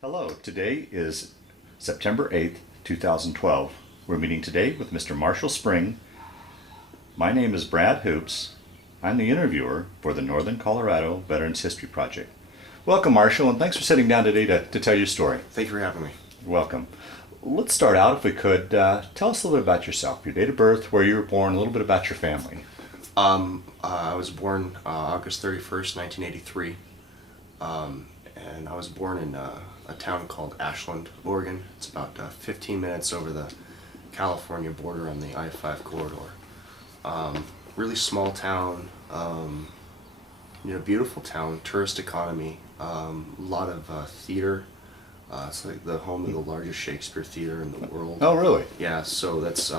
Hello, today is September 8th, 2012. We're meeting today with Mr. Marshall Spring. My name is Brad Hoops. I'm the interviewer for the Northern Colorado Veterans History Project. Welcome, Marshall, and thanks for sitting down today to tell your story. Thank you for having me. You're welcome. Let's start out, if we could, tell us a little bit about yourself, your date of birth, where you were born, a little bit about your family. I was born August 31st, 1983, and I was born in a town called Ashland, Oregon. It's about 15 minutes over the California border on the I-5 corridor. Really small town, beautiful town, tourist economy, a lot of theater. It's like the home of the largest Shakespeare theater in the world. Oh, really? Yeah, so that's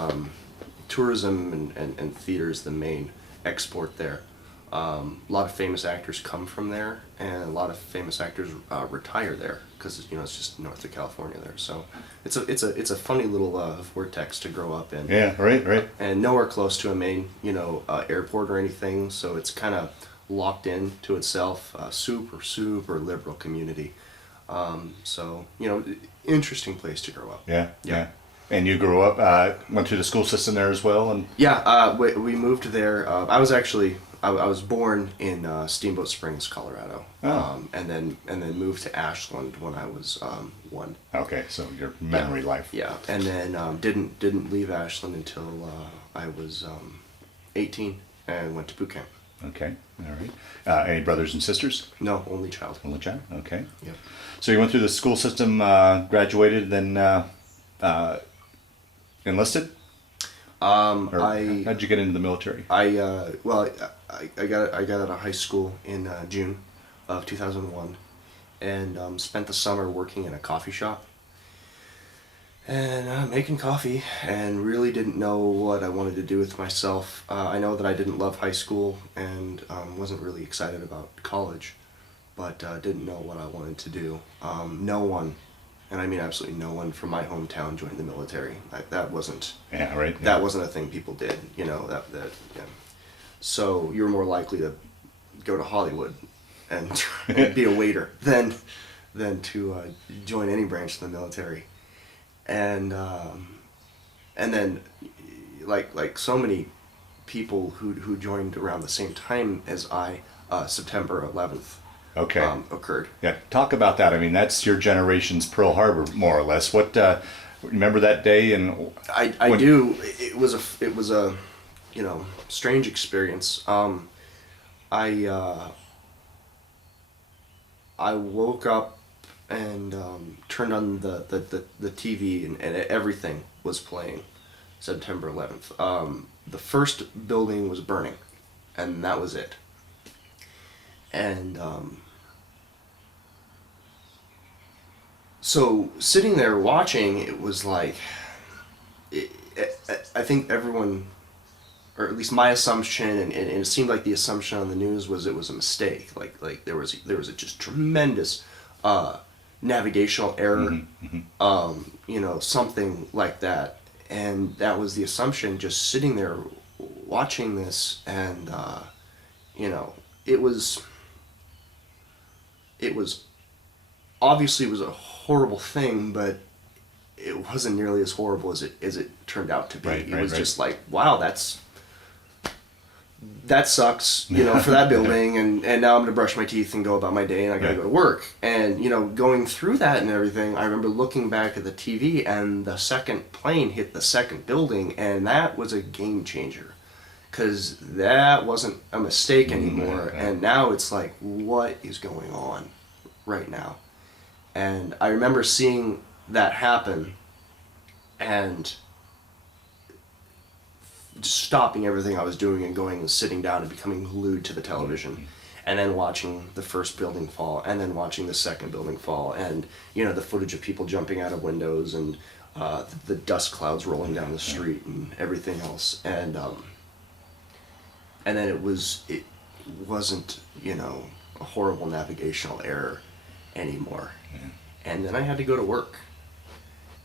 tourism and theater is the main export there. A lot of famous actors come from there, and a lot of famous actors retire there because it's just north of California there. So it's a funny little vortex to grow up in. Yeah, right. And nowhere close to a main airport or anything, so it's kind of locked in to itself. Super liberal community. So interesting place to grow up. Yeah. And you grew up, went through the school system there as well, and Yeah, we moved there. I was born in Steamboat Springs, Colorado, and then moved to Ashland when I was 1. okay, so your memory life. Yeah, and then didn't leave Ashland until I was 18 and went to boot camp. Okay, all right. Any brothers and sisters? No, only child. Only child. Okay. Yeah. So you went through the school system, graduated, then enlisted. Or how'd you get into the military? I got out of high school in June of 2001, and spent the summer working in a coffee shop and making coffee, and really didn't know what I wanted to do with myself. I know that I didn't love high school and wasn't really excited about college, but didn't know what I wanted to do. No one, and I mean absolutely no one from my hometown joined the military. That wasn't that wasn't a thing people did. Yeah. So you were more likely to go to Hollywood and be a waiter than to join any branch of the military. And then like so many people who joined around the same time as I, September 11th. Okay. Occurred. Yeah, talk about that. I mean, that's your generation's Pearl Harbor, more or less. What remember that day? And I do. It was a strange experience. I woke up and turned on the TV, and everything was playing September 11th. The first building was burning, and that was it. And so sitting there watching, it was like, I think everyone, or at least my assumption, and it seemed like the assumption on the news was it was a mistake. Like there was a just tremendous navigational error, something like that. And that was the assumption, just sitting there watching this, and it was obviously it was a horrible thing, but it wasn't nearly as horrible as it turned out to be. It was just like, wow, that sucks, for that building, and now I'm gonna brush my teeth and go about my day, and I gotta go to work. And going through that and everything, I remember looking back at the TV, and the second plane hit the second building, and that was a game changer, because that wasn't a mistake anymore. And now it's like, what is going on right now? And I remember seeing that happen and just stopping everything I was doing and going and sitting down and becoming glued to the television, and then watching the first building fall, and then watching the second building fall, and the footage of people jumping out of windows, and the dust clouds rolling down the street and everything else. And then it wasn't a horrible navigational error anymore. And then I had to go to work.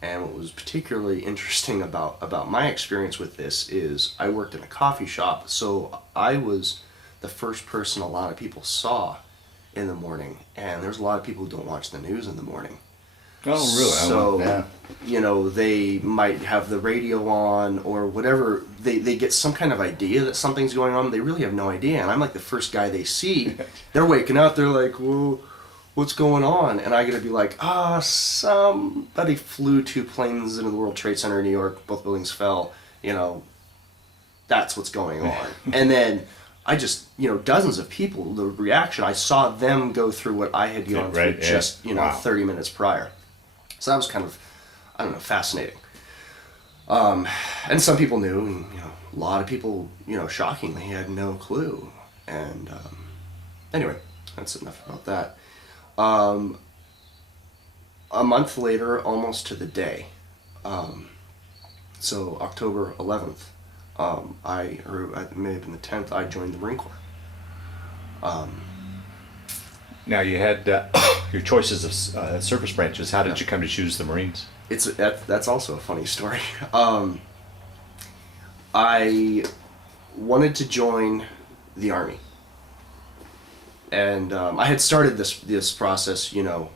And what was particularly interesting about my experience with this is I worked in a coffee shop, so I was the first person a lot of people saw in the morning. And there's a lot of people who don't watch the news in the morning. Oh, really? So, Yeah. you know, they might have the radio on or whatever. They get some kind of idea that something's going on. They really have no idea. And I'm like the first guy they see. They're waking up. They're like, whoa, what's going on? And I got to be like, somebody flew 2 planes into the World Trade Center in New York. Both buildings fell. You know, that's what's going on. And then I just, you know, dozens of people, the reaction, I saw them go through what I had gone through just, you know, 30 minutes prior. So that was kind of, I don't know, fascinating. And some people knew, and, you know, a lot of people, you know, shockingly had no clue. And anyway, that's enough about that. A month later, almost to the day, so October 11th, or it may have been the 10th, I joined the Marine Corps. Now you had your choices of service branches. How did you come to choose the Marines? That's also a funny story. I wanted to join the Army, and I had started this process, you know,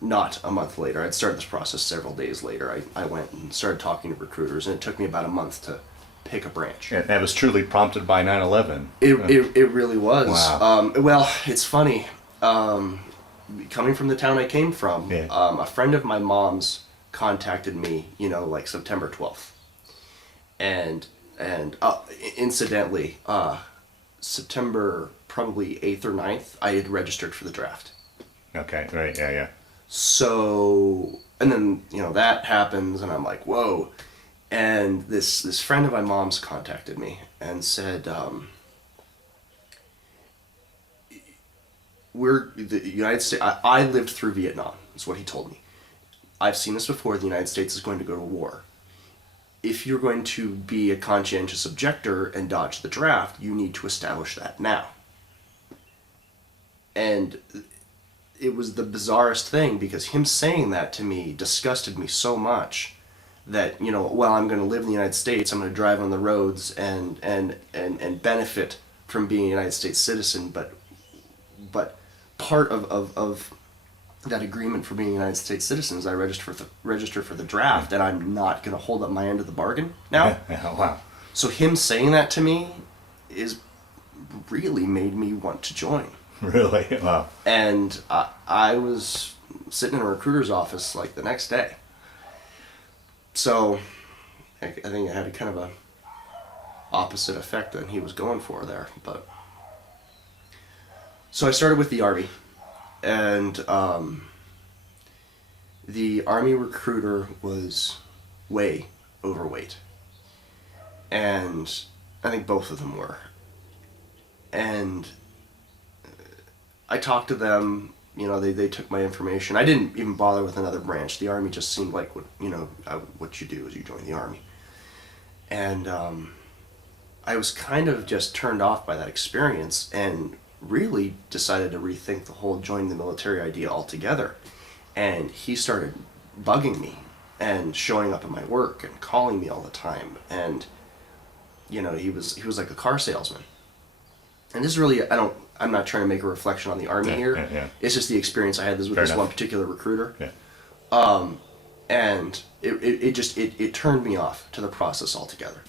not a month later. I'd started this process several days later. I went and started talking to recruiters, and it took me about a month to pick a branch. And that was truly prompted by 9/11. It really was. Wow. Well, it's funny. Coming from the town I came from, a friend of my mom's contacted me, you know, like September 12th. And incidentally, September probably 8th or 9th, I had registered for the draft. Okay, right, yeah. So, and then, you know, that happens, and I'm like, whoa. And this friend of my mom's contacted me and said, we're the United States. I lived through Vietnam, is what he told me. I've seen this before. The United States is going to go to war. If you're going to be a conscientious objector and dodge the draft, you need to establish that now. And it was the bizarrest thing, because him saying that to me disgusted me so much that, you know, well, I'm going to live in the United States, I'm going to drive on the roads and benefit from being a United States citizen, but part of that agreement for being a United States citizen is I register for the draft, and I'm not going to hold up my end of the bargain now. Wow. So him saying that to me is really made me want to join. Really? Wow. And I was sitting in a recruiter's office like the next day. So I think it had a kind of a opposite effect than he was going for there. But so I started with the Army, and the Army recruiter was way overweight, and I think both of them were. And I talked to them, you know, they took my information. I didn't even bother with another branch. The Army just seemed like what you do is you join the Army. And I was kind of just turned off by that experience, and really decided to rethink the whole join the military idea altogether. And he started bugging me and showing up at my work and calling me all the time. And, you know, he was like a car salesman. And this really, I'm not trying to make a reflection on the Army here. Yeah. It's just the experience I had with this one particular recruiter. Yeah. And it turned me off to the process altogether.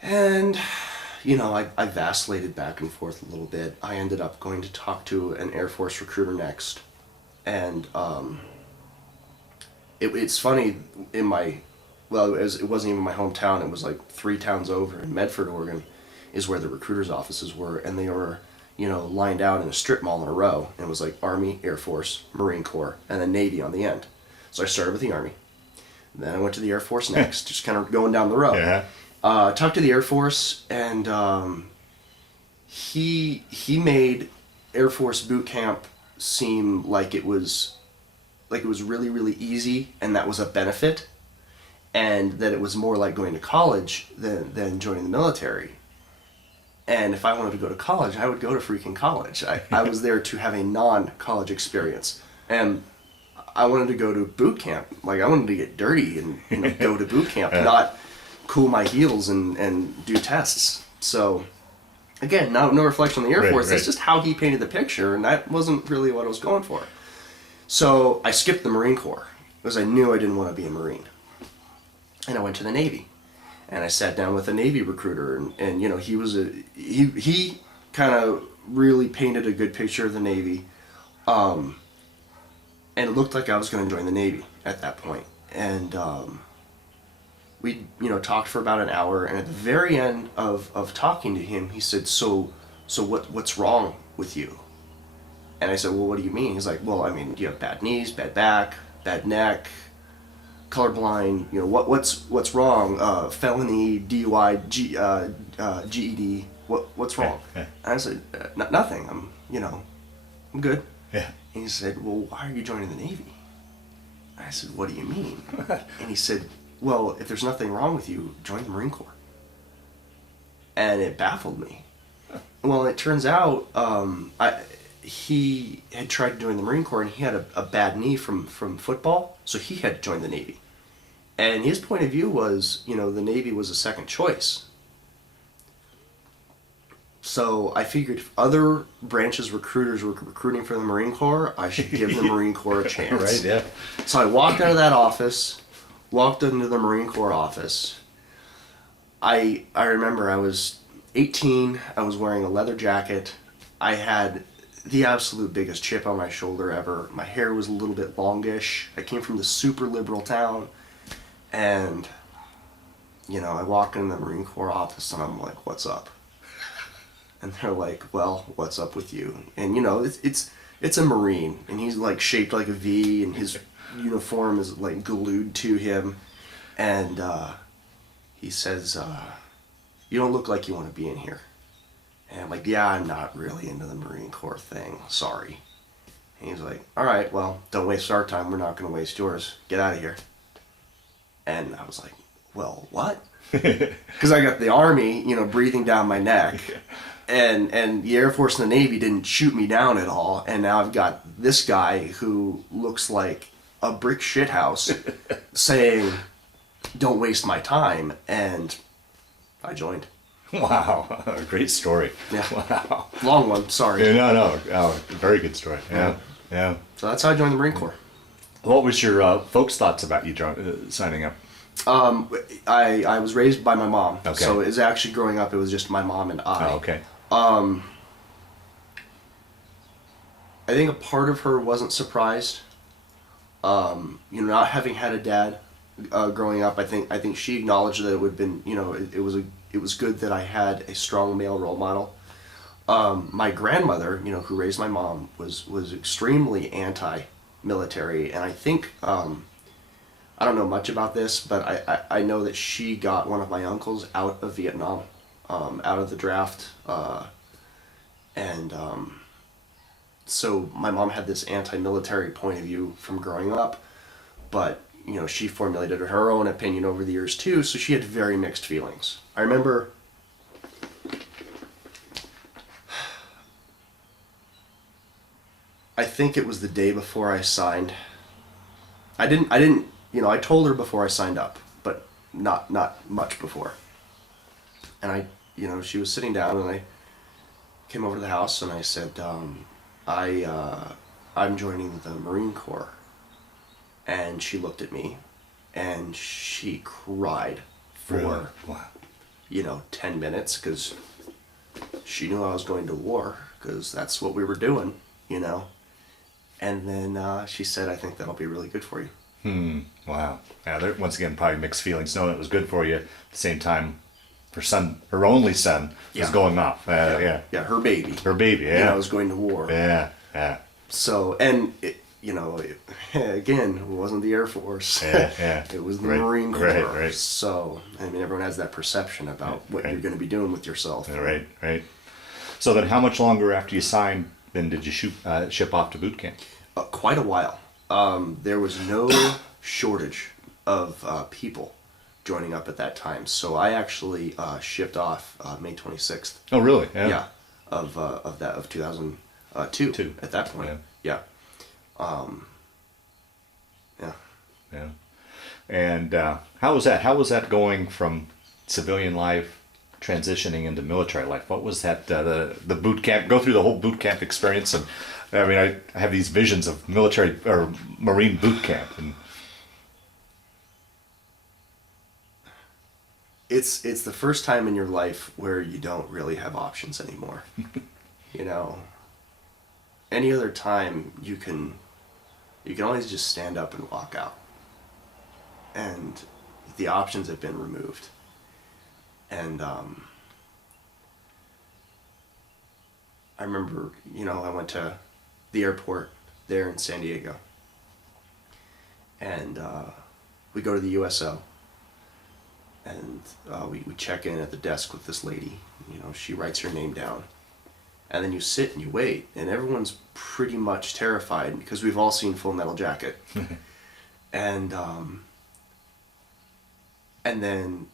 And, you know, I vacillated back and forth a little bit. I ended up going to talk to an Air Force recruiter next. And it's funny, it wasn't even my hometown. It was like 3 towns over in Medford, Oregon, is where the recruiters' offices were, and they were, you know, lined out in a strip mall in a row, and it was like Army, Air Force, Marine Corps, and then Navy on the end. So I started with the Army. Then I went to the Air Force next, just kind of going down the row. Yeah. Talked to the Air Force, and he made Air Force boot camp seem like it was really, really easy, and that was a benefit, and that it was more like going to college than joining the military. And if I wanted to go to college, I would go to freaking college. I was there to have a non-college experience. And I wanted to go to boot camp. Like, I wanted to get dirty and, you know, go to boot camp, not cool my heels and do tests. So, again, no reflection on the Air Force. Right. That's just how he painted the picture, and that wasn't really what I was going for. So I skipped the Marine Corps because I knew I didn't want to be a Marine. And I went to the Navy. And I sat down with a Navy recruiter, and you know, he kind of really painted a good picture of the Navy. And it looked like I was going to join the Navy at that point. And we, you know, talked for about an hour, and at the very end of talking to him, he said, so what's wrong with you? And I said, well, what do you mean? He's like, well, I mean, do you have bad knees, bad back, bad neck, colorblind? You know, what's wrong? Felony, DUI, GED. What's wrong? Yeah. And I said, nothing. I'm good. Yeah. And he said, well, why are you joining the Navy? I said, what do you mean? And he said, well, if there's nothing wrong with you, join the Marine Corps. And it baffled me. Well, it turns out he had tried doing the Marine Corps, and he had a bad knee from football, so he had to join the Navy. And his point of view was, you know, the Navy was a second choice. So I figured if other branches recruiters were recruiting for the Marine Corps, I should give the Marine Corps a chance. Right, yeah. So I walked out of that office, walked into the Marine Corps office. I remember I was 18, I was wearing a leather jacket. I had the absolute biggest chip on my shoulder ever. My hair was a little bit longish. I came from the super liberal town. And, you know, I walk into the Marine Corps office and I'm like, what's up? And they're like, well, what's up with you? And, you know, it's a Marine, and he's like shaped like a V, and his uniform is like glued to him. And he says, you don't look like you want to be in here. And I'm like, yeah, I'm not really into the Marine Corps thing. Sorry. And he's like, all right, well, don't waste our time. We're not going to waste yours. Get out of here. And I was like, well, what? Because I got the Army, you know, breathing down my neck. And the Air Force and the Navy didn't shoot me down at all. And now I've got this guy who looks like a brick shithouse saying, don't waste my time. And I joined. Wow, a great story. Yeah. Wow. Long one, sorry. Yeah, no, very good story. Yeah, yeah. So that's how I joined the Marine Corps. What was your folks' thoughts about you signing up? I was raised by my mom. Okay. So it was actually growing up, it was just my mom and I. Oh, okay. I think a part of her wasn't surprised. You know, not having had a dad growing up, I think she acknowledged that it would have been, you know, it was good that I had a strong male role model. My grandmother, you know, who raised my mom, was extremely anti-military, and I think I don't know much about this, but I know that she got one of my uncles out of Vietnam, out of the draft, and so my mom had this anti-military point of view from growing up, but you know, she formulated her own opinion over the years too, so she had very mixed feelings. I remember I think it was the day before I signed. I didn't, you know, I told her before I signed up, but not much before. And you know, she was sitting down, and I came over to the house and I said, I'm joining the Marine Corps. And she looked at me, and she cried for, Really? Wow. you know, 10 minutes, because she knew I was going to war, because that's what we were doing, you know. And then she said, I think that'll be really good for you. Wow. Yeah, there, once again, probably mixed feelings, knowing it was good for you. At the same time, her only son was Yeah. going off. Yeah. Yeah, her baby. Her baby, yeah. You know, was going to war. Yeah, yeah. So, and, you know, again, it wasn't the Air Force. Yeah. It was the Right, Marine Corps. right. So, I mean, everyone has that perception about what you're going to be doing with yourself. Right. So then how much longer after you signed then did you ship off to boot camp? Quite a while. There was no shortage of people joining up at that time. So I actually shipped off May 26th. Oh, really? Yeah. Of 2002. Two. At that point. Yeah. Yeah. And how was that? How was that going from civilian life transitioning into military life? What was that, the boot camp, go through the whole boot camp experience? And I mean, I have these visions of military or Marine boot camp. And it's the first time in your life where you don't really have options anymore. You know, any other time you can always just stand up and walk out. And the options have been removed. And I remember, you know, I went to the airport there in San Diego. And we go to the USO. And we check in at the desk with this lady. You know, she writes her name down. And then you sit and you wait. And everyone's pretty much terrified because we've all seen Full Metal Jacket. And then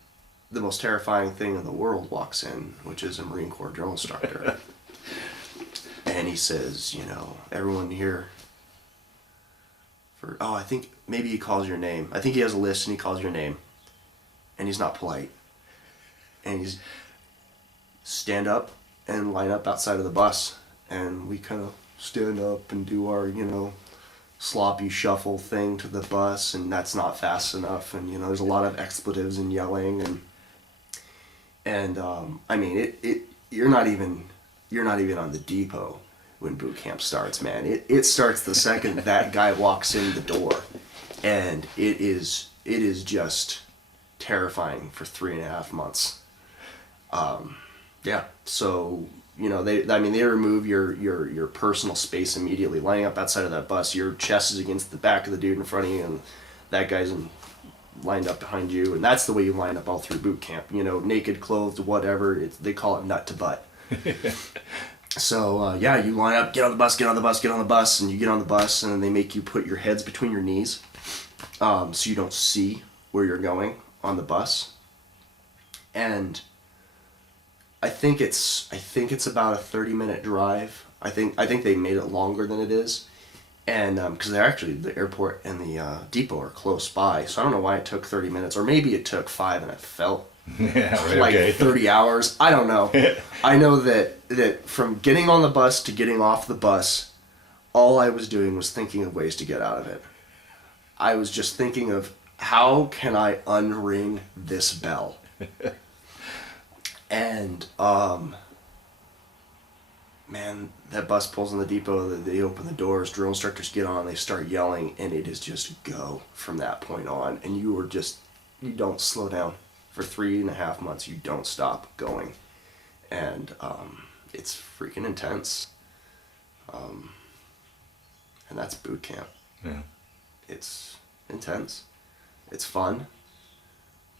the most terrifying thing in the world walks in, which is a Marine Corps drill instructor. And he says, you know, everyone here I think maybe he calls your name. I think he has a list and he calls your name. And he's not polite. And he's stand up and line up outside of the bus. And we kind of stand up and do our, you know, sloppy shuffle thing to the bus, and that's not fast enough. And, you know, there's a lot of expletives and yelling. And I mean, you're not even on the depot when boot camp starts, man. It starts the second that guy walks in the door. And it is just terrifying for 3.5 months. Yeah. So, you know, they remove your personal space immediately. Lining up outside of that bus, your chest is against the back of the dude in front of you, and that guy's lined up behind you, and that's the way you line up all through boot camp. You know, naked, clothed, whatever. They call it nut to butt. So yeah, you line up, get on the bus, and you get on the bus, and then they make you put your heads between your knees, so you don't see where you're going on the bus. And I think it's about a 30-minute drive. I think they made it longer than it is, and because they're actually, the airport and the depot are close by, so I don't know why it took 30 minutes, or maybe it took 5 and it felt like okay. 30 hours. I don't know. I know that from getting on the bus to getting off the bus, all I was doing was thinking of ways to get out of it. I was just thinking of, how can I unring this bell? And man, that bus pulls in the depot, they open the doors, drill instructors get on, they start yelling, and it is just go from that point on. And you don't slow down. For 3.5 months, you don't stop going. And it's freaking intense. And that's boot camp. Yeah. It's intense. It's fun.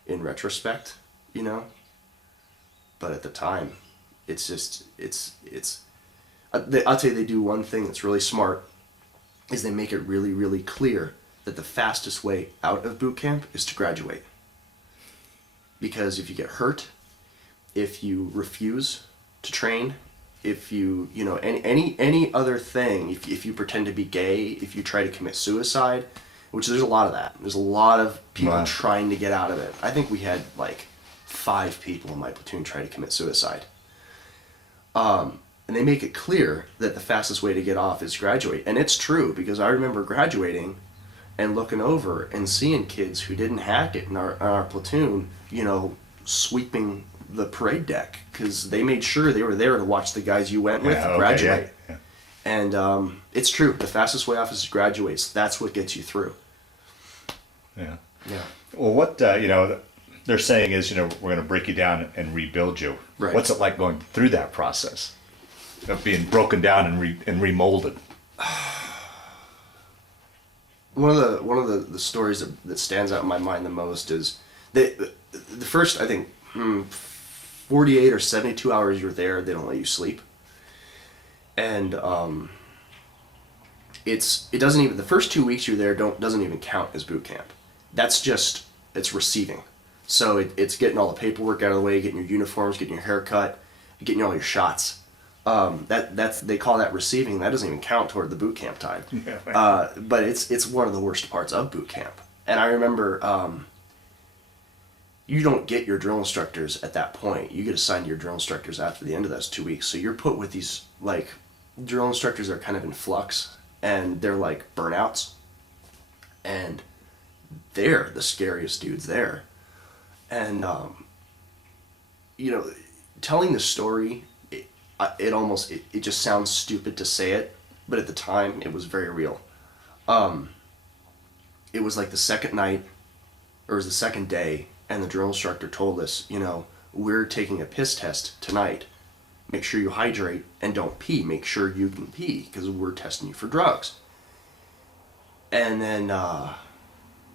In retrospect, you know. But at the time, it's just, I'll tell you, they do one thing that's really smart, is they make it really, really clear that the fastest way out of boot camp is to graduate. Because if you get hurt, if you refuse to train, if you know, any other thing, if you pretend to be gay, if you try to commit suicide, which there's a lot of that. There's a lot of people trying to get out of it. I think we had like 5 people in my platoon try to commit suicide. And they make it clear that the fastest way to get off is graduate. And it's true, because I remember graduating and looking over and seeing kids who didn't hack it in our platoon, you know, sweeping the parade deck, because they made sure they were there to watch the guys you went with graduate. Yeah. And it's true. The fastest way off is to graduate. So that's what gets you through. Yeah. Yeah. Well, what they're saying is, we're going to break you down and rebuild you. Right. What's it like going through that process of being broken down and remolded? One of the stories that stands out in my mind the most is the first, I think, 48 or 72 hours you're there, they don't let you sleep. And it doesn't even, the first 2 weeks you're there doesn't even count as boot camp. That's just, it's receiving. So it's getting all the paperwork out of the way, getting your uniforms, getting your haircut, getting all your shots. They call that receiving. That doesn't even count toward the boot camp time. Yeah, right. But it's one of the worst parts of boot camp. And I remember you don't get your drill instructors at that point. You get assigned to your drill instructors after the end of those 2 weeks. So you're put with these, like, drill instructors are kind of in flux, and they're like burnouts. And they're the scariest dudes there. And, you know, telling the story, it just sounds stupid to say it, but at the time, it was very real. It was like the second night, or it was the second day, and the drill instructor told us, you know, we're taking a piss test tonight. Make sure you hydrate and don't pee. Make sure you can pee, because we're testing you for drugs. And then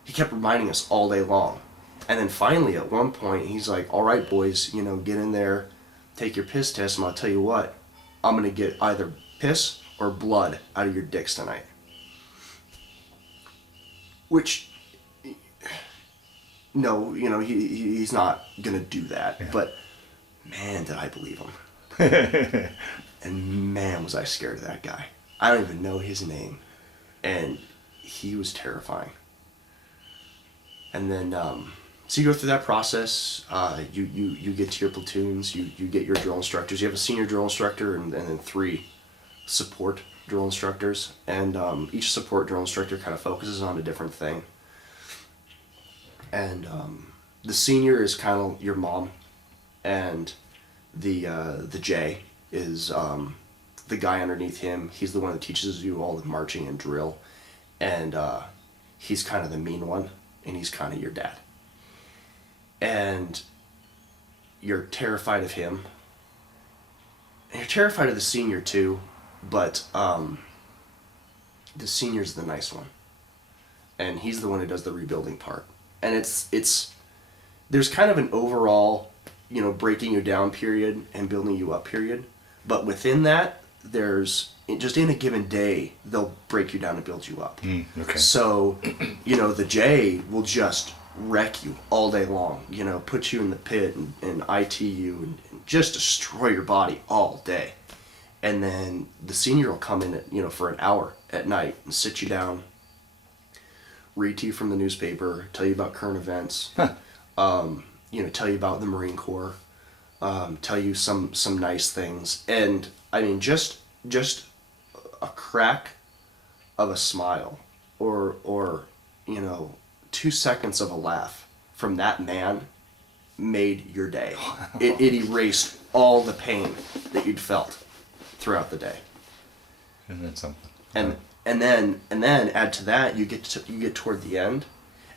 he kept reminding us all day long. And then finally, at one point, he's like, all right, boys, you know, get in there, take your piss test, and I'll tell you what, I'm going to get either piss or blood out of your dicks tonight. Which, no, you know, he's not going to do that. Yeah. But, man, did I believe him. And, man, was I scared of that guy. I don't even know his name. And he was terrifying. And then, so you go through that process, you get to your platoons, you get your drill instructors. You have a senior drill instructor and then 3 support drill instructors. And each support drill instructor kind of focuses on a different thing. And the senior is kind of your mom, and the J is the guy underneath him. He's the one that teaches you all the marching and drill, and he's kind of the mean one, and he's kind of your dad. And you're terrified of him, and you're terrified of the senior too, but the senior's the nice one, and he's the one who does the rebuilding part. And it's there's kind of an overall, you know, breaking you down period and building you up period, but within that, there's just in a given day they'll break you down and build you up. Okay. So, you know, the J will just wreck you all day long, you know, put you in the pit and IT you and just destroy your body all day. And then the senior will come in at, you know, for an hour at night and sit you down, read to you from the newspaper, tell you about current events, you know, tell you about the Marine Corps, tell you some nice things. And I mean, just a crack of a smile or you know, 2 seconds of a laugh from that man made your day. It erased all the pain that you'd felt throughout the day. And then something. And then add to that, you get toward the end,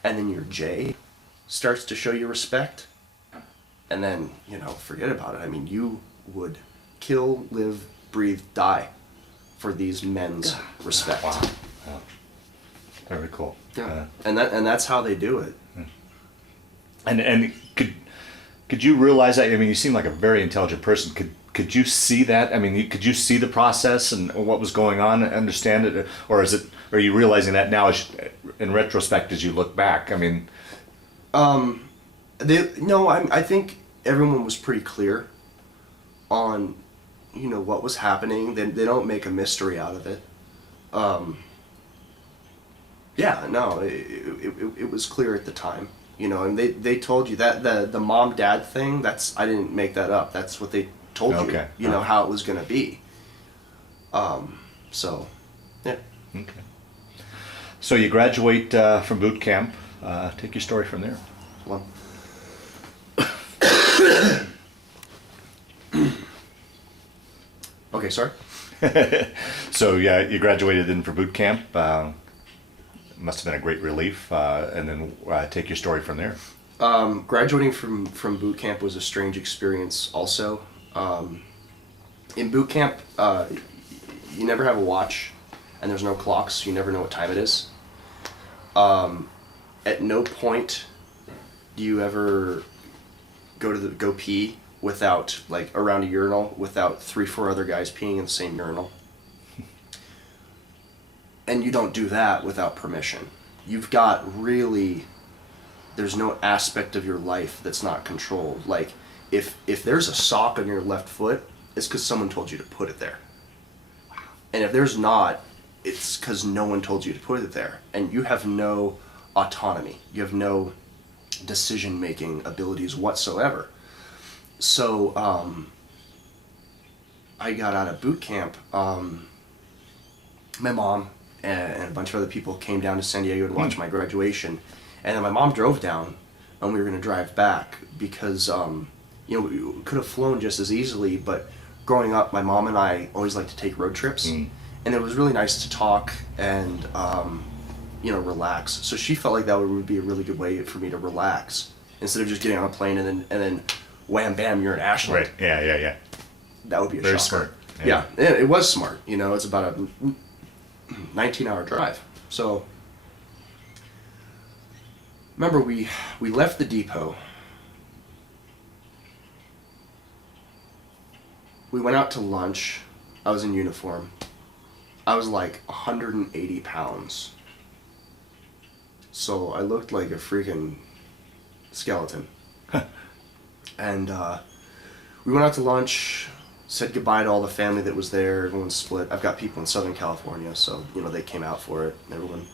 and then your J starts to show you respect, and then, you know, forget about it. I mean, you would kill, live, breathe, die for these men's respect. Wow. Yeah. Very cool. Yeah. And that's how they do it. And could you realize that? I mean, you seem like a very intelligent person. Could you see that? I mean, could you see the process and what was going on and understand it? Or are you realizing that now in retrospect as you look back? I mean... I think everyone was pretty clear on, you know, what was happening. They don't make a mystery out of it. It was clear at the time, you know, and they told you that the mom-dad thing, I didn't make that up. That's what they told you know, how it was going to be. So, yeah. Okay. So you graduate from boot camp. Take your story from there. Well, okay, sorry. So yeah, you graduated then from boot camp. Must have been a great relief. And then take your story from there. Graduating from boot camp was a strange experience also. In boot camp, you never have a watch, and there's no clocks, so you never know what time it is. At no point do you ever go pee without, like, around a urinal without 3-4 other guys peeing in the same urinal. And you don't do that without permission. You've got there's no aspect of your life that's not controlled. Like, if there's a sock on your left foot, it's because someone told you to put it there. And if there's not, it's because no one told you to put it there. And you have no autonomy. You have no decision-making abilities whatsoever. So I got out of boot camp. My mom and a bunch of other people came down to San Diego to watch my graduation, and then my mom drove down, and we were going to drive back because we could have flown just as easily, but growing up, my mom and I always liked to take road trips, and it was really nice to talk and relax. So she felt like that would be a really good way for me to relax instead of just getting on a plane and then wham bam, you're in Ashland. Right. Yeah. That would be a Very shocker. smart. Yeah, it was smart. It's about a 19-hour drive. So remember, we left the depot. We went out to lunch. I was in uniform. I was like 180 pounds. So I looked like a freaking skeleton. And we went out to lunch, said goodbye to all the family that was there. Everyone split. I've got people in Southern California, so they came out for it. Everyone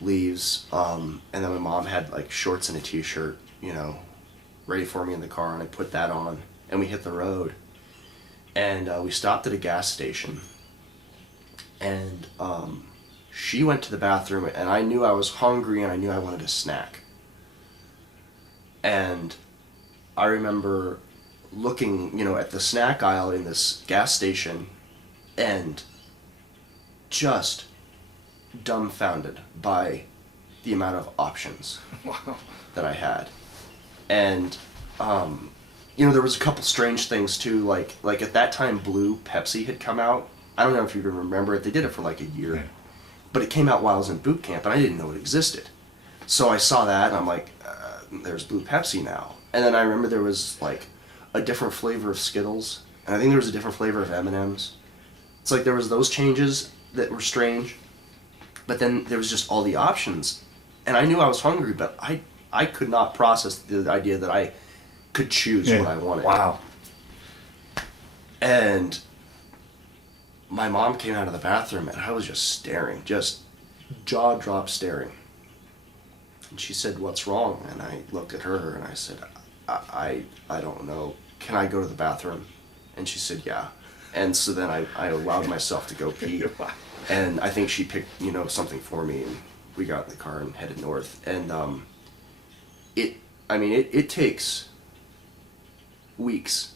leaves. And then my mom had like shorts and a t-shirt, ready for me in the car, and I put that on, and we hit the road. And we stopped at a gas station, and she went to the bathroom, and I knew I was hungry, and I knew I wanted a snack. And I remember looking, at the snack aisle in this gas station, and just dumbfounded by the amount of options that I had. And there was a couple strange things too, like at that time Blue Pepsi had come out. I don't know if you even remember it. They did it for like a year. Yeah. But it came out while I was in boot camp, and I didn't know it existed. So I saw that, and I'm like, there's Blue Pepsi now. And then I remember there was like a different flavor of Skittles, and I think there was a different flavor of M&Ms. It's like there was those changes that were strange, but then there was just all the options. And I knew I was hungry, but I could not process the idea that I could choose what I wanted. Wow. And my mom came out of the bathroom, and I was just staring, just jaw-drop staring. And she said, "What's wrong?" And I looked at her, and I said, I don't know. Can I go to the bathroom? And she said, "Yeah." And so then I allowed myself to go pee. And I think she picked, something for me, and we got in the car and headed north. And it takes weeks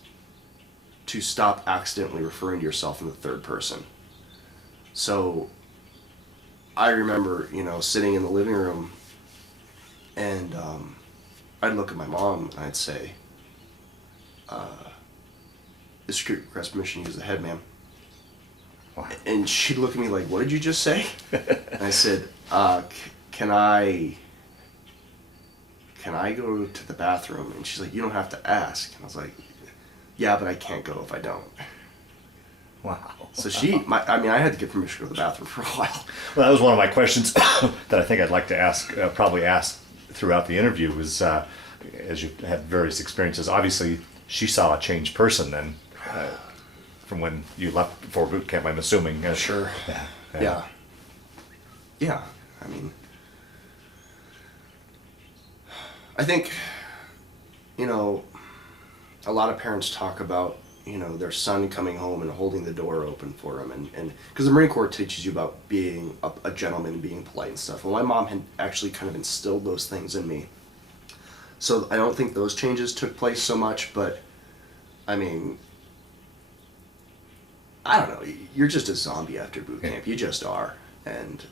to stop accidentally referring to yourself in the third person. So I remember, sitting in the living room, and I'd look at my mom and I'd say, "This security request permission to use the head, ma'am." Wow. And she'd look at me like, "What did you just say?" And I said, can I go to the bathroom?" And she's like, "You don't have to ask." And I was like, "Yeah, but I can't go if I don't." Wow. So I had to get permission to go to the bathroom for a while. Well, that was one of my questions that I think I'd like to ask, probably ask throughout the interview, was as you've had various experiences, obviously she saw a changed person then from when you left for boot camp, I'm assuming. Sure. Yeah. Yeah. I think, a lot of parents talk about, their son coming home and holding the door open for them. And because the Marine Corps teaches you about being a gentleman and being polite and stuff. Well, my mom had actually kind of instilled those things in me. So I don't think those changes took place so much, but, I don't know. You're just a zombie after boot camp. You just are. And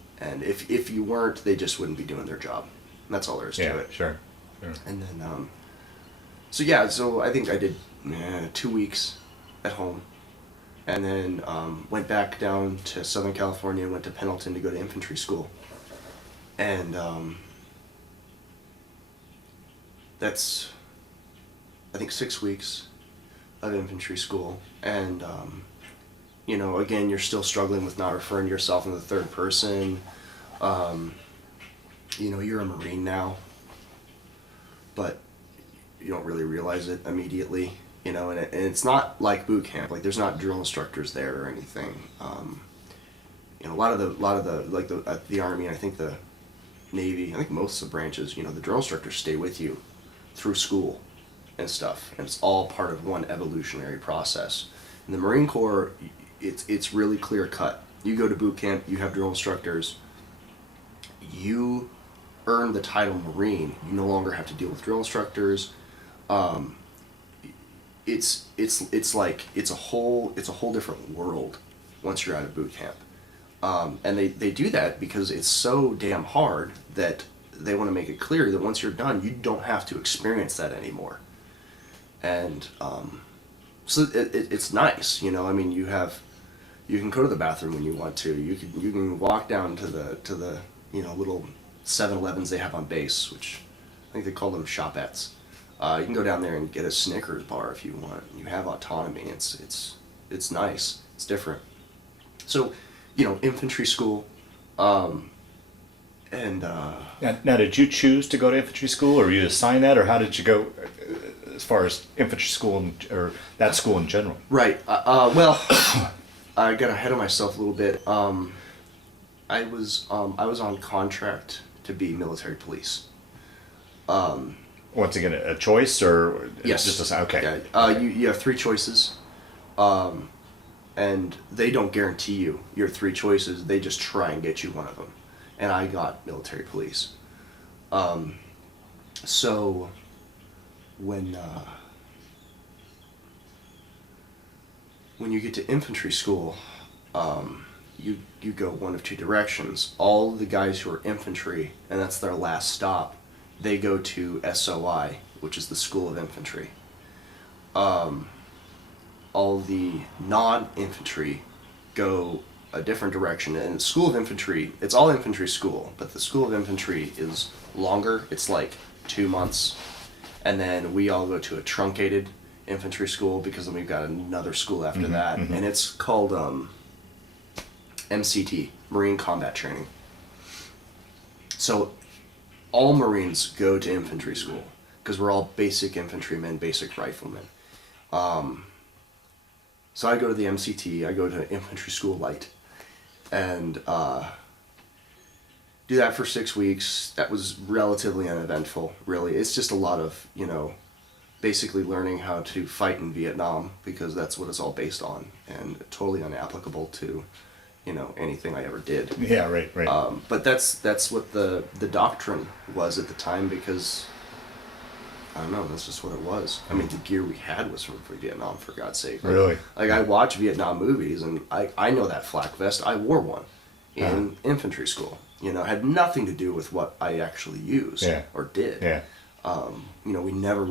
if you weren't, they just wouldn't be doing their job. And that's all there is to it. Sure. And then, so I think I did 2 weeks at home, and then went back down to Southern California, went to Pendleton to go to infantry school. And that's, I think, 6 weeks of infantry school. And, again, you're still struggling with not referring to yourself in the third person. You're a Marine now, but you don't really realize it immediately, and it's not like boot camp. Like, there's not drill instructors there or anything. A lot of the at the Army, I think the Navy, I think most of the branches, the drill instructors stay with you through school and stuff, and it's all part of one evolutionary process. In the Marine Corps, it's really clear cut. You go to boot camp, you have drill instructors, you earn the title Marine. You no longer have to deal with drill instructors. It's like it's a whole different world once you're out of boot camp. And they do that because it's so damn hard that they want to make it clear that once you're done, you don't have to experience that anymore. And so it's nice, I mean, you can go to the bathroom when you want to. You can walk down to the little 7-Elevens they have on base, which I think they call them shopettes. You can go down there and get a Snickers bar if you want. You have autonomy. It's nice. It's different. So, infantry school, and Now, did you choose to go to infantry school, or were you assigned that, or how did you go as far as infantry school or that school in general? right. Well, I got ahead of myself a little bit. I was on contract to be military police. Once again, a choice, or Yes. just okay? Yeah. You have three choices, and they don't guarantee you your three choices. They just try and get you one of them. And I got military police. So when you get to infantry school, you go one of two directions. All the guys who are infantry, and that's their last stop, they go to SOI, which is the School of Infantry. All the non-infantry go a different direction. And the School of Infantry, it's all infantry school, but the School of Infantry is longer. It's like 2 months. And then we all go to a truncated infantry school, because then we've got another school after that. And it's called MCT, Marine Combat Training. So all Marines go to infantry school because we're all basic infantrymen, basic riflemen. So I go to the MCT, I go to Infantry School Light, and do that for 6 weeks. That was relatively uneventful, really. It's just a lot of, basically learning how to fight in Vietnam, because that's what it's all based on, and totally unapplicable to, anything I ever did. Yeah, right. But that's what the doctrine was at the time, because I don't know, that's just what it was. I mean, the gear we had was from Vietnam, for God's sake. Really? Like, I watch Vietnam movies, and I know that flak vest. I wore one in infantry school. Had nothing to do with what I actually used or did. Yeah. We never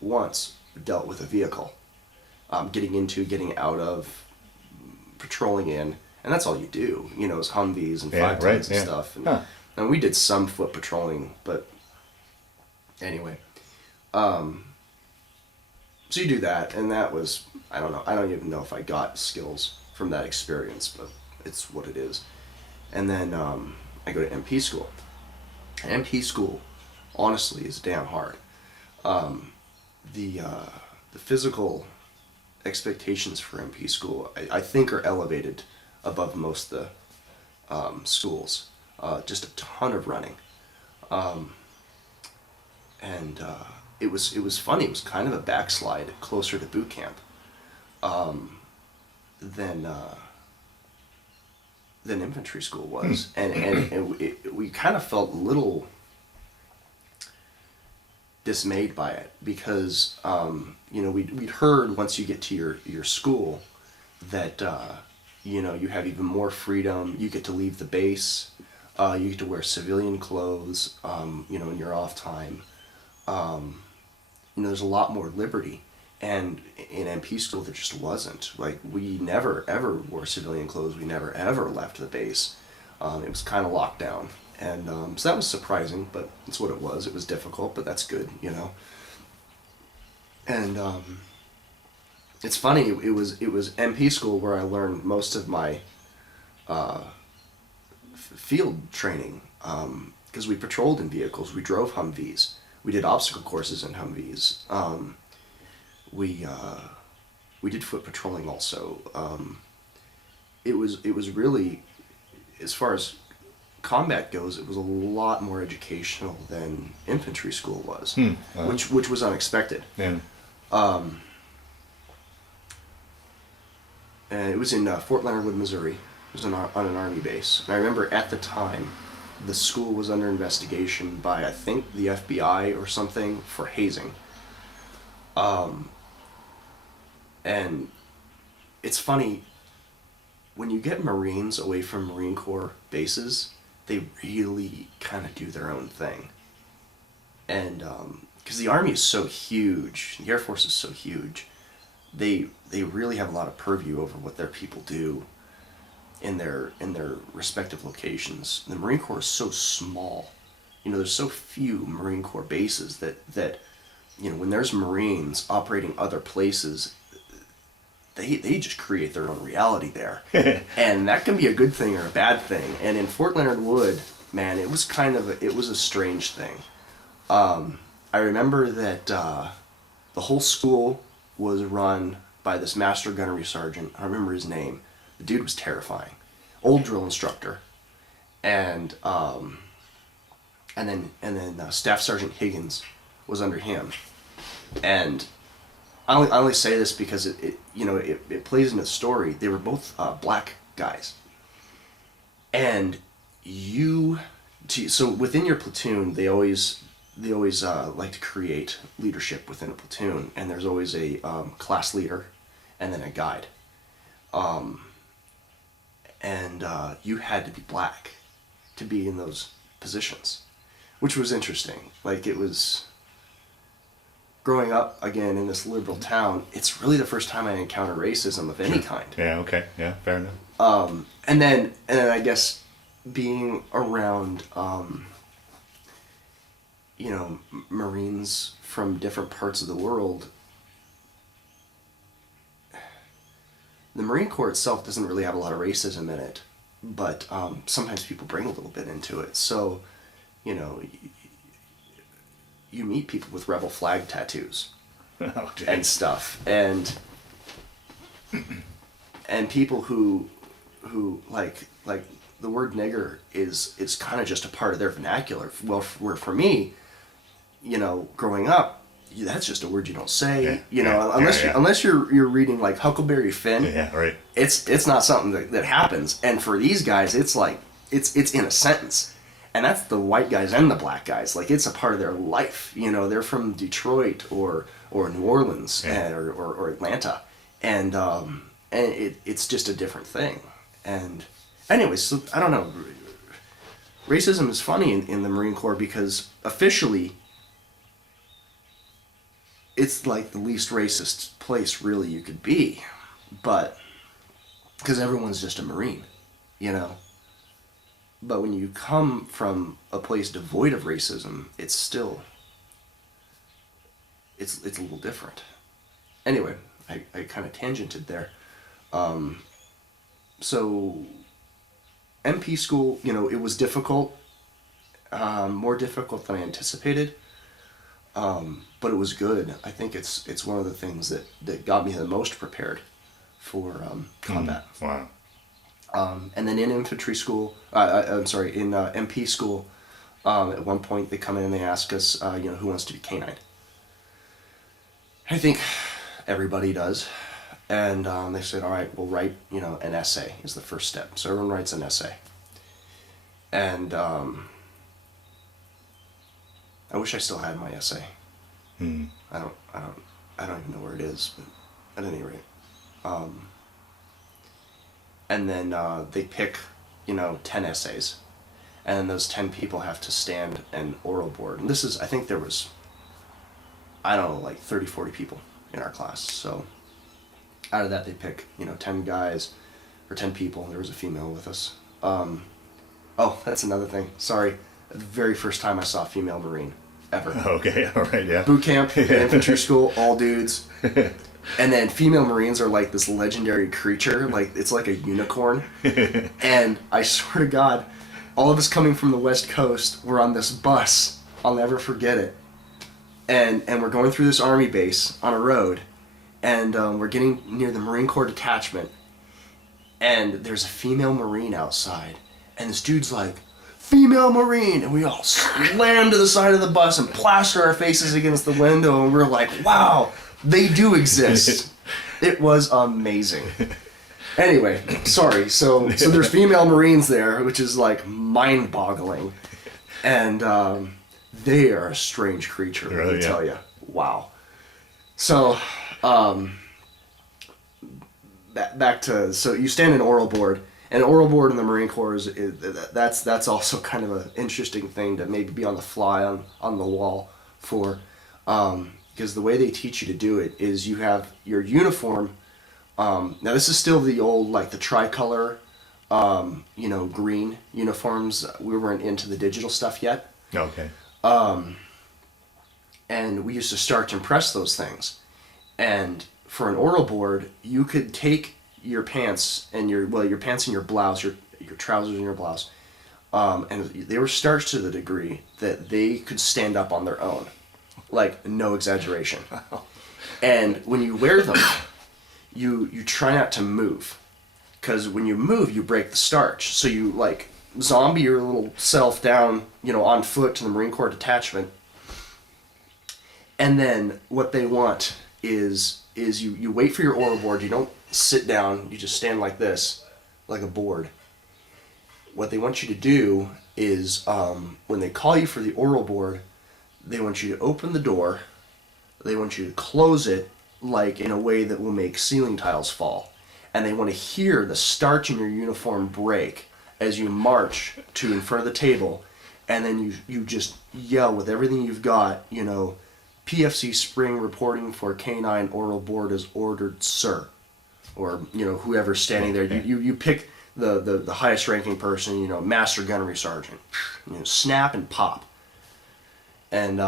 once dealt with a vehicle. Getting into, getting out of, patrolling in, and that's all you do. Is Humvees and 510s and stuff. And we did some foot patrolling, but anyway. So you do that, and that was, I don't know, I don't even know if I got skills from that experience, but it's what it is. And then I go to MP school. And MP school, honestly, is damn hard. The physical expectations for MP school, I think, are elevated above most of the schools. Just a ton of running. It was funny. It was kind of a backslide closer to boot camp than infantry school was, and we kind of felt a little dismayed by it, because we'd heard once you get to your school that you have even more freedom. You get to leave the base. You get to wear civilian clothes. In your off time. There's a lot more liberty, and in MP school there just wasn't. Like, we never ever wore civilian clothes. We never ever left the base. It was kind of locked down, and so that was surprising, but it's what it was. It was difficult, but that's good, And it's funny. It was MP school where I learned most of my field training, because we patrolled in vehicles. We drove Humvees. We did obstacle courses in Humvees. We did foot patrolling also. It was really, as far as combat goes, it was a lot more educational than infantry school was, Wow. which was unexpected. Yeah. And it was in Fort Leonard Wood, Missouri. It was on an Army base. And I remember at the time, the school was under investigation by, I think, the FBI or something for hazing. And it's funny, when you get Marines away from Marine Corps bases, they really kind of do their own thing. And because the Army is so huge, the Air Force is so huge, they really have a lot of purview over what their people do in their respective locations. The Marine Corps is so small. You know, there's so few Marine Corps bases that you know, when there's Marines operating other places, they just create their own reality there. And that can be a good thing or a bad thing. And in Fort Leonard Wood, man, it was a strange thing. I remember that the whole school was run by this master gunnery sergeant. I remember his name. The dude was terrifying. Old drill instructor. And then Staff Sergeant Higgins was under him. And I only say this because it plays into the story. They were both black guys. And so within your platoon, they always like to create leadership within a platoon, and there's always a class leader and then a guide. And you had to be black to be in those positions, which was interesting. Like, it was, growing up again in this liberal town, it's really the first time I encountered racism of any kind. Yeah, okay. Yeah, fair enough. And then I guess being around Marines from different parts of the world, the Marine Corps itself doesn't really have a lot of racism in it, but sometimes people bring a little bit into it. So, you know, you meet people with rebel flag tattoos and stuff, and people who like the word nigger is kind of just a part of their vernacular. Well, where for me, you know, growing up, that's just a word you don't say. Unless you're reading like Huckleberry Finn. Yeah, right. It's not something that happens. And for these guys, it's like it's in a sentence. And that's the white guys and the black guys. Like, it's a part of their life. You know, they're from Detroit or New Orleans or Atlanta, and it's just a different thing. And anyways, so I don't know. Racism is funny in the Marine Corps because officially, it's like the least racist place really you could be, but because everyone's just a Marine, you know. But when you come from a place devoid of racism, it's a little different. Anyway, I kind of tangented there. So MP school, you know, it was difficult, more difficult than I anticipated, but it was good. I think it's one of the things that got me the most prepared for combat. Wow. And then in infantry school, in MP school, at one point they come in and they ask us, who wants to be canine? I think everybody does. And they said, all right, we'll write, an essay is the first step. So everyone writes an essay. And I wish I still had my essay. I don't even know where it is, but at any rate. And then they pick, 10 essays. And then those 10 people have to stand an oral board. And I think there was, 30, 40 people in our class. So out of that they pick, 10 guys or 10 people. There was a female with us. Oh, that's another thing. Sorry. The very first time I saw a female Marine ever. Okay, all right, yeah. Boot camp, infantry school, all dudes. And then female Marines are like this legendary creature, like it's like a unicorn. And I swear to God, all of us coming from the West Coast were on this bus. I'll never forget it. And we're going through this Army base on a road, and we're getting near the Marine Corps detachment, and there's a female Marine outside, and this dude's like, female Marine, and we all slammed to the side of the bus and plastered our faces against the window, and we were like, wow, they do exist. It was amazing. Anyway, sorry. So there's female Marines there, which is like mind-boggling, and they are a strange creature. Let me tell you. Wow. So, back to, so you stand in oral board, and oral board in the Marine Corps that's also kind of an interesting thing to maybe be on the fly on the wall for, because the way they teach you to do it is you have your uniform. Now this is still the old, like the tricolor, green uniforms. We weren't into the digital stuff yet. Okay. And we used to starch and press those things. And for an oral board, you could take your pants and your pants and your blouse, your trousers and your blouse, and they were starched to the degree that they could stand up on their own. Like, no exaggeration. And when you wear them, you try not to move, because when you move, you break the starch. So you like zombie your little self down, on foot to the Marine Corps detachment. And then what they want is you wait for your oral board. You don't sit down. You just stand like this, like a board. What they want you to do is when they call you for the oral board, they want you to open the door. They want you to close it like in a way that will make ceiling tiles fall. And they want to hear the starch in your uniform break as you march to in front of the table. And then you just yell with everything you've got, PFC Spring reporting for K9 oral board is ordered, sir. Or, whoever's standing there. You pick the highest ranking person, Master Gunnery Sergeant. Snap and pop. And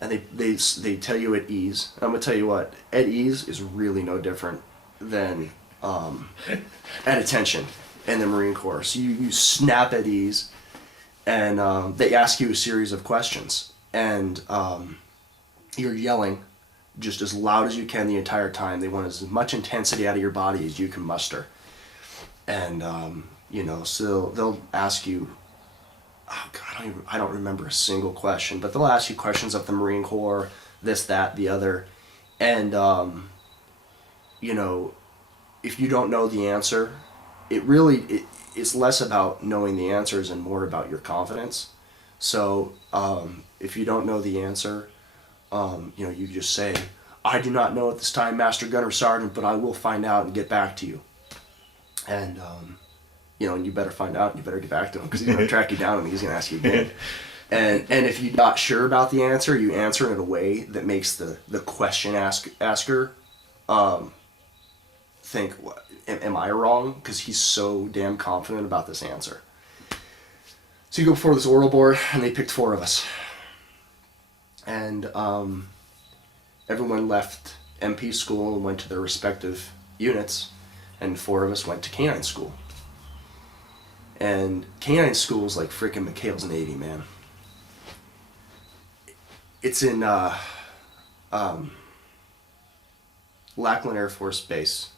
they tell you at ease. I'm going to tell you what, at ease is really no different than at attention in the Marine Corps. So you snap at ease, and they ask you a series of questions. And you're yelling just as loud as you can the entire time. They want as much intensity out of your body as you can muster. And, so they'll ask you, oh God, I don't remember a single question, but they'll ask you questions of the Marine Corps, this, that, the other. And, if you don't know the answer, it's less about knowing the answers and more about your confidence. So, if you don't know the answer, you just say, I do not know at this time, Master Gunner Sergeant, but I will find out and get back to you. And, and you better find out and you better get back to him, because he's going to track you down and he's going to ask you again. And if you're not sure about the answer, you answer it in a way that makes the question asker think, am I wrong? Because he's so damn confident about this answer. So you go before this oral board, and they picked 4 of us. And everyone left MP school and went to their respective units, and 4 of us went to K9 school. And K9 school is like freaking McHale's Navy, man. It's in Lackland Air Force Base.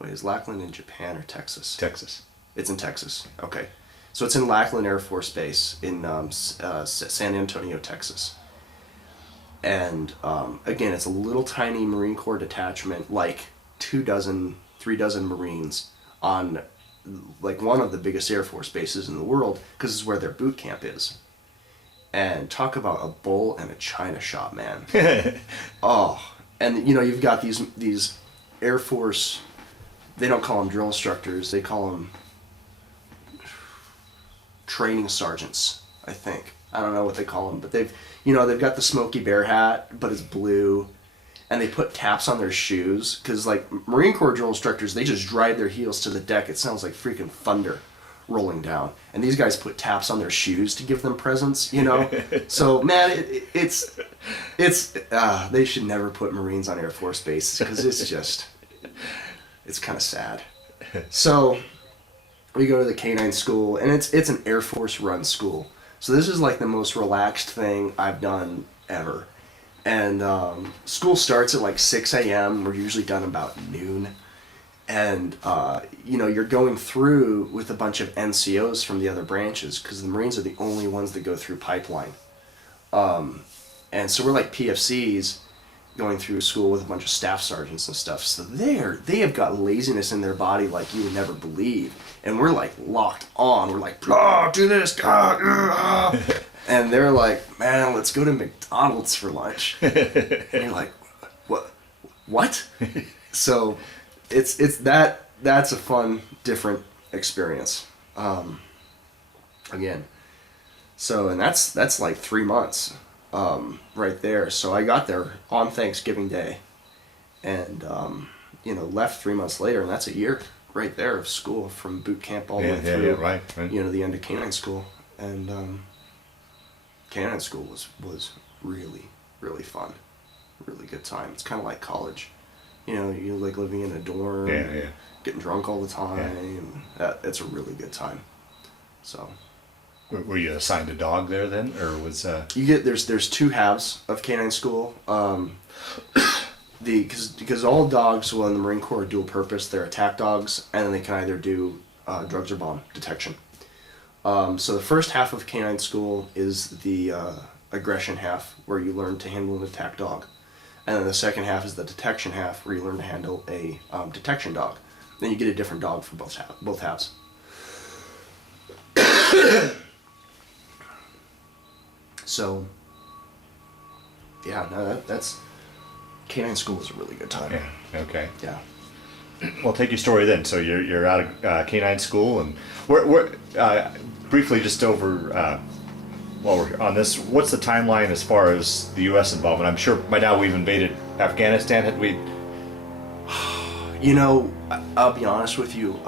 Wait, is Lackland in Japan or Texas? Texas. It's in Texas. Okay. So it's in Lackland Air Force Base in San Antonio, Texas. And again, it's a little tiny Marine Corps detachment, like 3 dozen Marines on like one of the biggest Air Force bases in the world, because it's where their boot camp is. And talk about a bull and a china shop, man. Oh, and you've got these Air Force, they don't call them drill instructors, they call them training sergeants, I think. I don't know what they call them, but they've got the Smokey Bear hat, but it's blue, and they put taps on their shoes, because like Marine Corps drill instructors, they just drive their heels to the deck. It sounds like freaking thunder rolling down, and these guys put taps on their shoes to give them presents, So man, it's they should never put Marines on Air Force bases, because it's kind of sad. So we go to the K9 school, and it's an Air Force run school. So this is like the most relaxed thing I've done ever. And school starts at like 6 a.m. We're usually done about noon. And you're going through with a bunch of NCOs from the other branches, because the Marines are the only ones that go through pipeline. And so we're like PFCs going through school with a bunch of staff sergeants and stuff. So they have got laziness in their body like you would never believe. And we're like locked on. We're like, do this, and they're like, man, let's go to McDonald's for lunch. And you're like, what? So it's that's a fun, different experience. Again. So, and that's like 3 months. Right there. So I got there on Thanksgiving Day, and left 3 months later, and that's a year right there of school, from boot camp all the way through. Right. The end of canine school, and canine school was really, really fun, really good time. It's kind of like college, you like living in a dorm, getting drunk all the time. It's a really good time. So. Were you assigned a dog there then, or was you get there's two halves of canine school. Because all dogs, in the Marine Corps, are dual purpose. They're attack dogs, and then they can either do drugs or bomb detection. So the first half of canine school is the aggression half, where you learn to handle an attack dog, and then the second half is the detection half, where you learn to handle a detection dog. Then you get a different dog for both halves. So, that's canine school is a really good time. Yeah. Okay. Yeah. Well, take your story then. So you're out of canine school, and we're briefly just over while we're on this. What's the timeline as far as the U.S. involvement? I'm sure by now we've invaded Afghanistan. Had we? I'll be honest with you.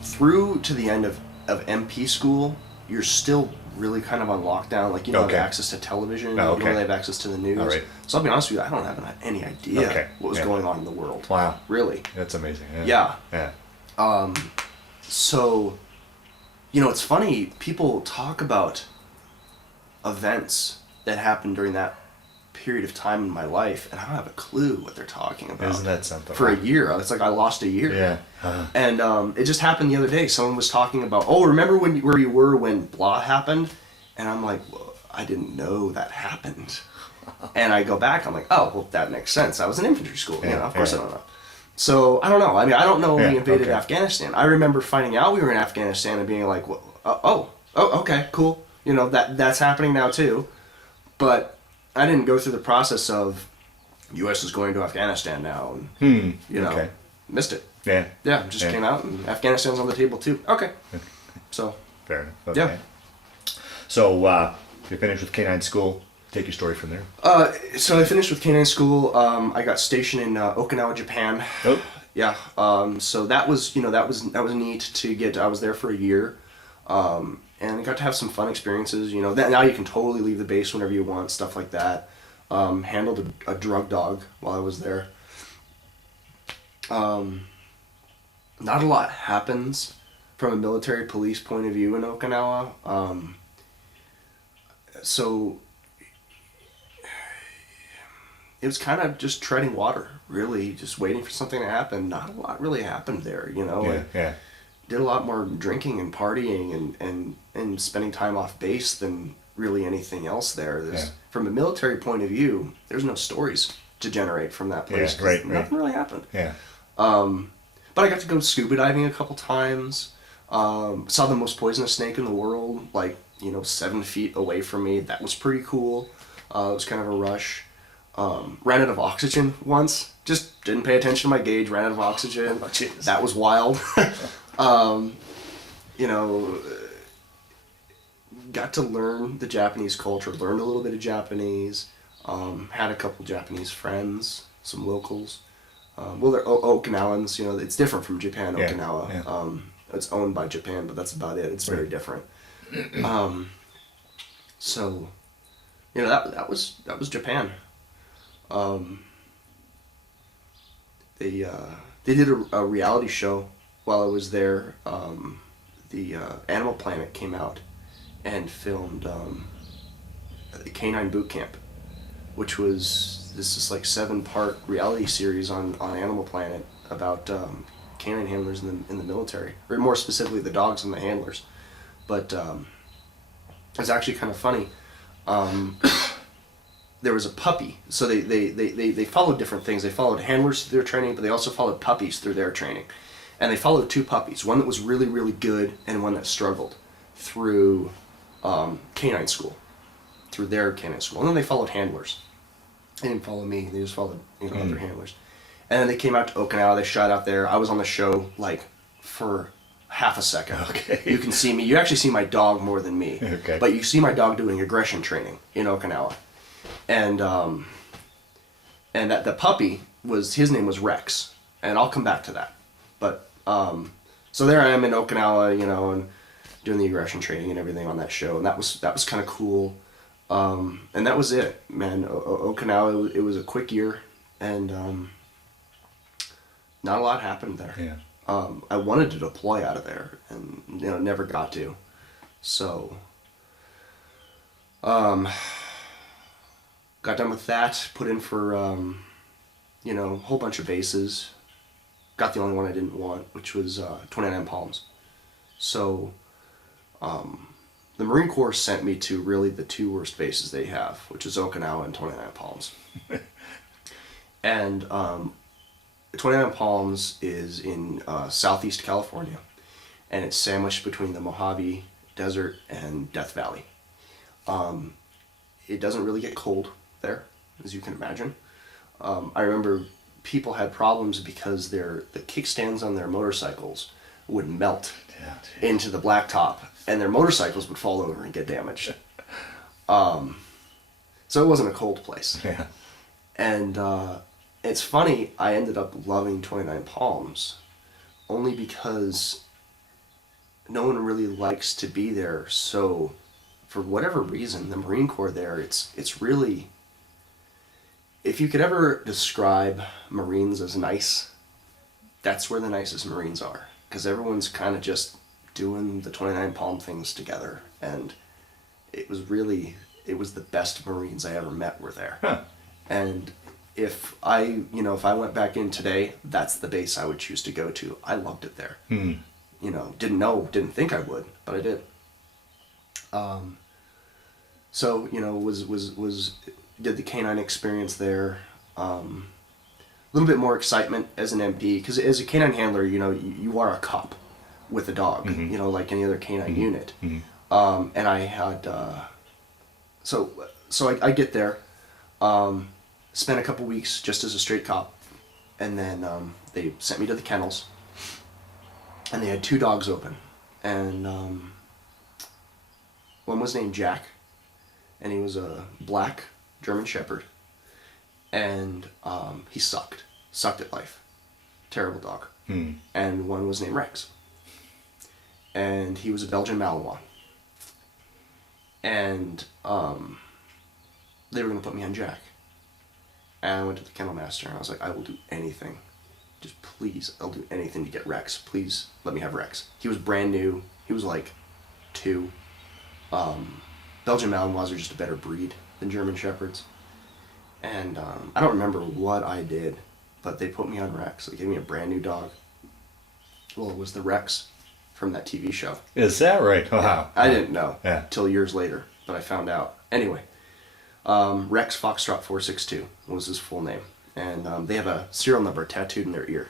Through to the end of MP school, you're still really kind of on lockdown. Like, have access to television. You don't really have access to the news. All right. So I'll be honest with you, I don't have any idea what was going on in the world. Wow. Really. That's amazing. Yeah. Yeah. So, it's funny, people talk about events that happened during that period of time in my life, and I don't have a clue what they're talking about. Isn't that something? For a year. It's like I lost a year. Yeah. And it just happened the other day. Someone was talking about, remember where you were when blah happened? And I'm like, well, I didn't know that happened. And I go back, I'm like, that makes sense. I was in infantry school. Of course I don't know. So, I don't know. I mean, I don't know when we invaded Afghanistan. I remember finding out we were in Afghanistan and being like, okay, cool. That's happening now too. But I didn't go through the process of U.S. is going to Afghanistan now, and missed it. Yeah. Just came out, and Afghanistan's on the table too. Okay, so fair enough. Okay. Yeah. So you finished with canine school. Take your story from there. So I finished with canine school. I got stationed in Okinawa, Japan. Oh. Yeah. So that was that was neat to get. I was there for a year. And I got to have some fun experiences, now you can totally leave the base whenever you want, stuff like that. Handled a drug dog while I was there. Not a lot happens from a military police point of view in Okinawa. So it was kind of just treading water, really, just waiting for something to happen. Not a lot really happened there, Did a lot more drinking and partying and spending time off base than really anything else there. From a military point of view, there's no stories to generate from that place. Yeah, right. Nothing really happened. Yeah. But I got to go scuba diving a couple times. Saw the most poisonous snake in the world, 7 feet away from me. That was pretty cool. It was kind of a rush. Ran out of oxygen once. Just didn't pay attention to my gauge. Ran out of oxygen. That was wild. Got to learn the Japanese culture, learned a little bit of Japanese, had a couple Japanese friends, some locals. They're Okinawans, it's different from Japan, Okinawa. Yeah. It's owned by Japan, but that's about it. It's very different. So, that was Japan. They did a reality show while I was there. The Animal Planet came out and filmed Canine Boot Camp, which was this like 7-part reality series on Animal Planet about canine handlers in the military, or more specifically the dogs and the handlers. But it's actually kind of funny. There was a puppy, so they followed different things. They followed handlers through their training, but they also followed puppies through their training. And they followed 2 puppies, one that was really, really good and one that struggled through canine school, through their canine school. And then they followed handlers. They didn't follow me, they just followed other handlers. And then they came out to Okinawa, they shot out there. I was on the show like for half a second. Okay. You can see me, you actually see my dog more than me. Okay. But you see my dog doing aggression training in Okinawa. And that the puppy his name was Rex. And I'll come back to that. But, so there I am in Okinawa, and doing the aggression training and everything on that show. And that was kind of cool. And that was it, man. Okinawa, it was a quick year, and not a lot happened there. Yeah. I wanted to deploy out of there, and never got to. So, got done with that. Put in for a whole bunch of bases. Got the only one I didn't want, which was 29 Palms. So, the Marine Corps sent me to really the 2 worst bases they have, which is Okinawa and 29 Palms. And 29 Palms is in southeast California, and it's sandwiched between the Mojave Desert and Death Valley. It doesn't really get cold there, as you can imagine. I remember people had problems because the kickstands on their motorcycles would melt into the blacktop, and their motorcycles would fall over and get damaged. So it wasn't a cold place. Yeah. And it's funny, I ended up loving 29 Palms only because no one really likes to be there. So for whatever reason, the Marine Corps there, it's really, if you could ever describe Marines as nice, that's where the nicest Marines are. Because everyone's kind of just doing the 29 Palm things together. And it was the best Marines I ever met were there. Huh. And if I went back in today, that's the base I would choose to go to. I loved it there. Didn't think I would, but I did. So, did the canine experience there. A little bit more excitement as an MP, because as a canine handler, you are a cop with a dog, like any other canine unit. And I had, so I get there, spent a couple weeks just as a straight cop, and then they sent me to the kennels, and they had 2 dogs open, and one was named Jack, and he was a black German Shepherd, and he sucked at life, terrible dog. And one was named Rex, and he was a Belgian Malinois, and they were going to put me on Jack. And I went to the kennel master, and I was like, I will do anything. Just please, I'll do anything to get Rex. Please let me have Rex. He was brand new. He was like 2. Belgian Malinois are just a better breed than German Shepherds. And I don't remember what I did, but they put me on Rex. They gave me a brand new dog. Well, it was the Rex from that TV show. Is that right? Wow. Yeah, I didn't know till years later, but I found out. Anyway, Rex Foxtrot 462 was his full name. And they have a serial number tattooed in their ear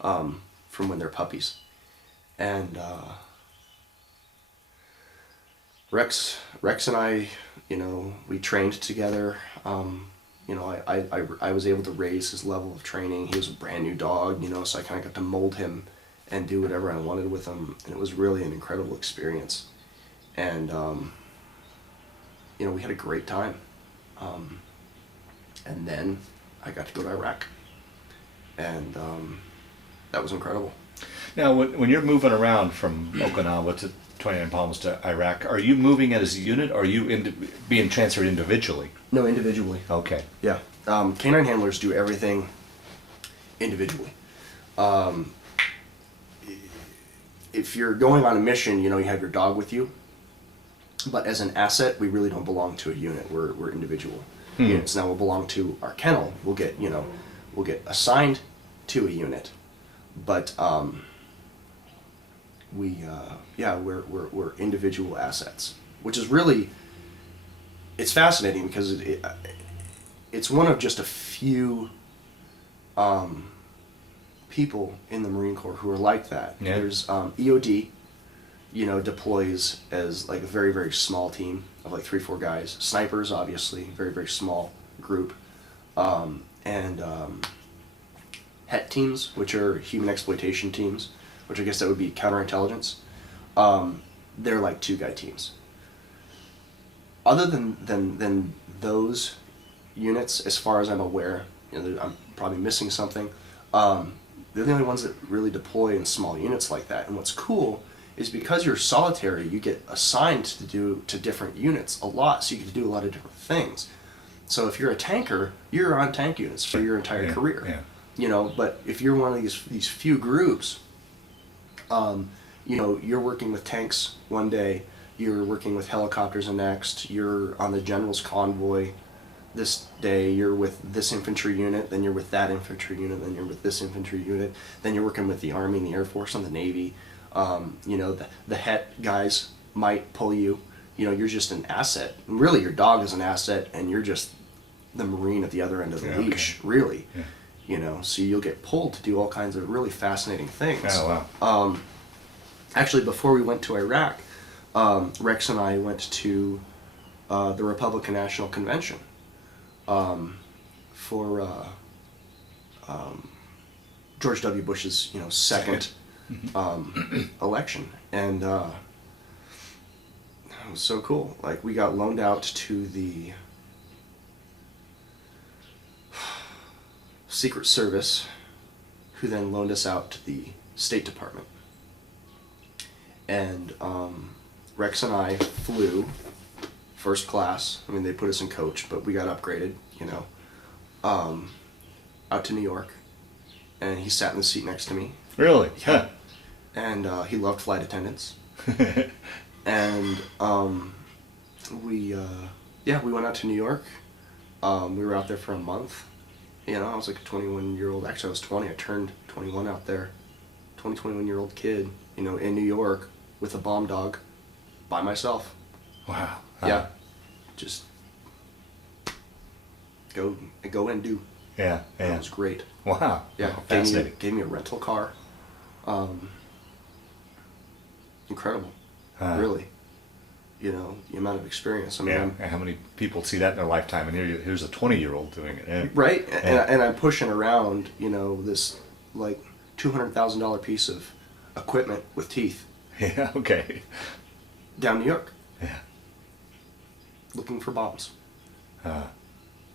from when they're puppies. And Rex and I, we trained together. I was able to raise his level of training. He was a brand new dog, so I kind of got to mold him and do whatever I wanted with him. And it was really an incredible experience. And, we had a great time. And then I got to go to Iraq. And that was incredible. Now, when you're moving around from Okinawa to 29 Palms to Iraq, are you moving as a unit, or are you being transferred individually? No, individually. Okay. Yeah. Canine handlers do everything individually. If you're going on a mission, you have your dog with you. But as an asset, we really don't belong to a unit. We're individual. units. Now we'll belong to our kennel. We'll get assigned to a unit, but we're individual assets, which is really, it's fascinating because it's one of just a few people in the Marine Corps who are like that. Yeah. There's EOD, deploys as like a very, very small team of like 3-4 guys. Snipers, obviously, very, very small group. And HET teams, which are human exploitation teams, which I guess that would be counterintelligence. They're like 2-guy teams. Other than those units, as far as I'm aware, I'm probably missing something. They're the only ones that really deploy in small units like that. And what's cool is because you're solitary, you get assigned to different units a lot, so you get to do a lot of different things. So if you're a tanker, you're on tank units for your entire career. Yeah. But if you're one of these few groups, you're working with tanks one day, you're working with helicopters the next, you're on the general's convoy this day, you're with this infantry unit, then you're with that infantry unit, then you're with this infantry unit, then you're working with the Army and the Air Force and the Navy. The HET guys might pull you. You're just an asset. And really, your dog is an asset, and you're just the Marine at the other end of the leash, really. Yeah. So you'll get pulled to do all kinds of really fascinating things. Oh, wow. Actually, before we went to Iraq, Rex and I went to the Republican National Convention for George W. Bush's second election, and it was so cool. Like, we got loaned out to the Secret Service, who then loaned us out to the State Department. And Rex and I flew first class. I mean, they put us in coach, but we got upgraded, out to New York. And he sat in the seat next to me. Really? Yeah. And he loved flight attendants. And we went out to New York. We were out there for a month. I was like a 21-year-old. Actually, I was 20. I turned 21 out there. 21-year-old kid, in New York with a bomb dog by myself. Wow. Yeah. Just go and do. Yeah. It was great. Wow. Yeah. Oh, fascinating. Gave me a rental car. Incredible. Really. The amount of experience. I mean, how many people see that in their lifetime? And here's a 20-year-old doing it. Yeah. Right. And I'm pushing around, this like $200,000 piece of equipment with teeth. Yeah. Okay. Down New York. Yeah. Looking for bombs.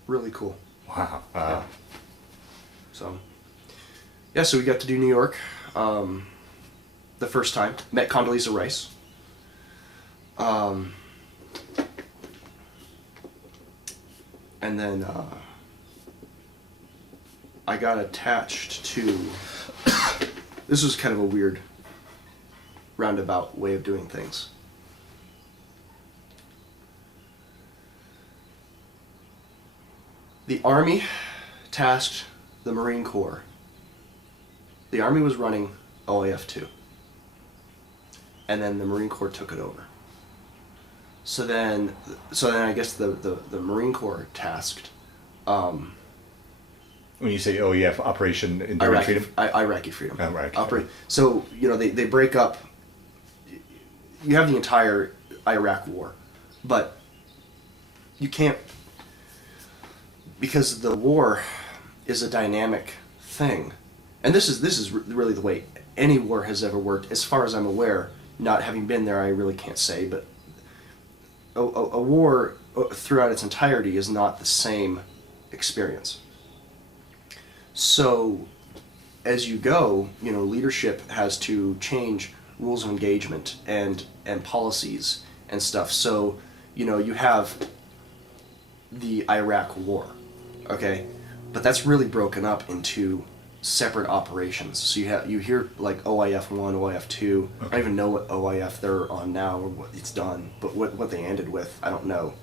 Really cool. Wow. Yeah. So we got to do New York the first time. Met Condoleezza Rice. And then I got attached to... This was kind of a weird roundabout way of doing things. The Army tasked the Marine Corps. The Army was running OIF 2. And then the Marine Corps took it over. So then I guess the Marine Corps tasked... when you say OEF, Operation Enduring Freedom? Iraqi Freedom. Oh, right. So, they break up... You have the entire Iraq war, but you can't... Because the war is a dynamic thing. And this is really the way any war has ever worked, as far as I'm aware. Not having been there, I really can't say, but a war throughout its entirety is not the same experience. So, as you go, leadership has to change rules of engagement and policies and stuff. So, you have the Iraq War, okay? But that's really broken up into separate operations. So you hear like OIF 1, OIF 2. Okay. I don't even know what OIF they're on now or what it's done, but what they ended with, I don't know,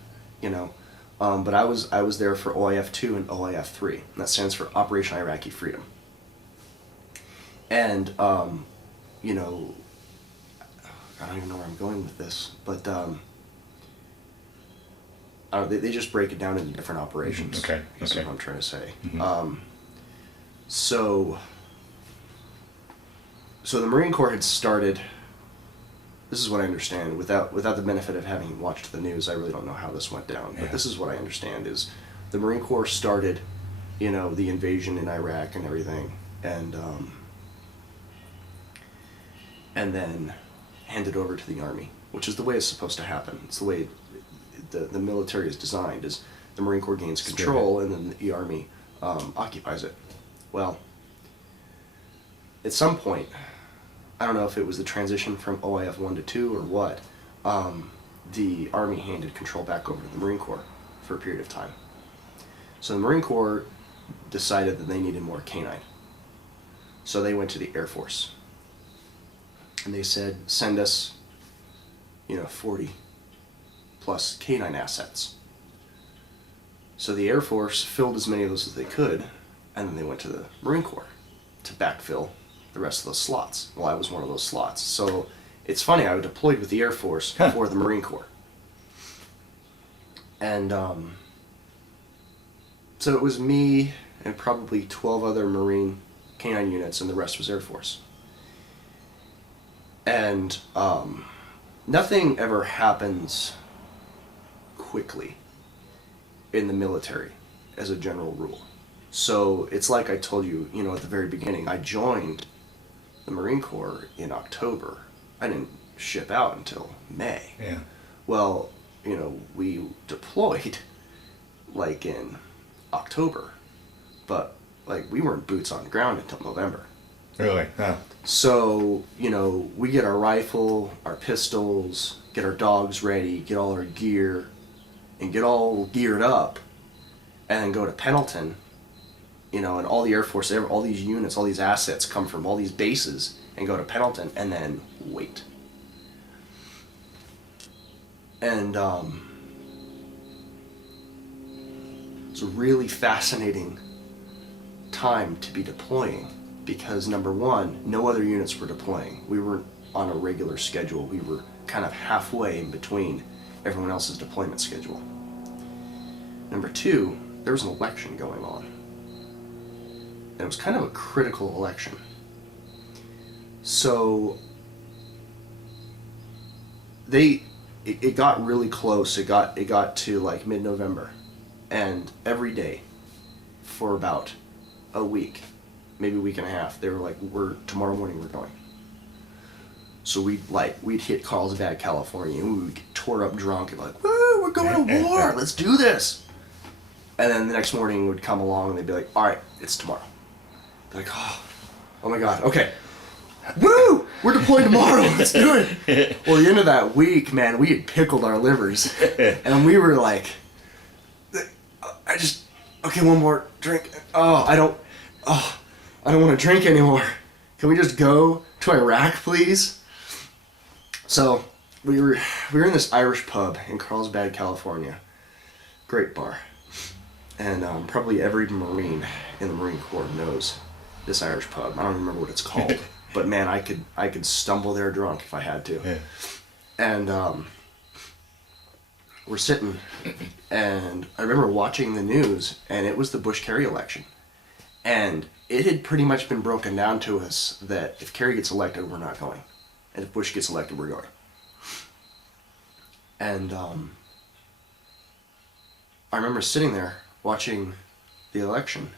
But I was there for OIF 2 and OIF 3. And that stands for Operation Iraqi Freedom. And, you know, I don't even know where I'm going with this, but they just break it down into different operations. Okay. That's what I'm trying to say. Mm-hmm. So the Marine Corps had started. This is what I understand. Without the benefit of having watched the news, I really don't know how this went down. But this is what I understand: is the Marine Corps started, you know, the invasion in Iraq and everything, and then handed over to the Army, which is the way it's supposed to happen. It's the way the military is designed. Is the Marine Corps gains control, and then the Army occupies it. Well, at some point, I don't know if it was the transition from OIF 1 to 2 or what, the Army handed control back over to the Marine Corps for a period of time. So the Marine Corps decided that they needed more canine. So they went to the Air Force. And they said, send us, 40 plus canine assets. So the Air Force filled as many of those as they could, and then they went to the Marine Corps to backfill the rest of those slots. Well, I was one of those slots. So it's funny, I was deployed with the Air Force for the Marine Corps. And so it was me and probably 12 other Marine canine units, and the rest was Air Force. And nothing ever happens quickly in the military as a general rule. So it's like I told you, at the very beginning, I joined the Marine Corps in October. I didn't ship out until May. Yeah. Well, we deployed like in October, but like we weren't boots on the ground until November. Really? Huh. So, we get our rifle, our pistols, get our dogs ready, get all our gear, and get all geared up, and then go to Pendleton, and all the Air Force, all these units, all these assets come from all these bases, and go to Pendleton, and then wait. And it's a really fascinating time to be deploying, because number one, no other units were deploying. We weren't on a regular schedule. We were kind of halfway in between everyone else's deployment schedule. Number two, there was an election going on. And it was kind of a critical election. So it got really close. It got to like mid-November, and every day for about a week, maybe a week and a half, they were like, tomorrow morning we're going. So we'd hit Carlsbad, California, and we would get tore up drunk and like, woo, we're going to war, let's do this. And then the next morning would come along and they'd be like, all right, it's tomorrow. They're like, oh my God, okay. Woo! We're deployed tomorrow, let's do it. Well, at the end of that week, man, we had pickled our livers. And we were like, okay, one more drink. I don't want to drink anymore. Can we just go to Iraq, please? So we were in this Irish pub in Carlsbad, California. Great bar. And probably every Marine in the Marine Corps knows this Irish pub. I don't even remember what it's called. But man, I could stumble there drunk if I had to. Yeah. And we're sitting, and I remember watching the news, and it was the Bush-Kerry election. And it had pretty much been broken down to us that if Kerry gets elected, we're not going. And if Bush gets elected, we're going. And I remember sitting there watching the election,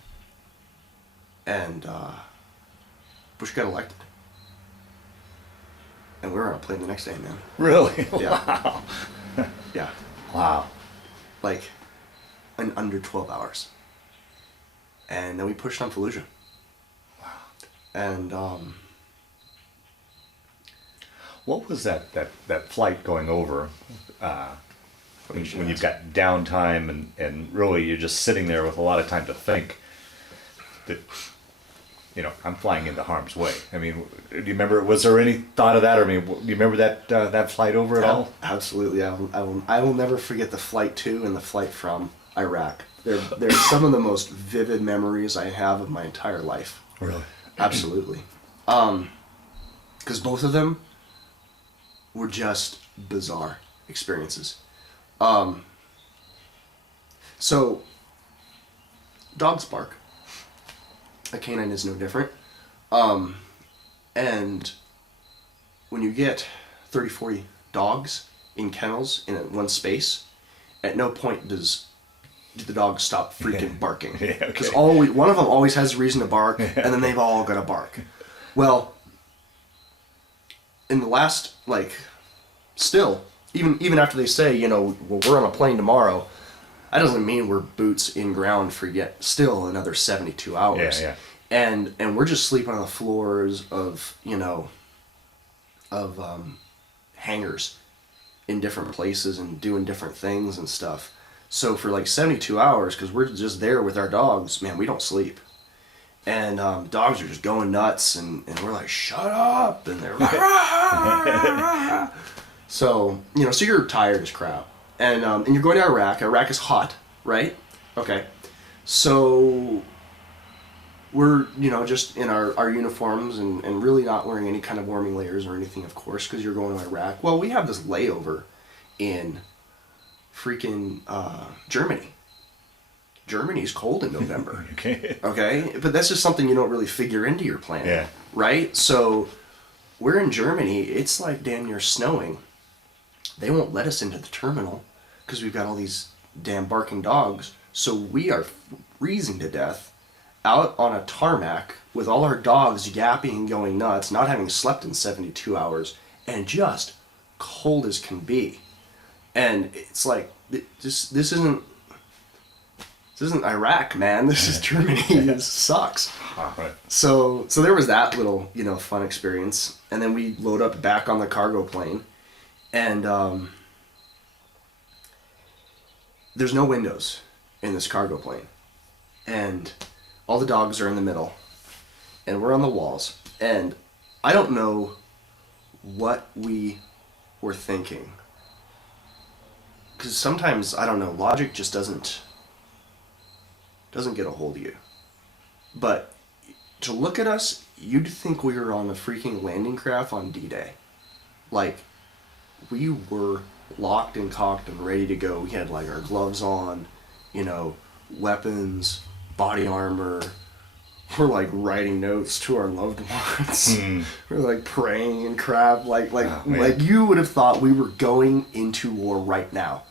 and Bush got elected. And we were on a plane the next day, man. Really? Yeah. Wow. Yeah. Wow. Like, in under 12 hours. And then we pushed on Fallujah. Wow. And, what was that flight going over, when you've got downtime and really you're just sitting there with a lot of time to think? I'm flying into harm's way. I mean, do you remember? Was there any thought of that? Or, I mean, do you remember that flight over at all? Absolutely. I will never forget the flight to and the flight from Iraq. They're some of the most vivid memories I have of my entire life. Really? Absolutely. Because both of them were just bizarre experiences. So, dogs bark. A canine is no different. And when you get 30, 40 dogs in kennels in one space, at no point do the dogs stop freaking barking. Yeah, because okay. one of them always has a reason to bark, and then they've all got to bark. Well, in the last, still, even after they say, well, we're on a plane tomorrow, that doesn't mean we're boots in ground for yet still another 72 hours. Yeah. And we're just sleeping on the floors of, hangars in different places and doing different things and stuff. So for 72 hours, because we're just there with our dogs, man, we don't sleep. And dogs are just going nuts, and we're like, shut up, and they're so you're tired as crap, and you're going to Iraq. Iraq is hot, right? Okay, so we're just in our uniforms and really not wearing any kind of warming layers or anything, of course, because you're going to Iraq. Well, we have this layover in freaking Germany. Germany's cold in November. Okay? But that's just something you don't really figure into your plan. Yeah. Right? So we're in Germany. It's like damn near snowing. They won't let us into the terminal because we've got all these damn barking dogs. So we are freezing to death out on a tarmac with all our dogs yapping and going nuts, not having slept in 72 hours, and just cold as can be. And it's like, this isn't Iraq, man. This is Germany. This sucks. Right. So there was that little, fun experience. And then we load up back on the cargo plane. And there's no windows in this cargo plane. And all the dogs are in the middle. And we're on the walls. And I don't know what we were thinking. Because sometimes, I don't know, logic just doesn't get a hold of you. But to look at us, you'd think we were on a freaking landing craft on D-Day. We were locked and cocked and ready to go. We had our gloves on, weapons, body armor. We're writing notes to our loved ones. We're praying and crap. Like you would have thought we were going into war right now.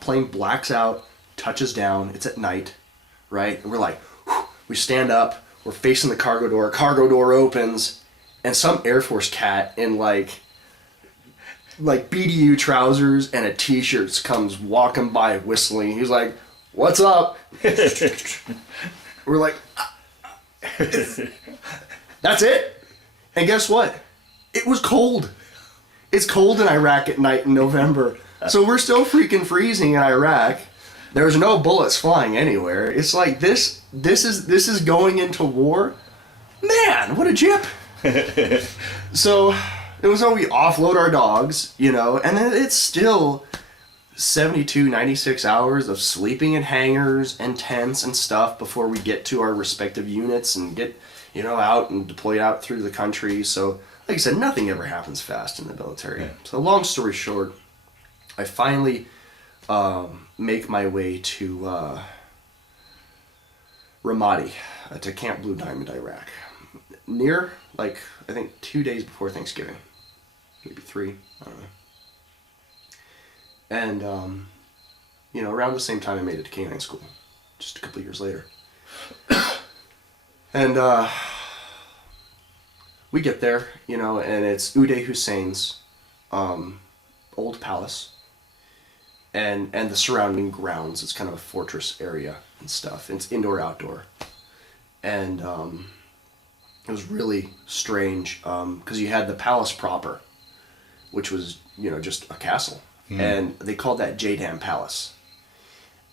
Plane blacks out, touches down, it's at night, right? And we're we stand up, we're facing the cargo door opens, and some Air Force cat in BDU trousers and a t-shirt comes walking by whistling. He's like, "What's up?" We're like, "That's it?" And guess what? It was cold. It's cold in Iraq at night in November. So we're still freaking freezing in Iraq. There's no bullets flying anywhere. It's like this is going into war. Man, what a jip. So it was when we offload our dogs, and then it's still 72, 96 hours of sleeping in hangars and tents and stuff before we get to our respective units and get, out and deployed out through the country. So, like I said, nothing ever happens fast in the military. Yeah. So long story short, I finally make my way to Ramadi, to Camp Blue Diamond, Iraq. Near, I think 2 days before Thanksgiving. Maybe 3, I don't know. And, around the same time I made it to canine school, just a couple of years later. And we get there, and it's Uday Hussein's old palace. And the surrounding grounds. It's kind of a fortress area and stuff. It's indoor, outdoor. And it was really strange because you had the palace proper, which was, just a castle. And they called that J-Dam Palace.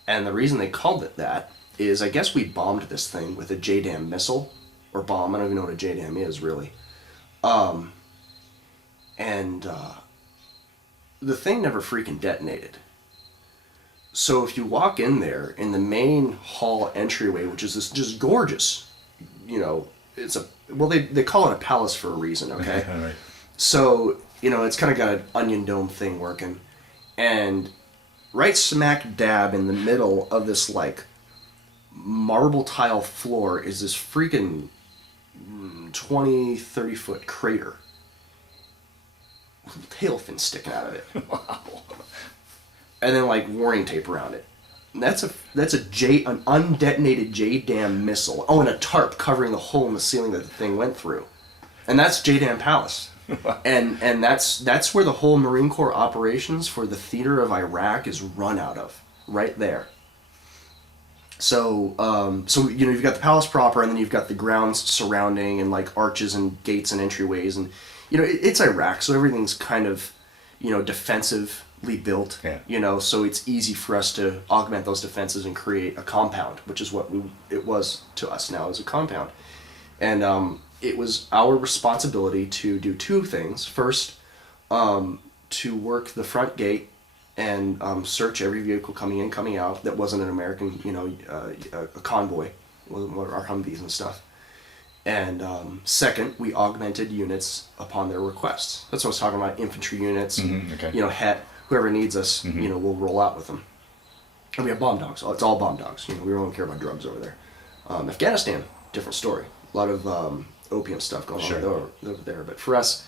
And the reason they called it that is I guess we bombed this thing with a JDAM missile or bomb. I don't even know what a JDAM is really. And the thing never freaking detonated. So if you walk in there in the main hall entryway, which is this just gorgeous, it's they call it a palace for a reason, okay? All right. So, it's kind of got an onion dome thing working. And right smack dab in the middle of this, like, marble tile floor is this freaking 20, 30 foot crater. With tail fins sticking out of it. Wow. And then, like, warning tape around it. And that's an undetonated JDAM missile. Oh, and a tarp covering the hole in the ceiling that the thing went through. And that's JDAM Palace. and that's where the whole Marine Corps operations for the theater of Iraq is run out of. Right there. So you've got the palace proper, and then you've got the grounds surrounding, and like arches and gates and entryways, and it's Iraq, so everything's kind of defensively built. Yeah. So it's easy for us to augment those defenses and create a compound, which is what it was to us now as a compound, and it was our responsibility to do two things. First, to work the front gate and search every vehicle coming in, coming out that wasn't an American, a convoy, our Humvees and stuff. And second, we augmented units upon their requests. That's what I was talking about, infantry units, Okay. Het, whoever needs us, we'll roll out with them. And we have bomb dogs. It's all bomb dogs. We don't care about drugs over there. Afghanistan, different story. A lot of opium stuff going on over there. But for us,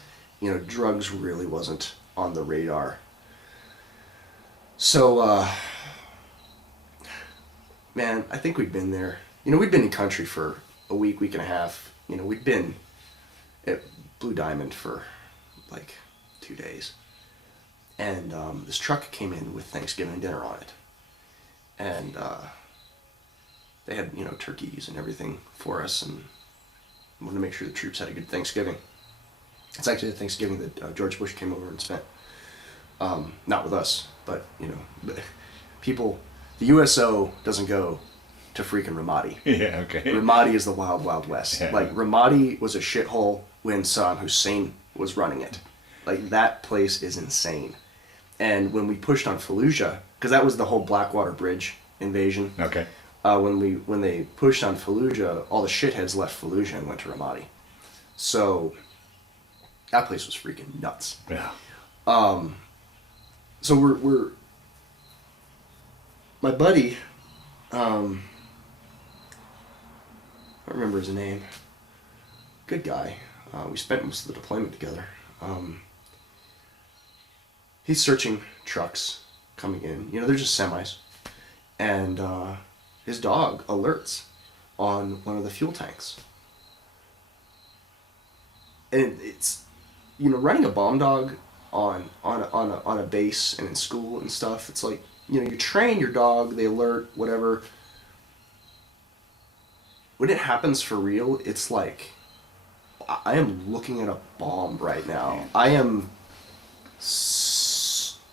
drugs really wasn't on the radar. So, man, I think we'd been there. We'd been in country for a week and a half. We'd been at Blue Diamond for like 2 days. And this truck came in with Thanksgiving dinner on it. And they had, turkeys and everything for us, and wanted to make sure the troops had a good Thanksgiving. It's actually the Thanksgiving that George Bush came over and spent. Not with us, but, people, the USO doesn't go to freaking Ramadi. Yeah, okay. Ramadi is the wild, wild west. Yeah. Like, Ramadi was a shithole when Saddam Hussein was running it. Like, that place is insane. And when we pushed on Fallujah, because that was the whole Blackwater Bridge invasion. Okay. When they pushed on Fallujah, all the shitheads left Fallujah and went to Ramadi. So, that place was freaking nuts. Yeah. So we're my buddy, I don't remember his name. Good guy. We spent most of the deployment together. He's searching trucks coming in. They're just semis. And his dog alerts on one of the fuel tanks. And it's, running a bomb dog on a base and in school and stuff, it's like, you train your dog, they alert, whatever. When it happens for real, it's like, I am looking at a bomb right now. I am,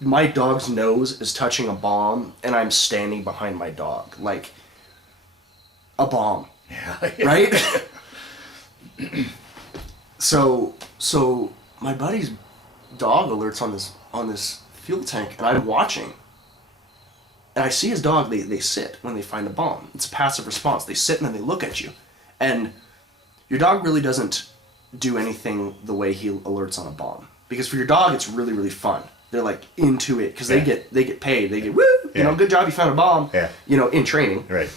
my dog's nose is touching a bomb, and I'm standing behind my dog, like, a bomb. Yeah. Right? So my buddy's dog alerts on this fuel tank, and I'm watching. And I see his dog, they sit when they find a bomb. It's a passive response. They sit and then they look at you. And your dog really doesn't do anything the way he alerts on a bomb. Because for your dog, it's really, really fun. They're like into it, because they get paid. They get, woo, good job, you found a bomb, in training. Right.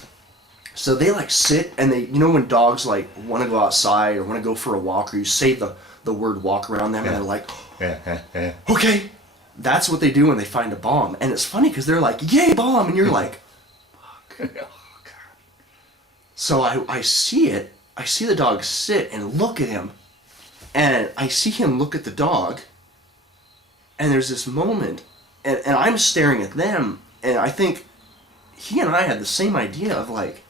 So they like sit, and they, when dogs like want to go outside or want to go for a walk, or you say the word walk around them, and they're like, okay. That's what they do when they find a bomb. And it's funny because they're like, yay, bomb, and you're like, fuck. Oh, God. So I see it. I see the dog sit and look at him, and I see him look at the dog, and there's this moment, and I'm staring at them, and I think he and I had the same idea of like,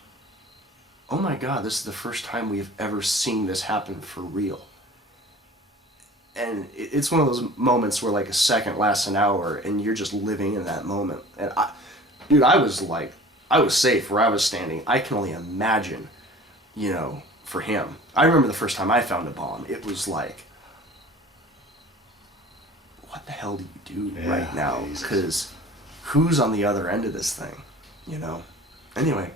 oh my God, this is the first time we've ever seen this happen for real. And it's one of those moments where like a second lasts an hour, and you're just living in that moment. And I was like I was safe where I was standing. I can only imagine, for him. I remember the first time I found a bomb. It was like, what the hell do you do right now? Because who's on the other end of this thing, Anyway,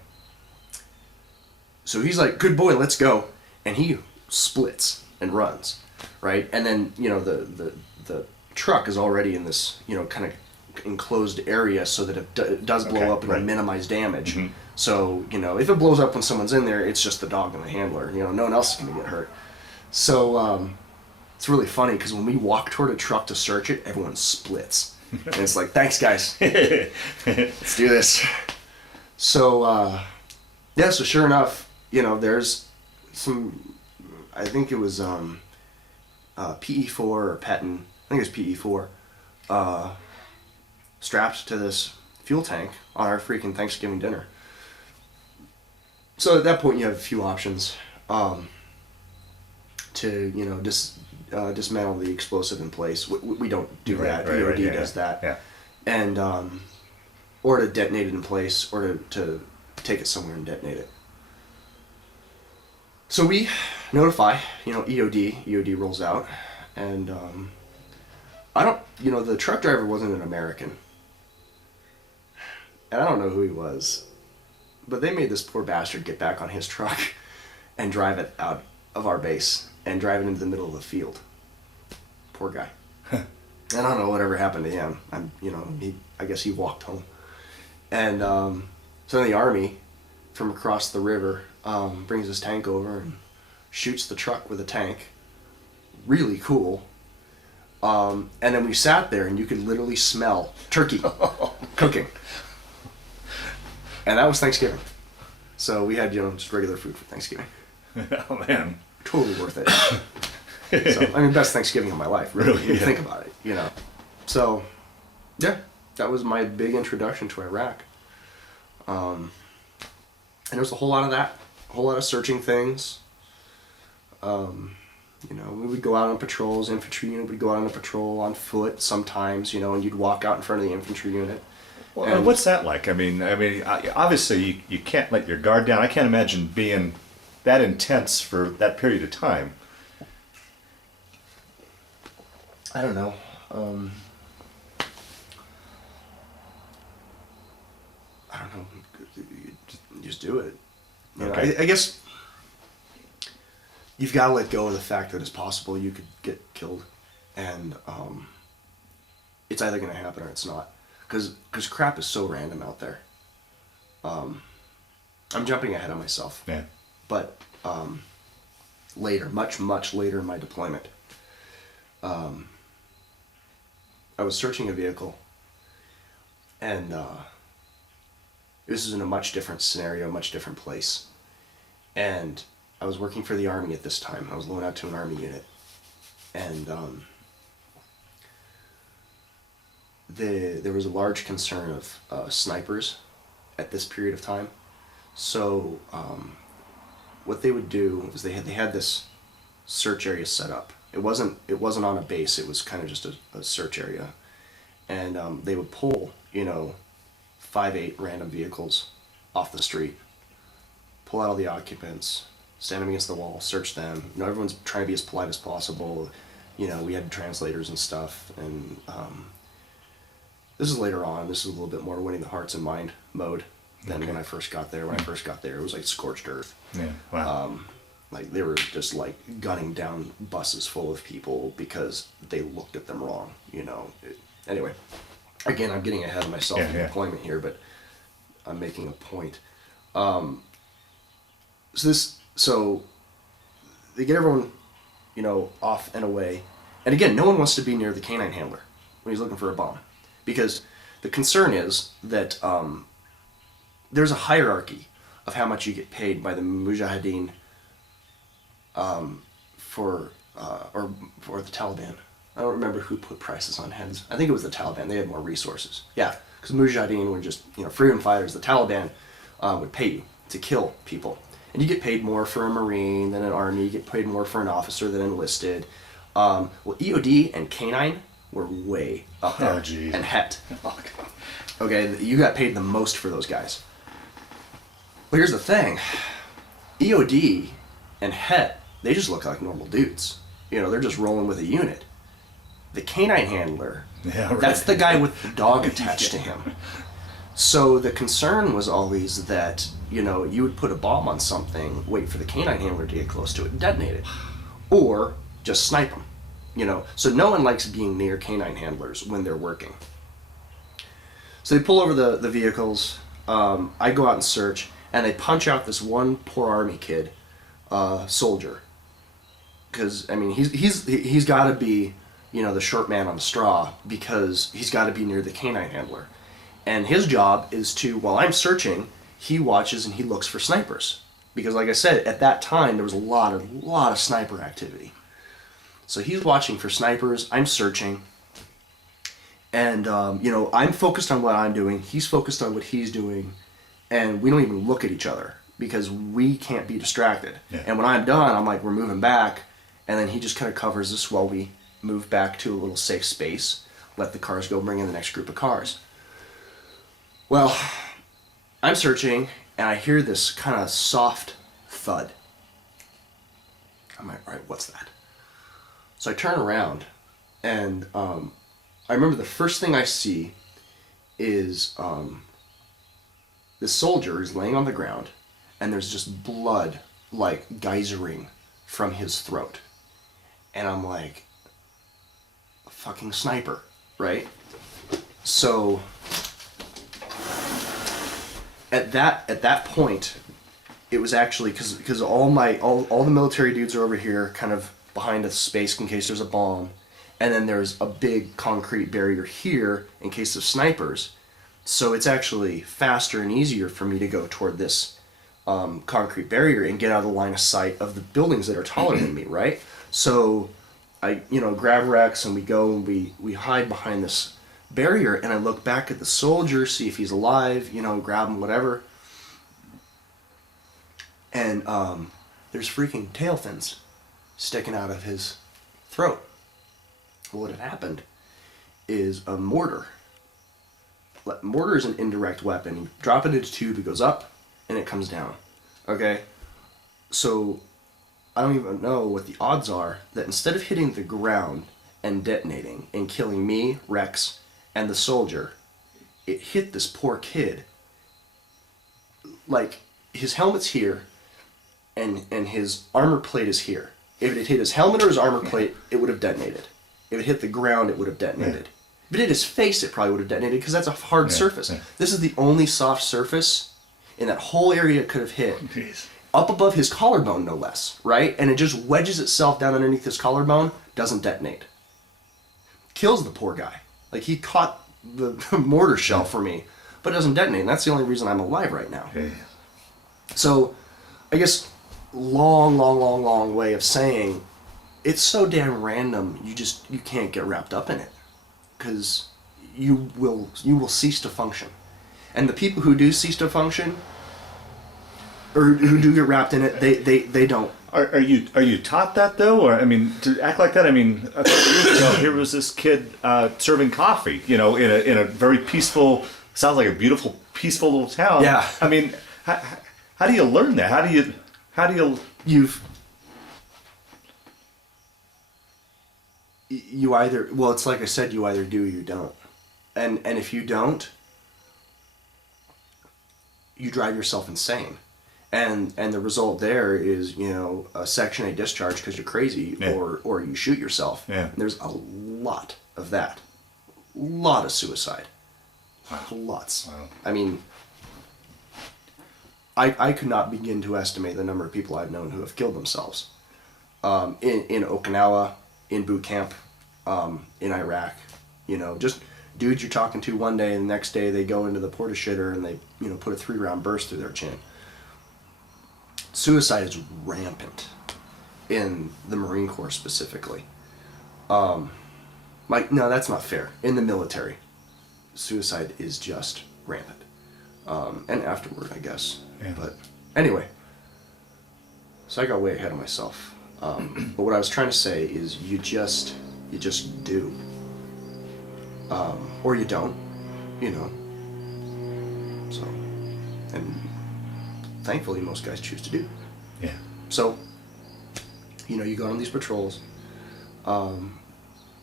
so he's like, good boy, let's go. And he splits and runs, right? And then, the truck is already in this, kind of enclosed area so that if it does blow up, it'll minimize damage. Mm-hmm. So, if it blows up when someone's in there, it's just the dog and the handler. No one else is going to get hurt. So, it's really funny because when we walk toward a truck to search it, everyone splits. And it's like, thanks, guys. Let's do this. So, so sure enough, there's some, I think it was PE4 or Pettin, I think it was PE4, strapped to this fuel tank on our freaking Thanksgiving dinner. So at that point, you have a few options to, dismantle the explosive in place. We don't do that. EOD does that. Yeah. And or to detonate it in place, or to take it somewhere and detonate it. So we notify, EOD. EOD rolls out, and the truck driver wasn't an American, and I don't know who he was, but they made this poor bastard get back on his truck and drive it out of our base and drive it into the middle of the field. Poor guy. And I don't know whatever happened to him. I guess he walked home. And so the Army, from across the river, brings his tank over and shoots the truck with a tank. Really cool. And then we sat there and you could literally smell turkey cooking. And that was Thanksgiving. So we had, just regular food for Thanksgiving. Oh, man. Totally worth it. So, best Thanksgiving of my life, really, when you think about it, So, yeah, that was my big introduction to Iraq. And there was a whole lot of that, a whole lot of searching things. We would go out on patrols, infantry unit would go out on a patrol on foot sometimes, and you'd walk out in front of the infantry unit. Well, and what's that like? Obviously you can't let your guard down. I can't imagine being that intense for that period of time. I don't know. I don't know. You just do it. Okay. I guess you've got to let go of the fact that it's possible you could get killed, and it's either going to happen or it's not. Because crap is so random out there. I'm jumping ahead of myself. Yeah. But later, much later in my deployment, I was searching a vehicle, and this was in a much different scenario, much different place. And I was working for the Army at this time. I was loaned out to an Army unit. And there was a large concern of snipers at this period of time. So what they would do is they had this search area set up. It wasn't on a base. It was kind of just a search area, and they would pull 5-8 random vehicles off the street, pull out all the occupants, stand them against the wall, search them. Everyone's trying to be as polite as possible. We had translators and stuff, and this is later on. This is a little bit more winning the hearts and mind mode than when I first got there. When I first got there, it was like scorched earth. Yeah. Wow. Like they were just like gunning down buses full of people because they looked at them wrong. Anyway, again, I'm getting ahead of myself in deployment here, but I'm making a point. So they get everyone, off and away. And again, no one wants to be near the canine handler when he's looking for a bomb, because the concern is that there's a hierarchy of how much you get paid by the Mujahideen for the Taliban. I don't remember who put prices on heads. I think it was the Taliban. They had more resources. Yeah, because Mujahideen were just freedom fighters. The Taliban would pay you to kill people, and you get paid more for a Marine than an Army. You get paid more for an officer than enlisted. Well, EOD and K9 were way up there, and Het. Okay, you got paid the most for those guys. Well, here's the thing. EOD and Het, they just look like normal dudes. You know, they're just rolling with a unit. The canine handler, Yeah, right. that's the guy with the dog attached to him. So the concern was always that, you know, you would put a bomb on something, wait for the canine handler to get close to it and detonate it. Or just snipe them, you know. So no one likes being near canine handlers when they're working. So they pull over the vehicles. I go out and search, and they punch out this one poor army kid, soldier. Because, I mean, he's got to be, you know, the short man on the straw, because he's got to be near the canine handler. And his job is to, while I'm searching, he watches and he looks for snipers. Because like I said, at that time, there was a lot of sniper activity. So he's watching for snipers, I'm searching. And, you know, I'm focused on what I'm doing, he's focused on what he's doing, and we don't even look at each other because we can't be distracted. Yeah. And when I'm done, I'm like, we're moving back, and then he just kind of covers us while we move back to a little safe space, let the cars go, bring in the next group of cars. Well, I'm searching, and I hear this kind of soft thud. I'm like, all right, what's that? So I turn around, and I remember the first thing I see is this soldier is laying on the ground, and there's just blood, like, geysering from his throat. And I'm like, a fucking sniper, right? So at that point, it was actually because all the military dudes are over here, kind of behind a space in case there's a bomb, and then there's a big concrete barrier here in case of snipers. So it's actually faster and easier for me to go toward this concrete barrier and get out of the line of sight of the buildings that are taller than me, right? So I, you know, grab Rex and we go and we hide behind this barrier, and I look back at the soldier, see if he's alive, you know, grab him, whatever. And there's freaking tail fins sticking out of his throat. What had happened is a mortar. Mortar is an indirect weapon. You drop it into tube, it goes up, and it comes down. Okay? So I don't even know what the odds are that instead of hitting the ground and detonating and killing me, Rex, and the soldier, it hit this poor kid. Like, his helmet's here, and his armor plate is here. If it had hit his helmet or his armor plate, it would have detonated. If it hit the ground, it would have detonated. Yeah. If it hit his face, it probably would have detonated, because that's a hard surface. Yeah. This is the only soft surface in that whole area it could have hit. Jeez. Up above his collarbone, no less, right? And it just wedges itself down underneath his collarbone, doesn't detonate. Kills the poor guy. Like, he caught the mortar shell for me, but it doesn't detonate, and that's the only reason I'm alive right now. Okay. So, I guess, long way of saying, it's so damn random, you can't get wrapped up in it, because you will cease to function. And the people who do cease to function, or who do get wrapped in it, they don't. Are you taught that though? Or I mean, to act like that? I mean, a couple years ago, here was this kid serving coffee, you know, in a very peaceful, sounds like a beautiful, peaceful little town. Yeah. I mean, how do you learn that? How do you you either, well, it's like I said, you either do or you don't. And if you don't, you drive yourself insane. And the result there is, you know, a Section 8 discharge because you're crazy, yeah, or you shoot yourself. Yeah. And there's a lot of that. A lot of suicide. Wow. Lots. Wow. I mean, I could not begin to estimate the number of people I've known who have killed themselves. In Okinawa, in boot camp, in Iraq, you know, just dudes you're talking to one day and the next day they go into the porta shitter and they, you know, put a 3-round burst through their chin. Suicide is rampant in the Marine Corps specifically. Like, no, that's not fair. In the military, suicide is just rampant. And afterward, I guess. Yeah. But anyway, so I got way ahead of myself. But what I was trying to say is you just do. Or you don't, you know. So, and thankfully most guys choose to do. Yeah. So, you go on these patrols, and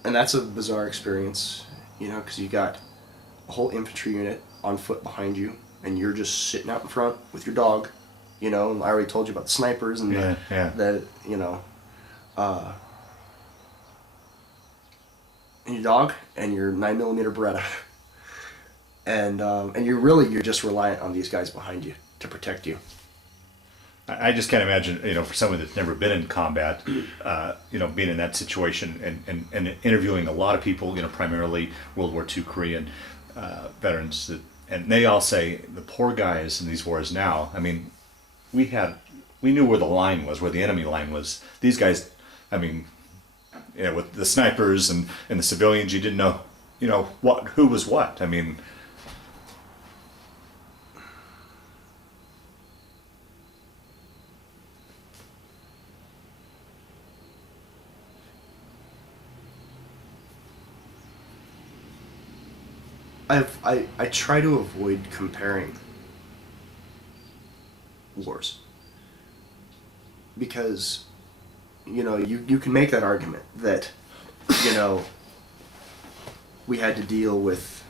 that's a bizarre experience, because you got a whole infantry unit on foot behind you, and you're just sitting out in front with your dog, and I already told you about the snipers and and your dog and your 9mm Beretta, and you're just reliant on these guys behind you to protect you. I just can't imagine, for someone that's never been in combat, being in that situation and interviewing a lot of people, primarily World War II Korean veterans, and they all say the poor guys in these wars now. I mean, we knew where the line was, where the enemy line was. These guys, I mean, with the snipers and the civilians, you didn't know, who was what. I mean. I try to avoid comparing wars, because you can make that argument that we had to deal with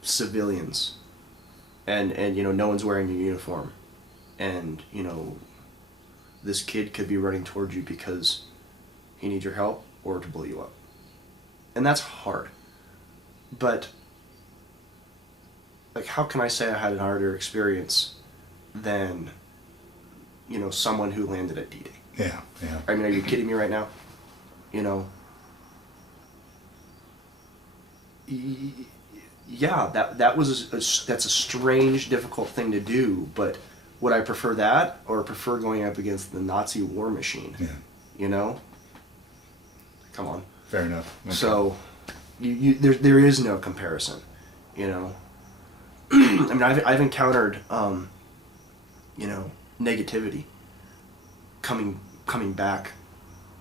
civilians and no one's wearing a uniform, and this kid could be running towards you because he needs your help or to blow you up, and that's hard. But how can I say I had an harder experience than someone who landed at D-Day? Yeah. I mean, are you kidding me right now? Yeah, that's a strange, difficult thing to do, but would I prefer that or prefer going up against the Nazi war machine? Yeah. Come on. Fair enough. Okay. So there is no comparison, I mean, I've encountered negativity coming back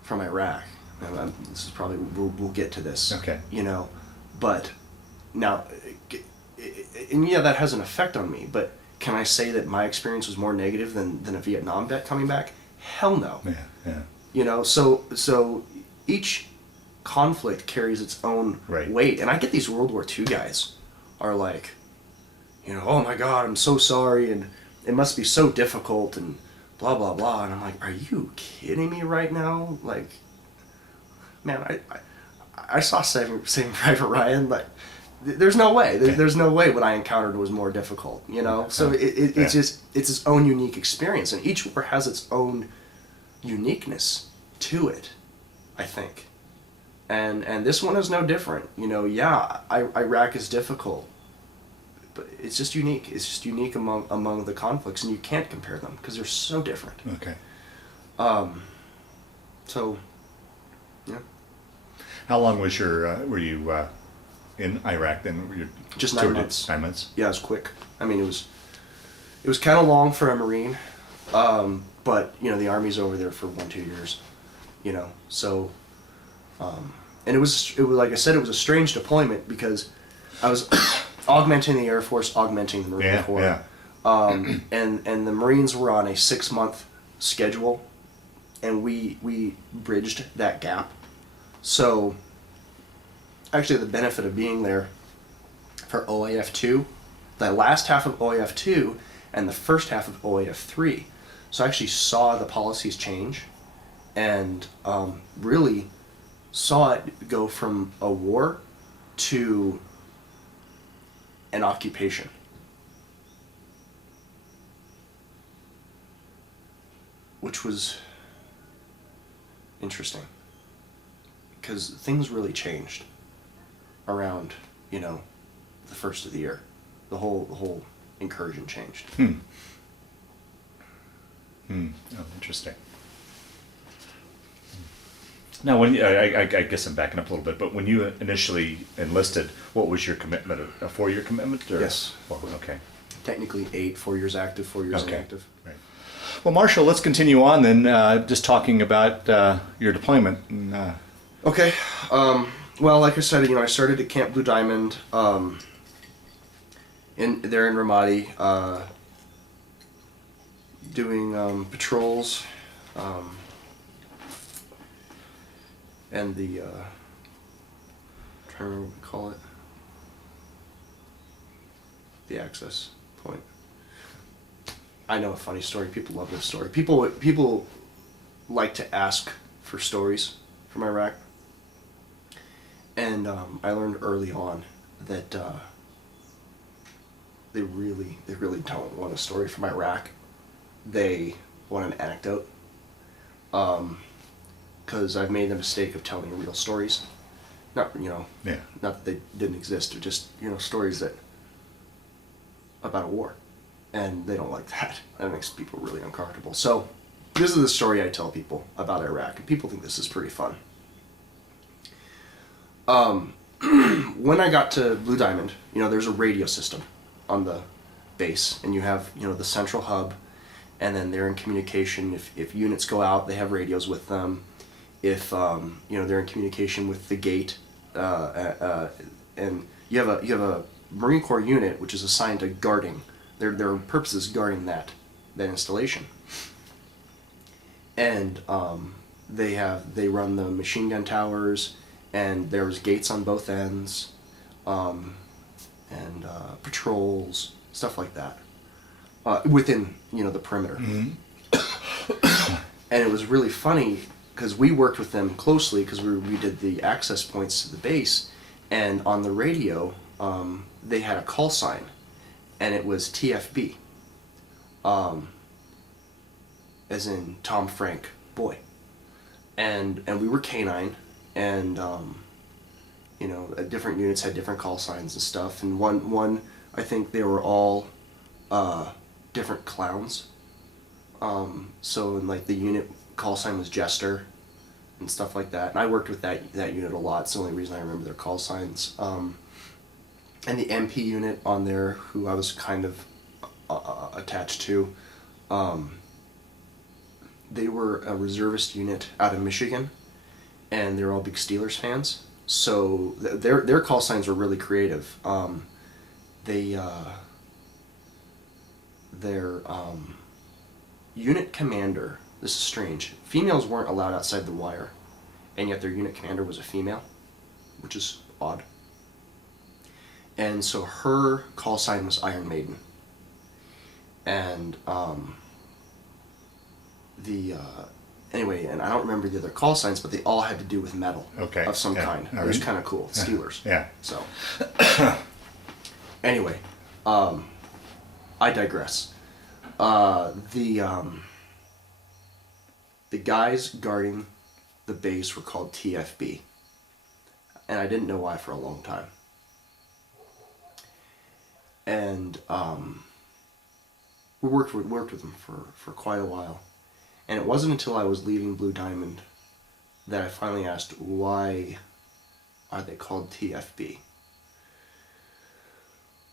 from Iraq. This is probably we'll get to this. Okay. But now, and yeah, that has an effect on me. But can I say that my experience was more negative than a Vietnam vet coming back? Hell no. Yeah. So each conflict carries its own weight, and I get these World War II guys are like, oh my God, I'm so sorry, and it must be so difficult, and blah blah blah, and I'm like, are you kidding me right now? Like, man, I saw Saving Private Ryan, like, there's no way, there's no way what I encountered was more difficult, So it's just it's its own unique experience, and each war has its own uniqueness to it, I think, and this one is no different. Iraq is difficult. But it's just unique. It's just unique among the conflicts, and you can't compare them because they're so different. Okay. So, yeah. How long was were you in Iraq then? Were you just 9 months. 9 months. Yeah, it was quick. I mean, it was kind of long for a Marine, but the Army's over there for 1-2 years, So, and it was like I said, it was a strange deployment because I was augmenting the Air Force, augmenting the Marine Corps. Yeah. And the Marines were on a 6-month schedule, and we bridged that gap. So, actually, the benefit of being there for OIF 2, the last half of OIF 2 and the first half of OIF 3. So I actually saw the policies change, and really saw it go from a war to an occupation. Which was interesting, because things really changed around, the first of the year. The whole incursion changed. Oh, interesting. Now, when I guess I'm backing up a little bit, but when you initially enlisted, what was your commitment? A 4-year commitment? Or? Yes. Well, okay. Technically 8, 4 years active, 4 years Okay. inactive. Right. Well, Marshall, let's continue on then, just talking about your deployment. And, Okay. Well, like I said, I started at Camp Blue Diamond there in Ramadi. doing patrols, and the I'm trying to remember what we call it. The access point. I know a funny story. People love this story. People like to ask for stories from Iraq, and I learned early on that they really don't want a story from Iraq. They want an anecdote. Because I've made the mistake of telling real stories. Not Yeah. not that they didn't exist, or just stories that about a war, and they don't like that. That makes people really uncomfortable. So this is the story I tell people about Iraq, and people think this is pretty fun. When I got to Blue Diamond, there's a radio system on the base, and you have the central hub, and then they're in communication. If units go out, they have radios with them. If they're in communication with the gate, and you have a Marine Corps unit which is assigned to guarding. Their purpose is guarding that installation. And they run the machine gun towers, and there's gates on both ends, and patrols, stuff like that, within the perimeter. Mm-hmm. And it was really funny because we worked with them closely because we did the access points to the base, and on the radio they had a call sign, and it was TFB, as in Tom Frank Boy, and we were K9, and different units had different call signs and stuff, and one I think they were all different clowns, so like the unit call sign was Jester and stuff like that, and I worked with that unit a lot. It's the only reason I remember their call signs. And the MP unit on there, who I was kind of attached to, they were a reservist unit out of Michigan, and they're all big Steelers fans. So their call signs were really creative. Their unit commander. This is strange. Females weren't allowed outside the wire, and yet their unit commander was a female, which is odd. And so her call sign was Iron Maiden. And anyway, and I don't remember the other call signs, but they all had to do with metal of some kind. It was kind of cool. Steelers. Yeah. So anyway, I digress. The guys guarding the base were called TFB, and I didn't know why for a long time. And we worked with them for quite a while, and it wasn't until I was leaving Blue Diamond that I finally asked, why are they called TFB?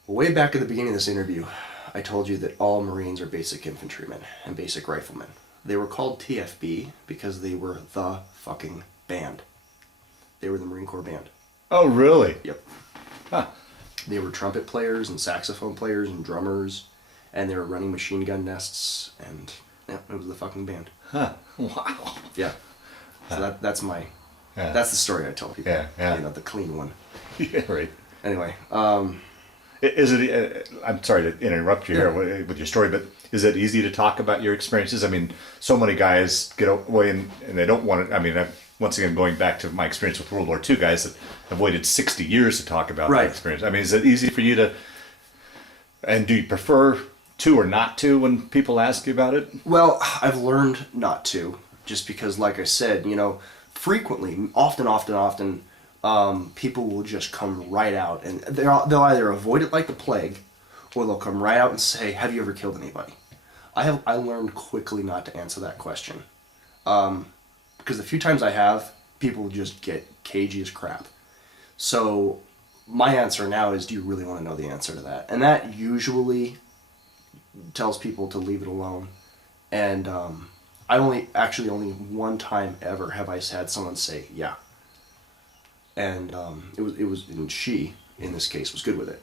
Way back at the beginning of this interview, I told you that all Marines are basic infantrymen and basic riflemen. They were called TFB because they were the fucking band. They were the Marine Corps band. Oh, really? Yep. Huh. They were trumpet players and saxophone players and drummers, and they were running machine gun nests, and yeah, it was the fucking band. Huh. Wow. Yeah. So that's the story I tell people. Yeah. The clean one. Yeah, right. Anyway, Is it? I'm sorry to interrupt you here with your story, but is it easy to talk about your experiences? I mean, so many guys get away and they don't want to. I mean, once again, going back to my experience with World War II guys that have waited 60 years to talk about their experience. I mean, is it easy for you to? And do you prefer to or not to when people ask you about it? Well, I've learned not to, just because, like I said, frequently, often. People will just come right out, and they'll either avoid it like the plague, or they'll come right out and say, "Have you ever killed anybody?" I learned quickly not to answer that question, because the few times I have, people just get cagey as crap. So my answer now is, do you really want to know the answer to that? And that usually tells people to leave it alone. And only one time ever have I had someone say, "Yeah." And and she, in this case, was good with it,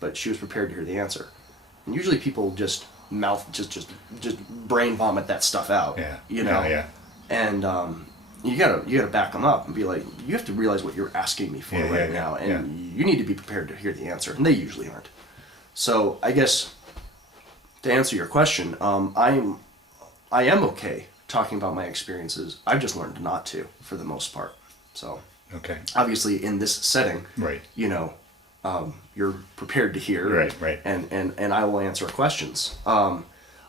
but she was prepared to hear the answer. And usually people just mouth, just brain vomit that stuff out. Yeah. You know. Yeah. And you gotta back them up and be like, you have to realize what you're asking me for now, and you need to be prepared to hear the answer, and they usually aren't. So I guess to answer your question, I am okay talking about my experiences. I've just learned not to for the most part. So Okay. obviously in this setting, Right. you know, you're prepared to hear, Right. and I will answer questions. I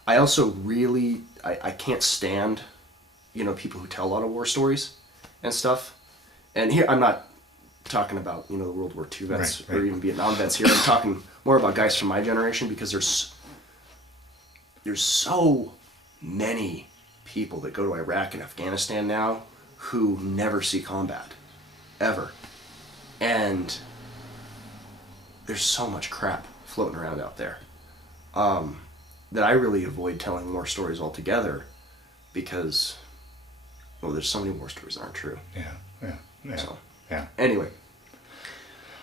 also really I can't stand, you know, people who tell a lot of war stories and stuff. And here I'm not talking about, you know, the World War II vets Right. or even Vietnam vets here. I'm talking more about guys from my generation, because there's so many people that go to Iraq and Afghanistan now who never see combat ever. And there's so much crap floating around out there that I really avoid telling war stories altogether, because, well, there's so many war stories that aren't true. Yeah. So, Yeah. anyway.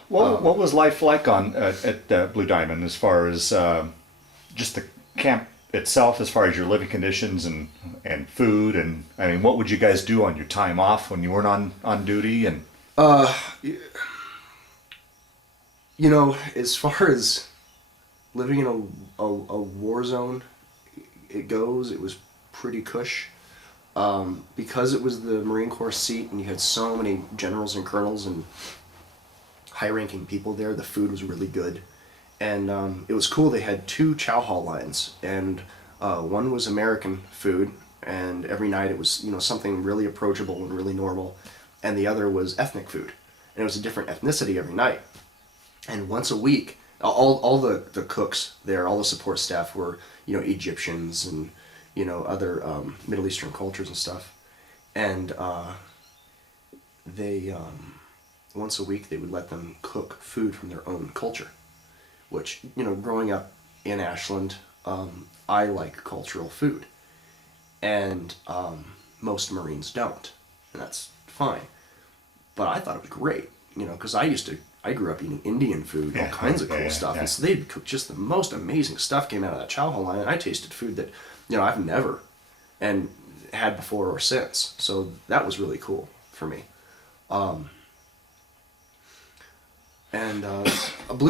What was life like at Blue Diamond, as far as just the camp itself, as far as your living conditions and food, and I mean, what would you guys do on your time off when you weren't on duty? And You know, as far as living in a war zone it goes, it was pretty cush. Because it was the Marine Corps seat and you had so many generals and colonels and high-ranking people there, the food was really good. And it was cool. They had 2 chow hall lines, and one was American food, and every night it was, you know, something really approachable and really normal, and the other was ethnic food, and it was a different ethnicity every night. And once a week, all the cooks there, all the support staff were, you know, Egyptians and, you know, other Middle Eastern cultures and stuff. And they, once a week, they would let them cook food from their own culture, which, you know, growing up in Ashland, I like cultural food. And most Marines don't, and that's fine. But I thought it was great, you know, because I grew up eating Indian food, all kinds of cool stuff. And so they'd cook just the most amazing stuff came out of that chow hall line, and I tasted food that, you know, I've never and had before or since. So that was really cool for me. Blue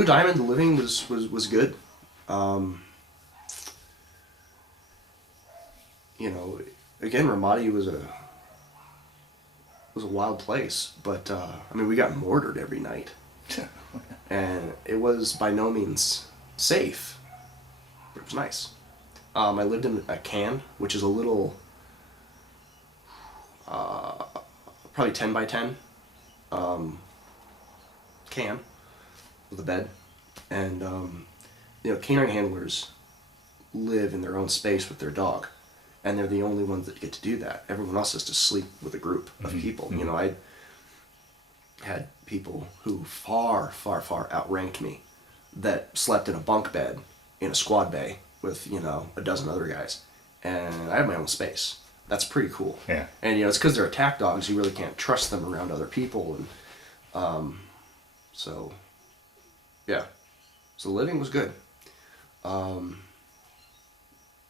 Diamond, the living was good. You know, again, Ramadi was a wild place, but I mean, we got mortared every night. And it was by no means safe, but it was nice. I lived in a can, which is a little, probably 10 by 10 can with a bed. And, you know, canine handlers live in their own space with their dog, and they're the only ones that get to do that. Everyone else has to sleep with a group of people. You know, I had people who far outranked me that slept in a bunk bed in a squad bay with, you know, a dozen other guys, and I had my own space. That's pretty cool. Yeah. And, you know, it's because they're attack dogs, you really can't trust them around other people, and so yeah, so living was good. I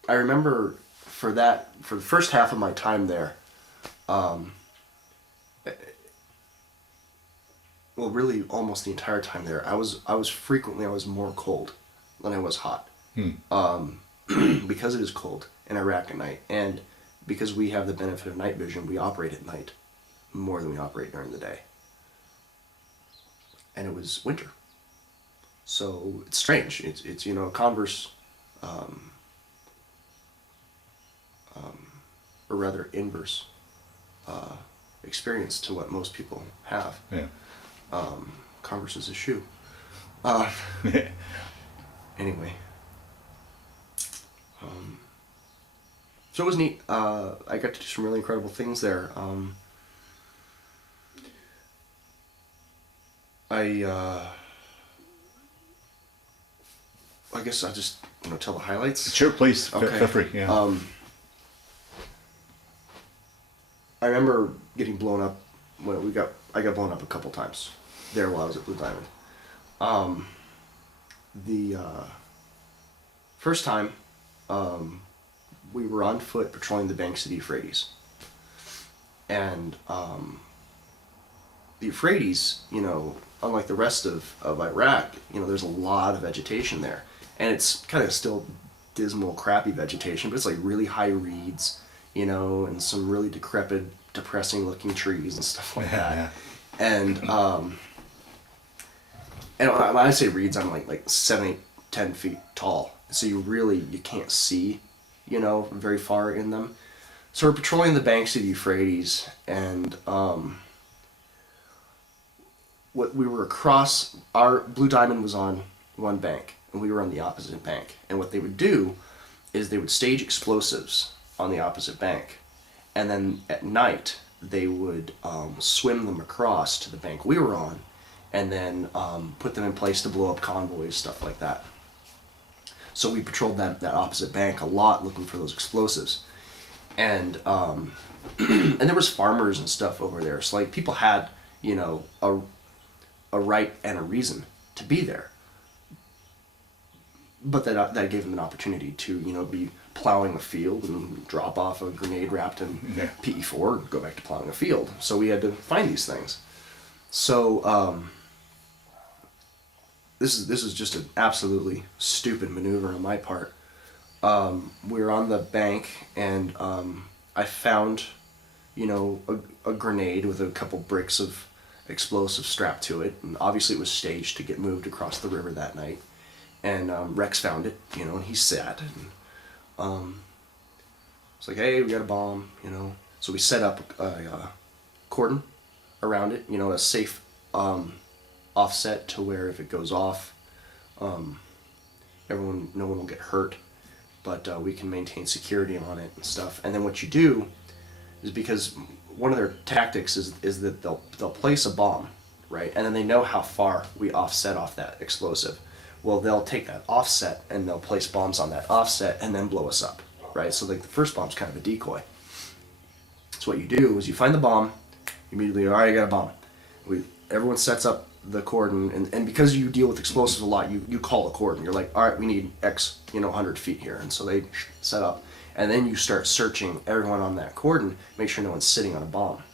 remember for the first half of my time there, well, really almost the entire time there, I was more cold than I was hot. Because it is cold in Iraq at night, and because we have the benefit of night vision, we operate at night more than we operate during the day. And it was winter, so it's strange. It's you know, converse, or rather inverse experience to what most people have. Yeah. Converse is a shoe. Anyway. So it was neat. I got to do some really incredible things there. I guess I'll just, you know, tell the highlights. Sure, please. Okay. Feel free. Yeah. I remember getting blown up when I got blown up a couple times there while I was at Blue Diamond. The first time we were on foot patrolling the banks of the Euphrates. And the Euphrates, unlike the rest of Iraq, there's a lot of vegetation there. And it's kind of still dismal, crappy vegetation, but it's like really high reeds, and some really decrepit, depressing looking trees and stuff like that. Yeah. And when I say reeds, I'm like 7, 8, 10 feet tall. So you can't see, very far in them. So we're patrolling the banks of the Euphrates, and we were across, our Blue Diamond was on one bank, and we were on the opposite bank. And what they would do is they would stage explosives on the opposite bank, and then at night they would swim them across to the bank we were on, and then put them in place to blow up convoys, stuff like that. So we patrolled that opposite bank a lot, looking for those explosives. And and there was farmers and stuff over there, so like people had a right and a reason to be there, but that gave them an opportunity to be plowing a field and drop off a grenade wrapped in PE4 and go back to plowing a field. So we had to find these things. So this is just an absolutely stupid maneuver on my part. We were on the bank, and I found, a grenade with a couple bricks of explosive strapped to it, and obviously it was staged to get moved across the river that night. And Rex found it, and he sat, and it's like, hey, we got a bomb, So we set up a cordon around it, a safe offset to where if it goes off, no one will get hurt. But we can maintain security on it and stuff. And then what you do is, because one of their tactics is that they'll place a bomb, right? And then they know how far we offset off that explosive. Well, they'll take that offset and they'll place bombs on that offset and then blow us up, right? So like the first bomb's kind of a decoy. So what you do is you find the bomb, immediately, all right, I got a bomb. Everyone sets up the cordon, and because you deal with explosives a lot, you call a cordon. You're like, all right, we need X, 100 feet here. And so they set up, and then you start searching everyone on that cordon, make sure no one's sitting on a bomb.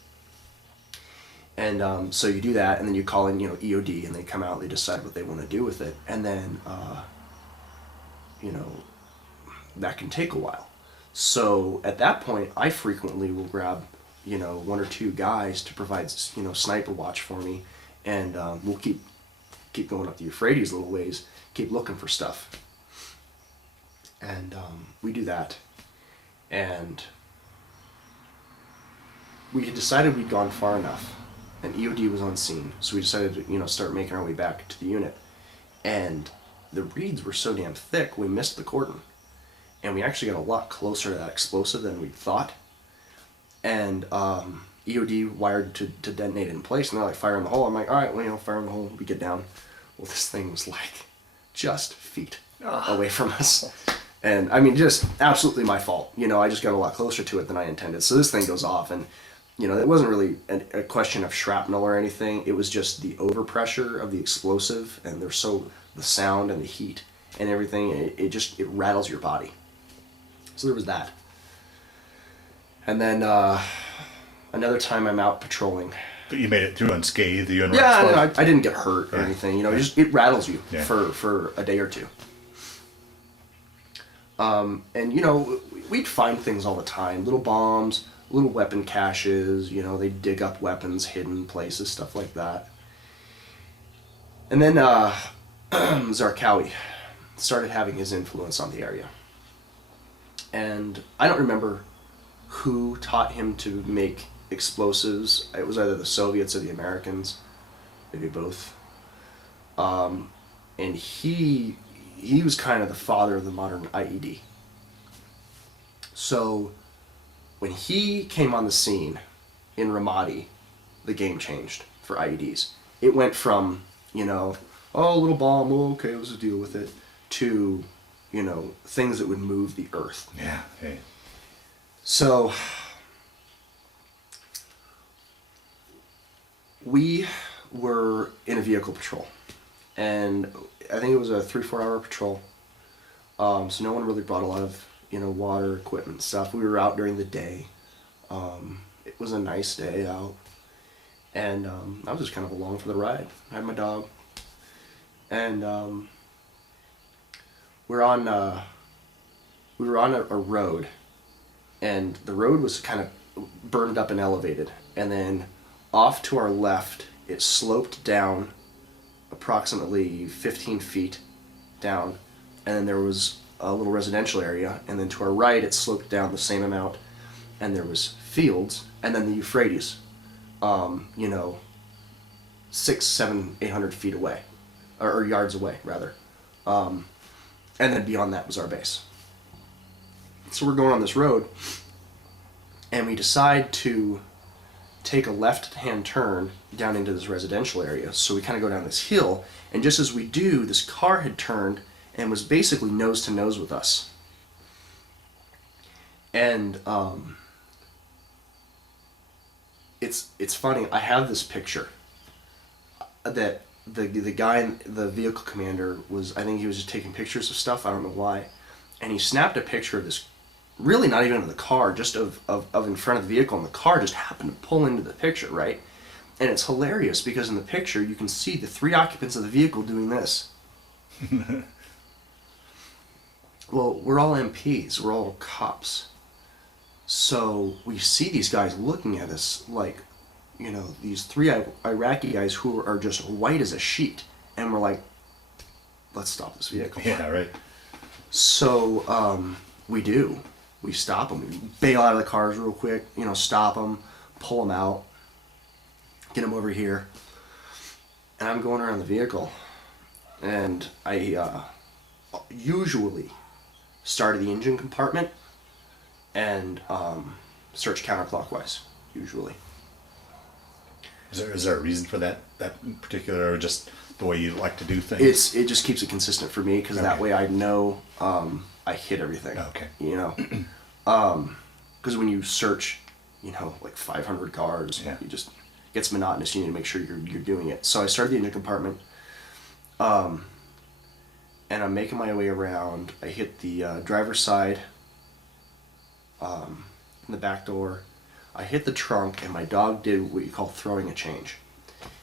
And so you do that, and then you call in, EOD, and they come out, they decide what they want to do with it. And then, that can take a while. So at that point, I frequently will grab, 1 or 2 guys to provide, sniper watch for me. And we'll keep going up the Euphrates a little ways, keep looking for stuff. And we do that. And we had decided we'd gone far enough, and EOD was on scene, so we decided to start making our way back to the unit. And the reeds were so damn thick, we missed the cordon, and we actually got a lot closer to that explosive than we thought. And EOD wired to detonate it in place, and they're like, fire in the hole. I'm like, all right, well, fire in the hole. We get down. Well, this thing was like just feet away from us. And I mean, just absolutely my fault. I just got a lot closer to it than I intended. So this thing goes off, and it wasn't really a question of shrapnel or anything. It was just the overpressure of the explosive, and the sound and the heat and everything. It rattles your body. So there was that. And then another time I'm out patrolling. But you made it through unscathed. Yeah, no, I didn't get hurt or anything. It rattles you for a day or two. And we'd find things all the time, little bombs, little weapon caches. They dig up weapons, hidden places, stuff like that. And then Zarqawi started having his influence on the area, and I don't remember who taught him to make explosives. It was either the Soviets or the Americans, maybe both. And he was kind of the father of the modern IED. So when he came on the scene in Ramadi, the game changed for IEDs. It went from, oh, little bomb, oh, okay, let's deal with it, to, things that would move the earth. Yeah. Hey. So we were in a vehicle patrol, and I think it was a 3-4 hour patrol. So no one really brought a lot of, water, equipment, stuff. We were out during the day. It was a nice day out. And I was just kind of along for the ride. I had my dog. And we were on a road. And the road was kind of burned up and elevated. And then off to our left, it sloped down approximately 15 feet down. And then there was a little residential area. And then to our right, it sloped down the same amount. And there was fields. And then the Euphrates, 600, 700, 800 feet away. Or yards away, rather. And then beyond that was our base. So we're going on this road, and we decide to take a left-hand turn down into this residential area. So we kind of go down this hill, and just as we do, this car had turned and was basically nose to nose with us. And it's funny. I have this picture that the guy, the vehicle commander, I think he was just taking pictures of stuff. I don't know why, and he snapped a picture of this. Really not even of the car, just of in front of the vehicle, and the car just happened to pull into the picture, right? And it's hilarious because in the picture you can see the 3 occupants of the vehicle doing this. Well, we're all MPs, we're all cops. So we see these guys looking at us like, these 3 Iraqi guys who are just white as a sheet. And we're like, let's stop this vehicle. Yeah, right. So we do. We stop them. We bail out of the cars real quick, stop them, pull them out, get them over here. And I'm going around the vehicle. And I usually start at the engine compartment and search counterclockwise, usually. Is there a reason for that particular, or just the way you like to do things? It just keeps it consistent for me, because that way I know I hit everything. Okay. Because when you search, like 500 cars, yeah. it just gets monotonous. You need to make sure you're doing it. So I started the engine compartment, and I'm making my way around. I hit the driver's side, in the back door. I hit the trunk, and my dog did what you call throwing a change.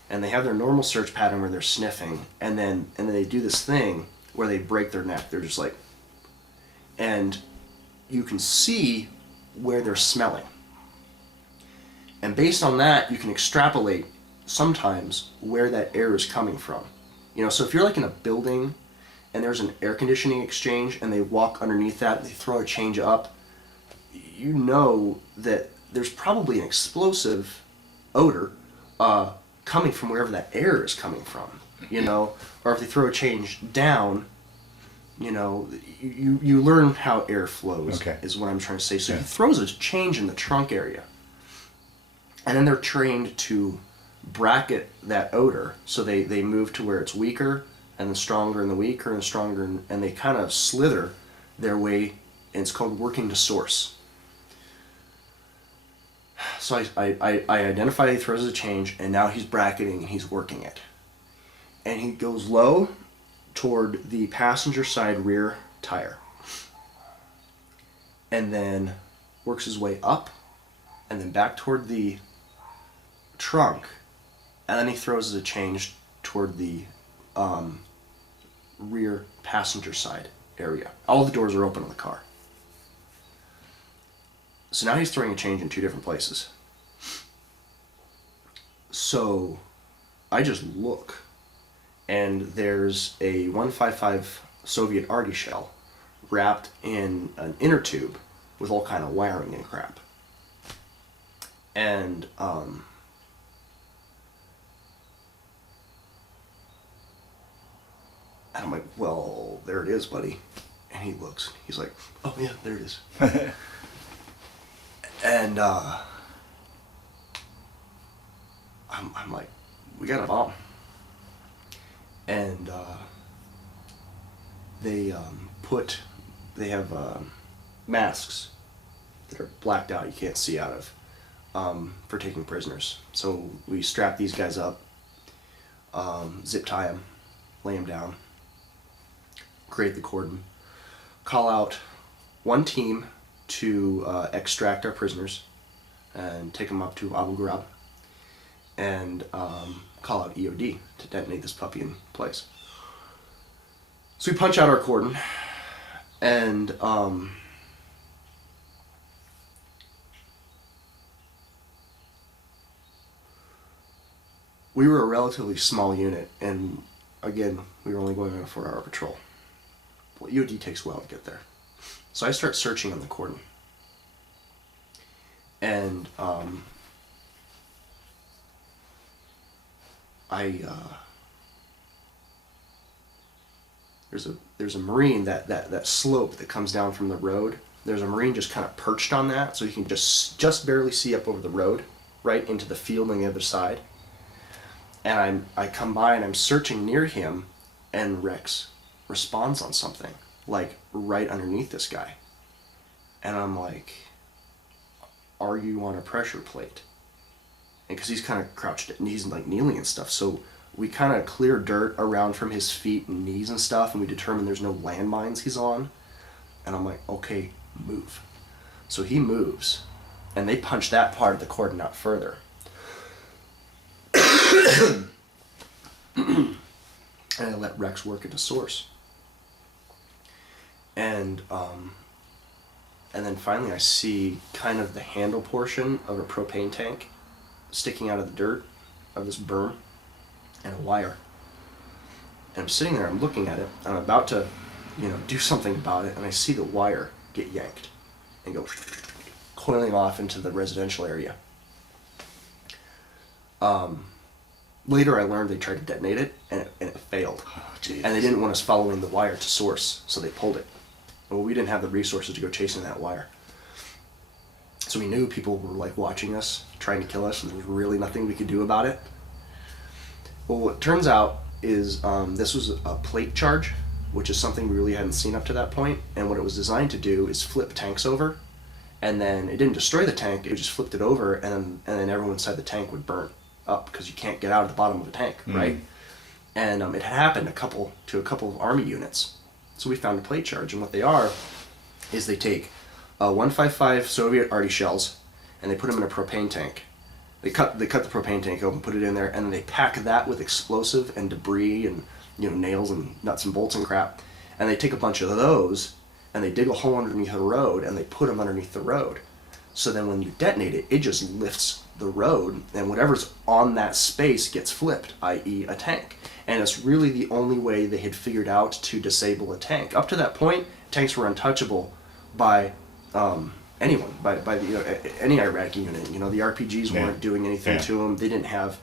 And they have their normal search pattern where they're sniffing, and then they do this thing where they break their neck. They're just like, and you can see where they're smelling. And based on that, you can extrapolate sometimes where that air is coming from. So if you're like in a building and there's an air conditioning exchange and they walk underneath that and they throw a change up, you know that there's probably an explosive odor coming from wherever that air is coming from, or if they throw a change down, you learn how air flows, is what I'm trying to say. So he throws a change in the trunk area, and then they're trained to bracket that odor, so they move to where it's weaker, and then stronger, and the weaker, and stronger, and they kind of slither their way, and it's called working to source. So I identify, he throws a change, and now he's bracketing and he's working it. And he goes low toward the passenger side rear tire. And then works his way up, and then back toward the trunk. And then he throws a change toward the rear passenger side area. All the doors are open on the car. So now he's throwing a change in 2 different places. So I just look, and there's a 155 Soviet Arty shell wrapped in an inner tube with all kind of wiring and crap. And I'm like, well, there it is, buddy. And he looks. He's like, oh yeah, there it is. And I'm like, we got a bomb. And they have masks that are blacked out, you can't see out of, for taking prisoners. So we strap these guys up, zip tie them, lay them down, create the cordon, call out one team to extract our prisoners and take them up to Abu Ghraib, and call out EOD to detonate this puppy in place. So we punch out our cordon, and we were a relatively small unit, and again, we were only going on a 4-hour patrol. Well, EOD takes a while to get there. So I start searching on the cordon. And there's a Marine that slope that comes down from the road. There's a Marine just kind of perched on that, so you can just barely see up over the road, right into the field on the other side. And I come by and I'm searching near him, and Rex responds on something, like right underneath this guy. And I'm like, are you on a pressure plate? And because he's kind of crouched and he's like kneeling and stuff, so we kind of clear dirt around from his feet and knees and stuff, and we determine there's no landmines he's on. And I'm like, okay, move. So he moves, and they punch that part of the cordon out further. And I let Rex work at the source. And then finally I see kind of the handle portion of a propane tank sticking out of the dirt of this berm, and a wire. And I'm sitting there, I'm looking at it, I'm about to, do something about it, and I see the wire get yanked and go coiling off into the residential area. Later I learned they tried to detonate it, and it failed. Oh, geez. And they didn't want us following the wire to source, so they pulled it. Well, we didn't have the resources to go chasing that wire. So we knew people were like watching us, trying to kill us, and there was really nothing we could do about it. Well, what it turns out is this was a plate charge, which is something we really hadn't seen up to that point. And what it was designed to do is flip tanks over, and then it didn't destroy the tank, it just flipped it over, and then everyone inside the tank would burn up because you can't get out of the bottom of a tank, right? And it had happened to a couple of Army units. So we found a plate charge, and what they are is they take 155 Soviet arty shells and they put them in a propane tank. They cut the propane tank open, put it in there, and then they pack that with explosive and debris and nails and nuts and bolts and crap. And they take a bunch of those and they dig a hole underneath the road and they put them underneath the road. So then when you detonate it, it just lifts the road, and whatever's on that space gets flipped, i.e. a tank. And it's really the only way they had figured out to disable a tank. Up to that point, tanks were untouchable by anyone, by the, any Iraqi unit. The RPGs weren't doing anything to them. They didn't have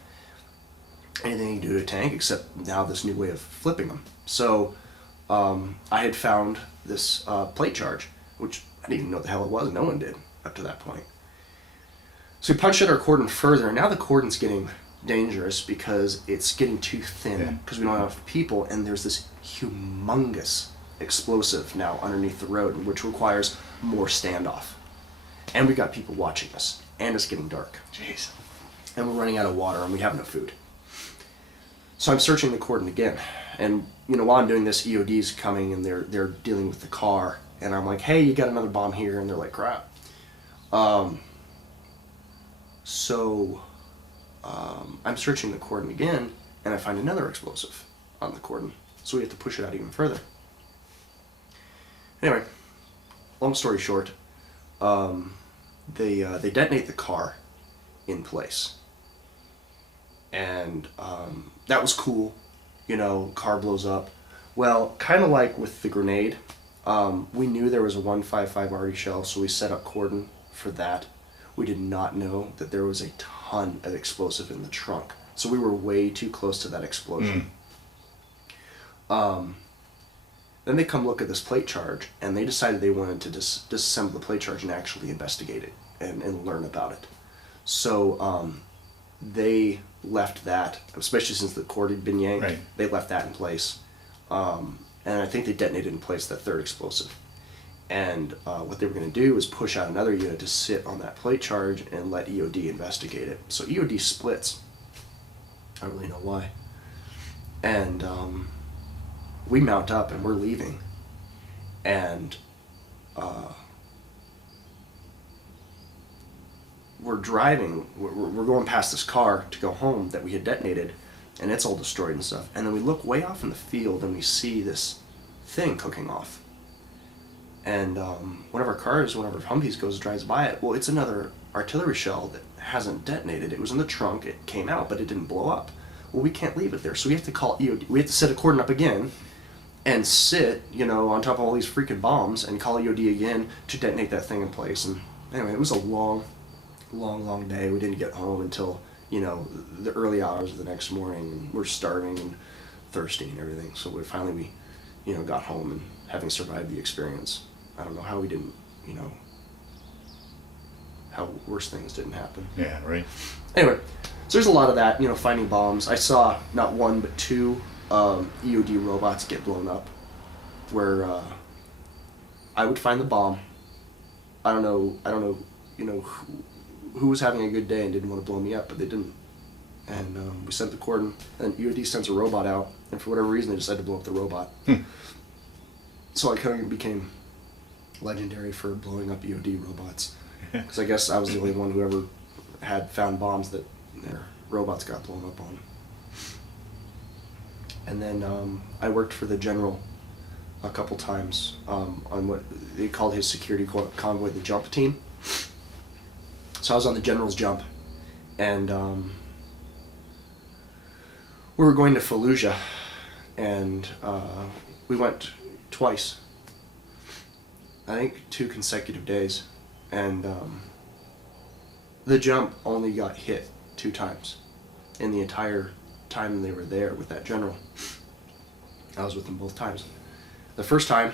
anything to do to a tank except now this new way of flipping them. So I had found this plate charge, which I didn't even know what the hell it was. No one did up to that point. So we punched at our cordon further, and now the cordon's getting dangerous because it's getting too thin because we don't have enough people, and there's this humongous explosive now underneath the road, which requires more standoff. And we got people watching us, and it's getting dark. Jeez. And we're running out of water, and we have no food. So I'm searching the cordon again, and while I'm doing this, EOD's coming, and they're dealing with the car, and I'm like, hey, you got another bomb here, and they're like, crap. So I'm searching the cordon again, and I find another explosive on the cordon. So we have to push it out even further. Anyway, long story short, they detonate the car in place. And that was cool. Car blows up. Well, kind of like with the grenade, we knew there was a 155 arty shell, so we set up cordon for that. We did not know that there was a ton of explosive in the trunk. So we were way too close to that explosion. Then they come look at this plate charge, and they decided they wanted to disassemble the plate charge and actually investigate it and learn about it. So they left that, especially since the cord had been yanked, they left that in place. And I think they detonated in place that third explosive. And what they were going to do was push out another unit to sit on that plate charge and let EOD investigate it. So EOD splits. I don't really know why. And we mount up and we're leaving. and we're driving, we're going past this car to go home that we had detonated, and it's all destroyed and stuff. And then we look way off in the field and we see this thing cooking off. And one of our cars, one of our Humvees drives by it. Well, it's another artillery shell that hasn't detonated. It was in the trunk, it came out, but it didn't blow up. Well, we can't leave it there, so we have to call EOD. We have to set a cordon up again and sit, on top of all these freaking bombs and call EOD again to detonate that thing in place. And anyway, it was a long day. We didn't get home until, the early hours of the next morning. And we're starving and thirsty and everything. So we finally got home, and having survived the experience, I don't know how we didn't, how worse things didn't happen. Yeah, right. Anyway, so there's a lot of that, finding bombs. I saw not one but two EOD robots get blown up, where I would find the bomb. I don't know, who was having a good day and didn't want to blow me up, but they didn't. And we sent the cordon, and EOD sends a robot out, and for whatever reason they decided to blow up the robot. So I kind of became legendary for blowing up EOD robots. Because I guess I was the only one who ever had found bombs that their robots got blown up on. And then I worked for the general a couple times on what they called his security convoy, the jump team. So I was on the general's jump, and we were going to Fallujah, and we went twice. I think 2 consecutive days. And the jump only got hit 2 times in the entire time they were there with that general. I was with them both times. The first time,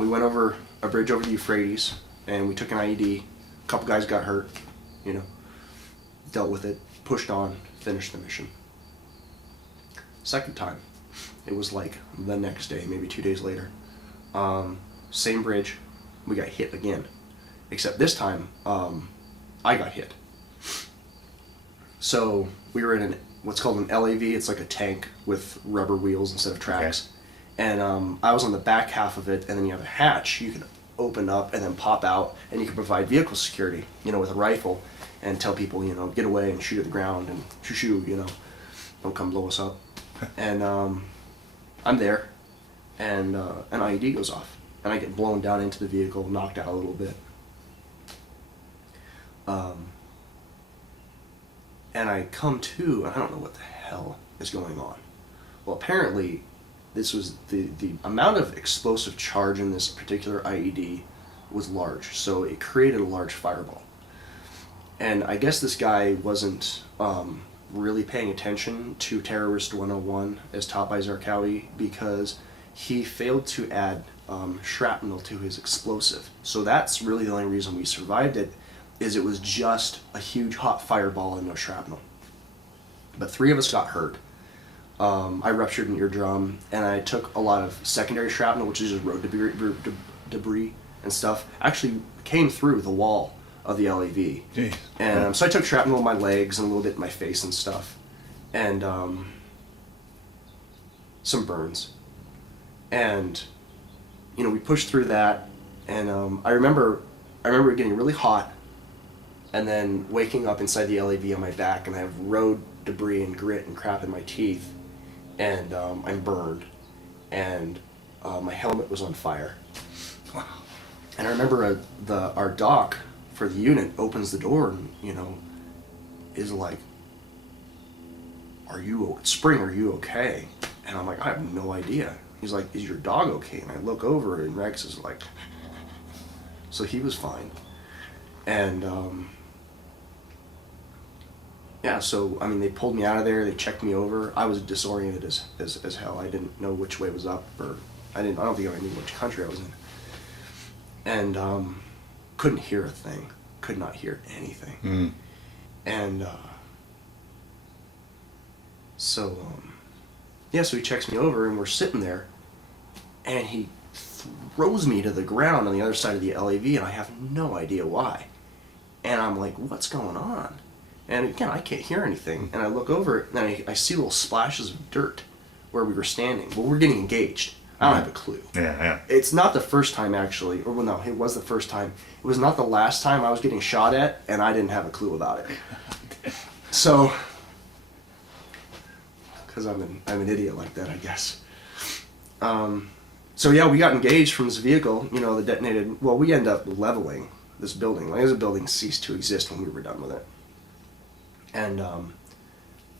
we went over a bridge over the Euphrates, and we took an IED. A couple guys got hurt, dealt with it, pushed on, finished the mission. Second time, it was like the next day, maybe 2 days later. Same bridge, we got hit again. Except this time, I got hit. So we were in what's called an LAV. It's like a tank with rubber wheels instead of tracks. Okay. And I was on the back half of it, and then you have a hatch you can open up and then pop out, and you can provide vehicle security, with a rifle, and tell people, get away and shoot at the ground and shoo, don't come blow us up. And I'm there, and an IED goes off, and I get blown down into the vehicle, knocked out a little bit. And I come to, and I don't know what the hell is going on. Well, apparently, this was the amount of explosive charge in this particular IED was large, so it created a large fireball. And I guess this guy wasn't really paying attention to Terrorist 101 as taught by Zarqawi, because he failed to add shrapnel to his explosive. So that's really the only reason we survived it, is it was just a huge hot fireball and no shrapnel. But 3 of us got hurt. I ruptured an eardrum, and I took a lot of secondary shrapnel, which is just road debris and stuff. Actually came through the wall of the LAV. Jeez. And so I took shrapnel in my legs and a little bit in my face and stuff. And some burns. And, we pushed through that, and I remember it getting really hot, and then waking up inside the LAV on my back, and I have road debris and grit and crap in my teeth, and I'm burned, and my helmet was on fire. Wow. And I remember our doc for the unit opens the door and, is like, Spring, are you okay? And I'm like, I have no idea. He's like, is your dog okay? And I look over, and Rex is like, so he was fine. And so they pulled me out of there. They checked me over. I was disoriented as hell. I didn't know which way was up, or I don't think I knew which country I was in. And couldn't hear a thing. Could not hear anything. Mm. And so he checks me over, and we're sitting there, and he throws me to the ground on the other side of the LAV, and I have no idea why. And I'm like, what's going on? And again, I can't hear anything. And I look over, and I see little splashes of dirt where we were standing. Well, we're getting engaged. I don't have a clue. Yeah. It's not the first time, actually. Or, well, no, it was the first time. It was not the last time I was getting shot at, and I didn't have a clue about it. So, because I'm an idiot like that, I guess. So, yeah, we got engaged from this vehicle, you know, that detonated. Well, we ended up leveling this building. Like, this building ceased to exist when we were done with it. And,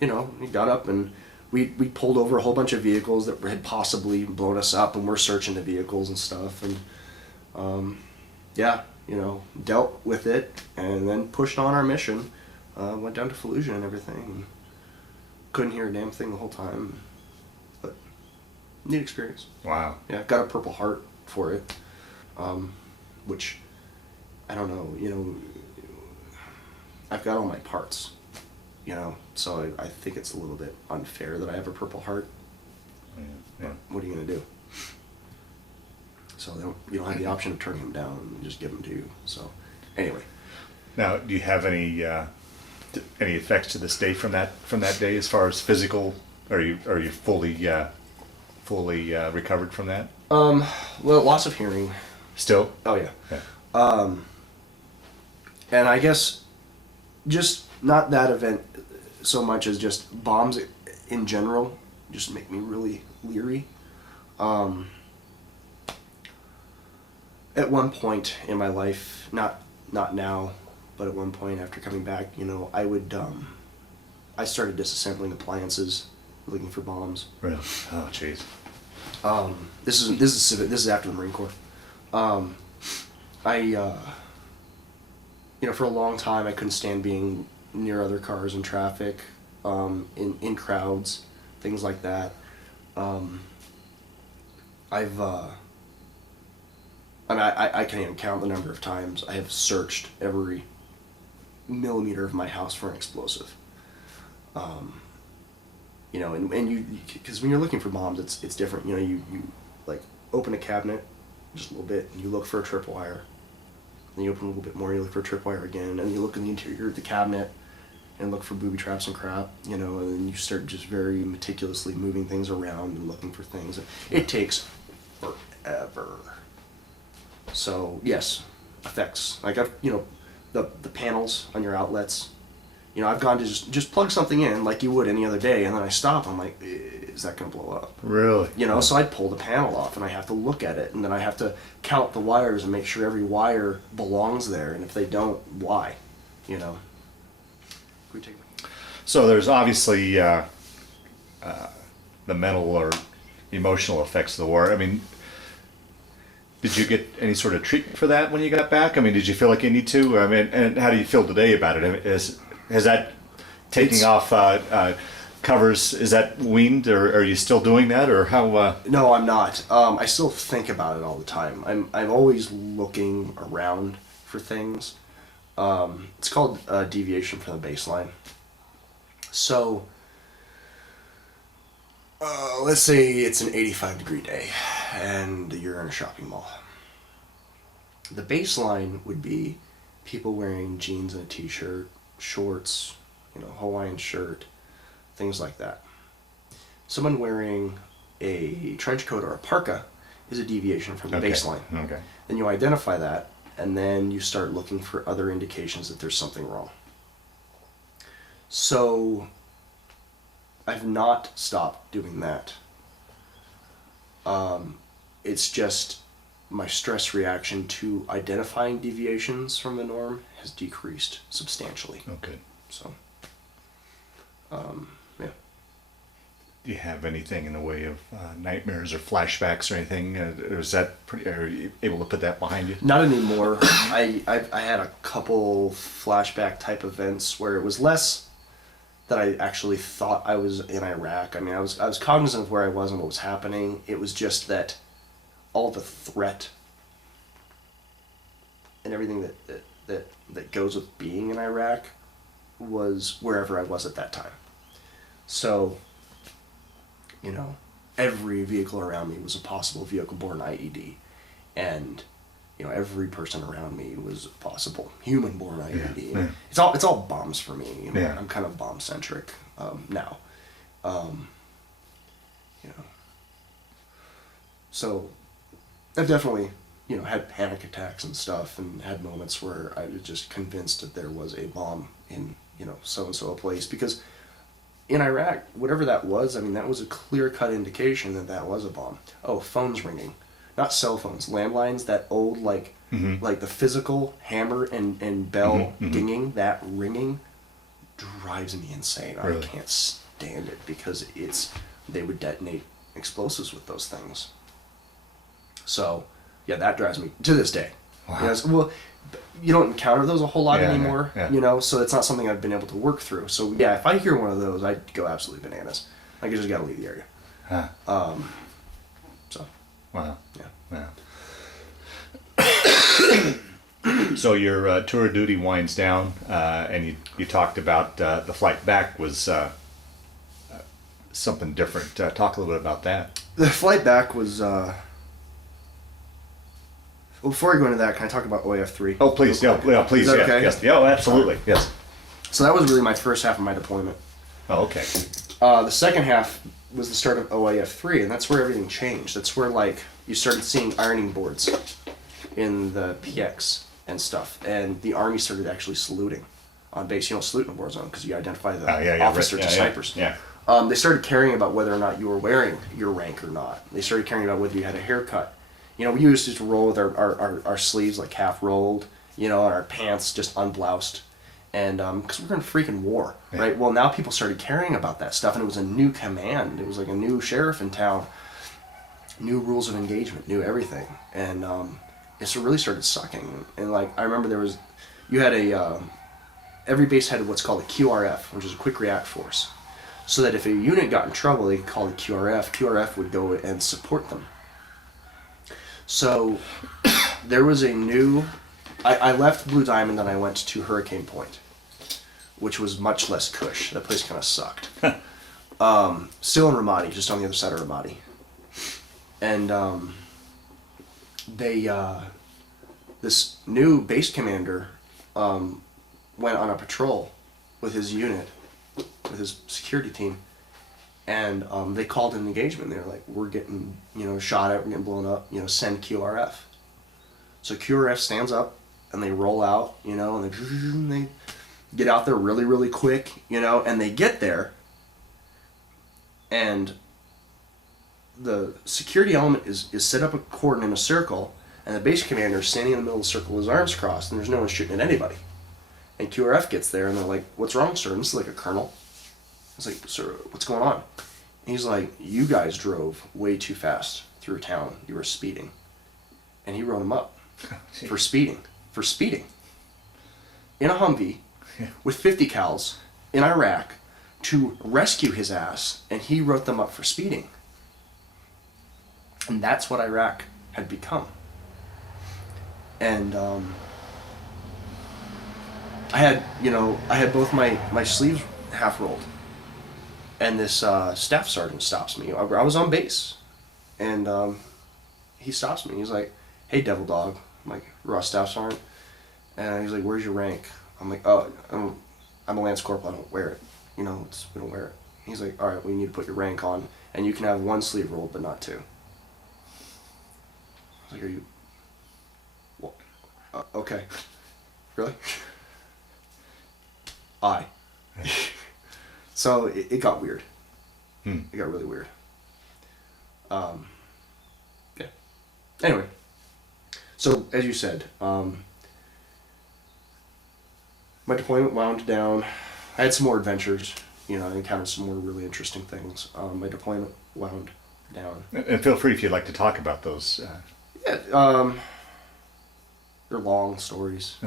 you know, we got up and we pulled over a whole bunch of vehicles that had possibly blown us up, and we're searching the vehicles and stuff. And, yeah, you know, dealt with it and then pushed on our mission. Went down to Fallujah and everything. And couldn't hear a damn thing the whole time. But neat experience. Wow. Yeah, got a Purple Heart for it. Which, I don't know, you know, I've got all my parts. You know, so I think it's a little bit unfair that I have a Purple Heart. Yeah. What are you going to do? So you don't have the option of turning them down and just give them to you. So, anyway. Now, do you have any effects to this day from that day as far as physical? Are you fully recovered from that? Well, loss of hearing. Still? Oh yeah. Yeah. And I guess just not that event so much as just bombs in general just make me really leery. At one point in my life, not now, but at one point after coming back, you know, I started disassembling appliances, looking for bombs. Really? Oh, jeez. This is after the Marine Corps. You know, for a long time I couldn't stand being near other cars in traffic, in crowds, things like that. I can't even count the number of times I have searched every millimeter of my house for an explosive. You know, and you, because when you're looking for bombs, it's different. You know, you like open a cabinet just a little bit, and you look for a tripwire. Then you open a little bit more, you look for a tripwire again, and you look in the interior of the cabinet and look for booby traps and crap, you know, and then you start just very meticulously moving things around and looking for things. It takes forever. So, yes, effects. Like, you know, the panels on your outlets, you know, I've gone to just plug something in like you would any other day, and then I stop, I'm like, is that going to blow up? Really? You know, so I pull the panel off, and I have to look at it, and then I have to count the wires and make sure every wire belongs there, and if they don't, why? You know? So there's obviously the mental or emotional effects of the war. I mean, did you get any sort of treatment for that when you got back? I mean, did you feel like you need to? I mean, and how do you feel today about it? Has that taking off covers, is that weaned, or are you still doing that, or how? No, I'm not. I still think about it all the time. I'm always looking around for things. It's called deviation from the baseline. So, let's say it's an 85-degree day, and you're in a shopping mall. The baseline would be people wearing jeans and a t-shirt, shorts, you know, Hawaiian shirt, things like that. Someone wearing a trench coat or a parka is a deviation from the baseline. Okay. Then you identify that, and then you start looking for other indications that there's something wrong. So, I've not stopped doing that. It's just my stress reaction to identifying deviations from the norm has decreased substantially. Okay. So, yeah. Do you have anything in the way of nightmares or flashbacks or anything? Is that are you able to put that behind you? Not anymore. I had a couple flashback type events where it was less that I actually thought I was in Iraq. I mean, I was cognizant of where I was and what was happening. It was just that all the threat and everything that goes with being in Iraq was wherever I was at that time. So, you know, every vehicle around me was a possible vehicle-borne IED, and you know, every person around me was a possible human-borne IED. Yeah. It's all bombs for me. You know? Yeah. I'm kind of bomb-centric now. You know. So I've definitely, had panic attacks and stuff, and had moments where I was just convinced that there was a bomb in, so-and-so a place. Because in Iraq, whatever that was, I mean, that was a clear-cut indication that that was a bomb. Oh, phones ringing. Not cell phones, landlines, that old, like the physical hammer and bell dinging, that ringing drives me insane. Really? I can't stand it because they would detonate explosives with those things. So, yeah, that drives me to this day. Wow. Well, you don't encounter those a whole lot anymore, yeah. So it's not something I've been able to work through. So, yeah, if I hear one of those, I'd go absolutely bananas. Like, I just gotta leave the area. Huh. So. Wow. Yeah. Wow. So your tour of duty winds down, and you talked about the flight back was something different. Talk a little bit about that. The flight back was... Well, before I go into that, can I talk about OIF 3? Oh, please. Yeah, please. Is that Yes, okay? yes. Yeah, absolutely. Yes. So that was really my first half of my deployment. Oh, okay. The second half was the start of OIF 3, and that's where everything changed. That's where, you started seeing ironing boards in the PX and stuff, and the Army started actually saluting on base. You don't salute in a war zone because you identify the officer to snipers. Yeah. They started caring about whether or not you were wearing your rank or not. They started caring about whether you had a haircut. We used to roll with our sleeves like half rolled, and our pants just unbloused. And because we're in freaking war, right? Well, now people started caring about that stuff, and it was a new command. It was like a new sheriff in town, new rules of engagement, new everything. And it really started sucking. And I remember you had every base had what's called a QRF, which is a quick react force. So that if a unit got in trouble, they could call the QRF. QRF would go and support them. So there was a new... I left Blue Diamond and I went to Hurricane Point, which was much less cush. That place kind of sucked. Still in Ramadi, just on the other side of Ramadi. And this new base commander went on a patrol with his unit, with his security team, and they called an engagement. They were like, we're getting, shot at, we're getting blown up, send QRF. So QRF stands up, and they roll out, and they get out there really, really quick, and they get there, and the security element is set up a cordon in a circle, and the base commander is standing in the middle of the circle with his arms crossed, and there's no one shooting at anybody. And QRF gets there, and they're like, what's wrong, sir? And this is like a colonel. It's like, sir, what's going on? And he's like, you guys drove way too fast through town. You were speeding. And he wrote him up for speeding. For speeding. In a Humvee with 50 cals in Iraq to rescue his ass, and he wrote them up for speeding. And that's what Iraq had become. And I had both my sleeves half rolled, and this staff sergeant stops me. I was on base, and he stops me. He's like, "Hey, devil dog." I'm like, "Raw staff sergeant," and he's like, "Where's your rank?" I'm like, "Oh, I'm a lance corporal. I don't wear it. We don't wear it." He's like, "All right, well, you need to put your rank on, and you can have one sleeve rolled, but not two." I was like, "Are you? Well, okay, really?" So it got weird. It got really weird. Yeah. Anyway, so as you said, my deployment wound down. I had some more adventures. I encountered some more really interesting things. My deployment wound down. And feel free if you'd like to talk about those. Yeah. They're long stories.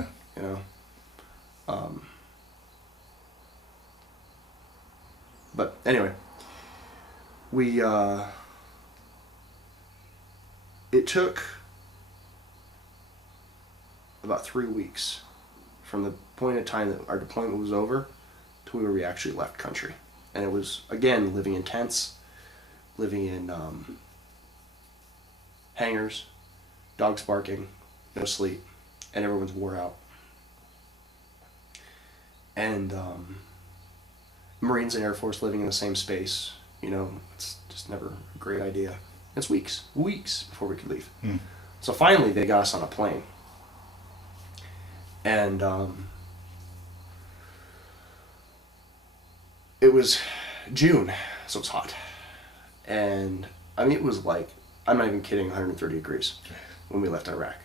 But anyway, it took about 3 weeks from the point of time that our deployment was over to where we actually left country. And it was, again, living in tents, living in hangars, dogs barking, no sleep, and everyone's wore out. And Marines and Air Force living in the same space, it's just never a great idea. It's weeks before we could leave. So finally, they got us on a plane. And it was June, so it's hot. And I mean, it was like, I'm not even kidding, 130 degrees when we left Iraq.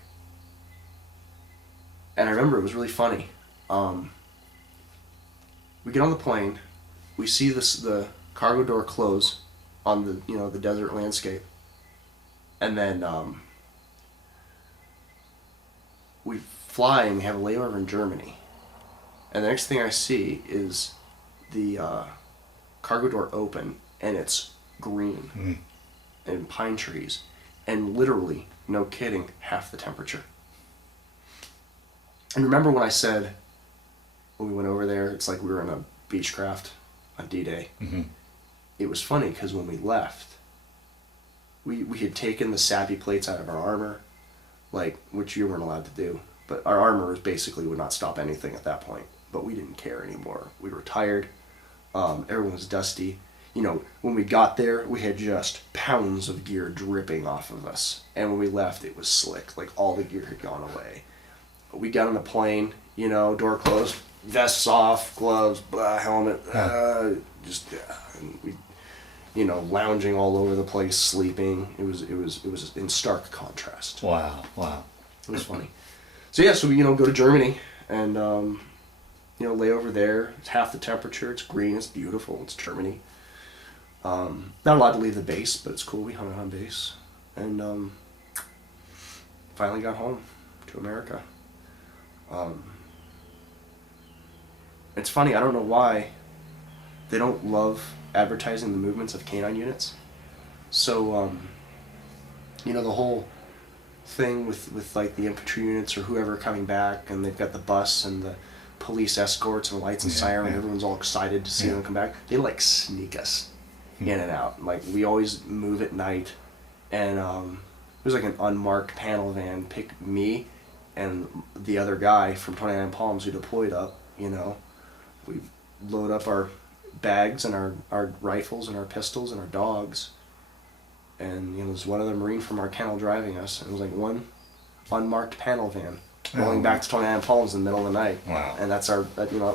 And I remember it was really funny. We get on the plane, we see the cargo door close on the desert landscape, and then we fly and we have a layover in Germany. And the next thing I see is the cargo door open, and it's green and pine trees, and literally, no kidding, half the temperature. And remember when I said, when we went over there, it's like we were in a Beechcraft on D-Day. It was funny because when we left, we had taken the sappy plates out of our armor, like, which you weren't allowed to do, but our armor was basically would not stop anything at that point. But we didn't care anymore. We were tired. Everyone was dusty. You know, when we got there, we had just pounds of gear dripping off of us. And when we left, it was slick. Like, all the gear had gone away. We got on the plane, you know, door closed, vests off, gloves, blah, helmet, and we, you know, lounging all over the place, sleeping. It was in stark contrast. Wow. It was funny. So yeah, so we, you know, go to Germany and, you know, lay over there. It's half the temperature. It's green. It's beautiful. It's Germany. Not allowed to leave the base, but it's cool. We hung out on base. And finally got home to America. It's funny, I don't know why they don't love advertising the movements of canine units. So, you know, the whole thing with like the infantry units or whoever coming back, and they've got the bus and the police escorts and lights and siren, everyone's all excited to see them come back. They like sneak us in and out. Like, we always move at night, and it was like an unmarked panel van picked me and the other guy from 29 Palms who deployed up, you know. We load up our bags and our rifles and our pistols and our dogs, and, you know, there's one other Marine from our kennel driving us. It was like one unmarked panel van rolling back to 29 Palms in the middle of the night. Wow. And that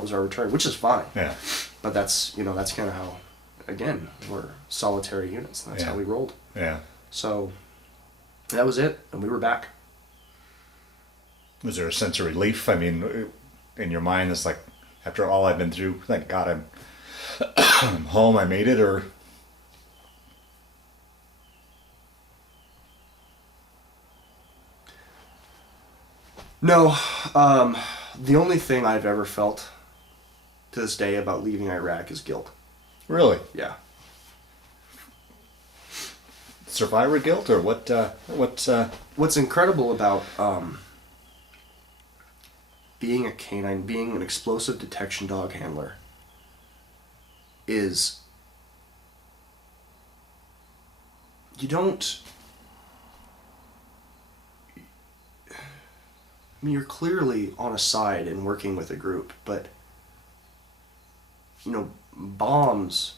was our return, which is fine. Yeah. But that's, you know, that's kind of how, again, we're solitary units, and that's how we rolled. Yeah. So that was it, and we were back. Was there a sense of relief? I mean, in your mind, it's like, after all I've been through, thank God I'm home, I made it, or? No. The only thing I've ever felt to this day about leaving Iraq is guilt. Really? Yeah. Survivor guilt, or what? What's incredible about being a canine, being an explosive detection dog handler, is you don't. I mean, you're clearly on a side and working with a group, but, you know, bombs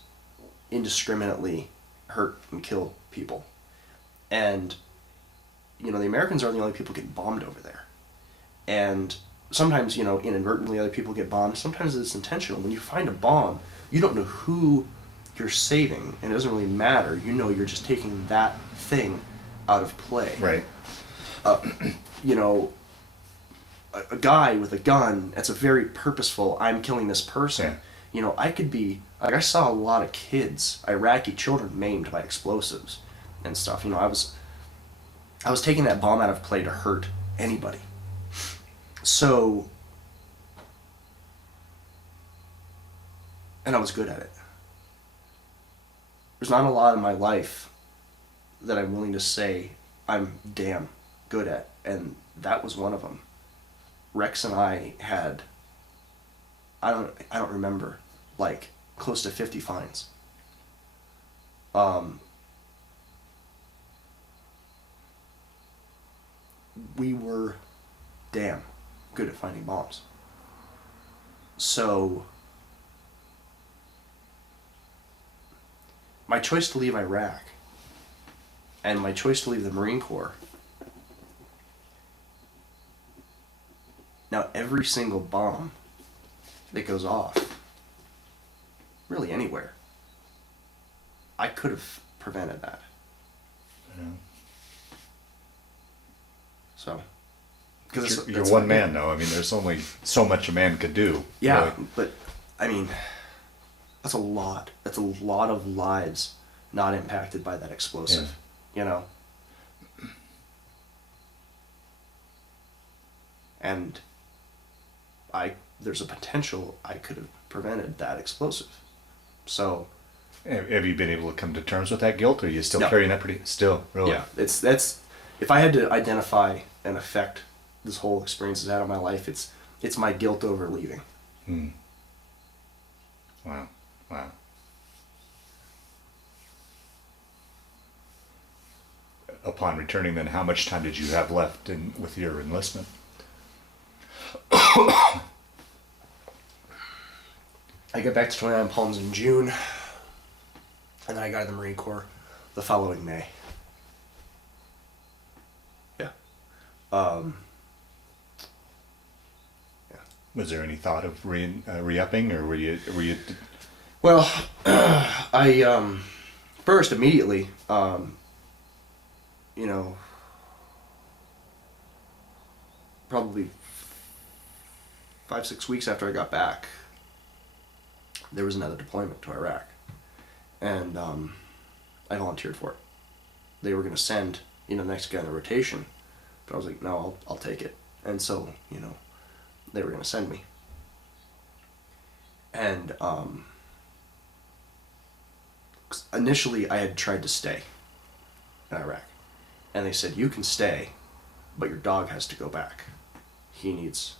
indiscriminately hurt and kill people. And, you know, the Americans are the only people getting bombed over there. And sometimes, you know, inadvertently other people get bombed. Sometimes it's intentional. When you find a bomb, you don't know who you're saving, and it doesn't really matter. You know, you're just taking that thing out of play. Right. You know, a guy with a gun, that's a very purposeful, I'm killing this person. Yeah. You know, I could be, like, I saw a lot of kids, Iraqi children, maimed by explosives and stuff. You know, I was taking that bomb out of play to hurt anybody. So, and I was good at it. There's not a lot in my life that I'm willing to say I'm damn good at, and that was one of them. Rex and I had, I don't remember, like, close to 50 fines. We were damn good at finding bombs. So my choice to leave Iraq And my choice to leave the Marine Corps. Now, every single bomb that goes off, really anywhere, I could have prevented that. Yeah. So, You're one man, though. I mean, there's only so much a man could do. Yeah, really. but I mean, that's a lot. That's a lot of lives not impacted by that explosive. You know. And there's a potential I could have prevented that explosive. So. Have you been able to come to terms with that guilt, or are you still No. carrying that still, really? Yeah, that's if I had to identify an effect this whole experience has had on my life, it's my guilt over leaving. Wow. Upon returning, then, how much time did you have left with your enlistment? I got back to 29 Palms in June, and then I got in the Marine Corps the following May. Yeah. Was there any thought of re-upping, or were you? Well, I first immediately, probably 5-6 weeks after I got back, there was another deployment to Iraq, and I volunteered for it. They were going to send the next guy in the rotation, but I was like, no, I'll take it. And so they were going to send me, and initially I had tried to stay in Iraq, and they said, you can stay, but your dog has to go back. He needs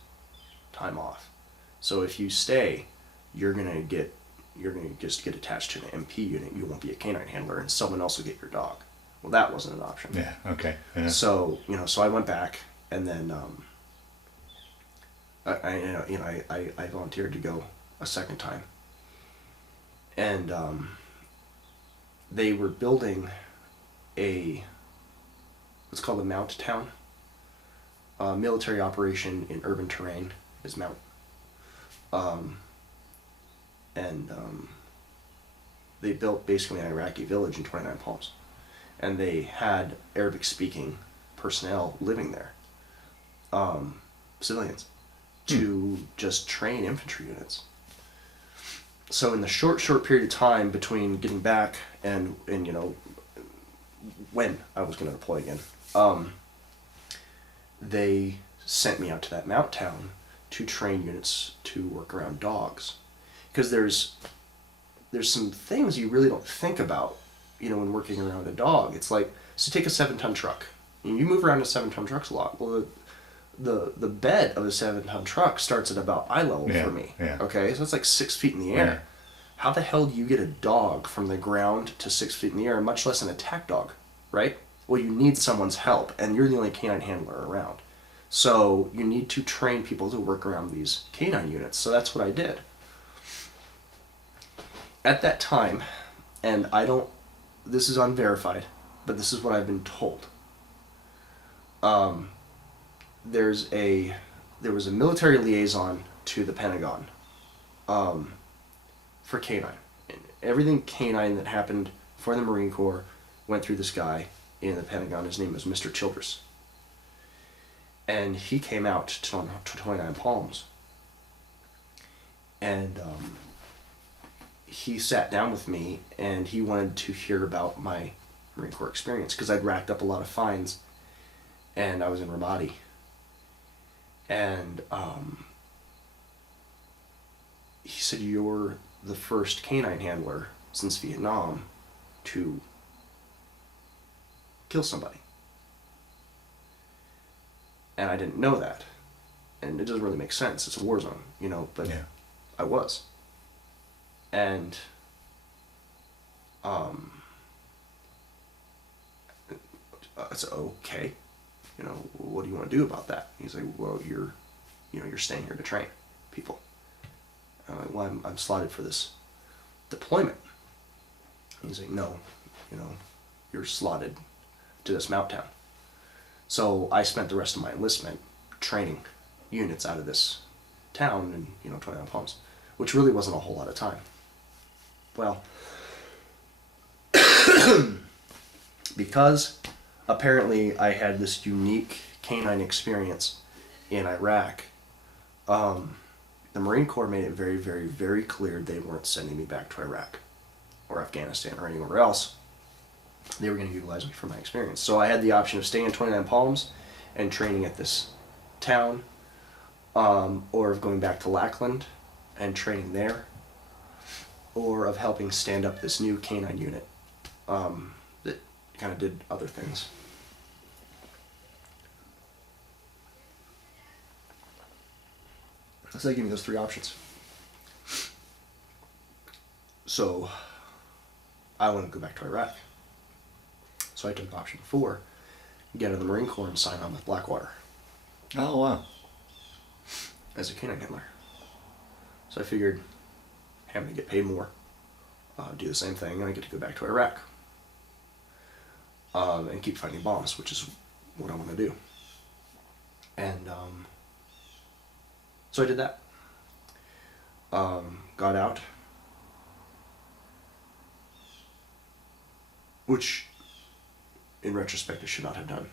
time off. So if you stay, you're gonna just get attached to an MP unit. You won't be a canine handler, and someone else will get your dog. Well, that wasn't an option. Yeah. Okay. Yeah. So so I went back, and then I volunteered to go a second time, and they were building what's called a mount town. Military operation in urban terrain is mount. They built basically an Iraqi village in 29 Palms, and they had Arabic-speaking personnel living there, civilians, to just train infantry units. So in the short period of time between getting back and when I was going to deploy again, they sent me out to that mount town to train units to work around dogs, because there's some things you really don't think about, when working around a dog. It's like, so take a 7-ton truck. You move around in 7-ton trucks a lot. Well, the bed of a 7-ton truck starts at about eye level for me. Yeah. Okay, so it's like 6 feet in the air. Yeah. How the hell do you get a dog from the ground to 6 feet in the air, much less an attack dog, right? Well, you need someone's help, and you're the only canine handler around. So you need to train people to work around these canine units. So that's what I did. At that time, and this is unverified, but this is what I've been told. There was a military liaison to the Pentagon for canine. And everything canine that happened for the Marine Corps went through this guy in the Pentagon. His name was Mr. Childress. And he came out to 29 Palms. And he sat down with me, and he wanted to hear about my Marine Corps experience, because I'd racked up a lot of fines, and I was in Ramadi. And he said, you're the first canine handler since Vietnam to kill somebody. And I didn't know that. And it doesn't really make sense. It's a war zone, but Yeah. I was. And I said, okay, what do you want to do about that? He's like, well, you're staying here to train people. I'm like, well, I'm slotted for this deployment. He's like, no, you're slotted to this mountain town. So I spent the rest of my enlistment training units out of this town in, 29 Palms, which really wasn't a whole lot of time. Well, because apparently I had this unique canine experience in Iraq, the Marine Corps made it very, very, very clear they weren't sending me back to Iraq or Afghanistan or anywhere else. They were going to utilize me for my experience. So I had the option of staying in 29 Palms and training at this town, or of going back to Lackland and training there, or of helping stand up this new canine unit that kind of did other things. So they gave me those three options. So I wanted to go back to Iraq. So I took option 4, get out of the Marine Corps and sign on with Blackwater. Oh, wow. As a canine handler. So I figured, hey, I'm going to get paid more, do the same thing, and I get to go back to Iraq. And keep fighting bombs, which is what I want to do. And so I did that. Got out. Which, in retrospect, I should not have done.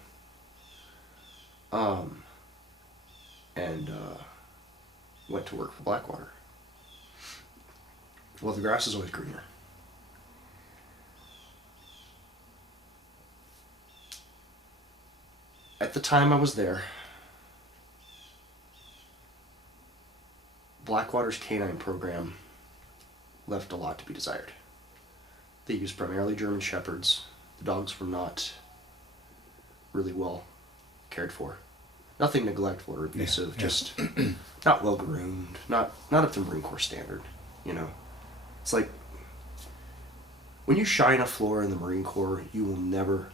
And went to work for Blackwater. Well, the grass is always greener. At the time I was there, Blackwater's canine program left a lot to be desired. They used primarily German Shepherds. The dogs were not really well cared for. Nothing neglectful or abusive, just not well groomed, not up to Marine Corps standard, It's like, when you shine a floor in the Marine Corps, you will never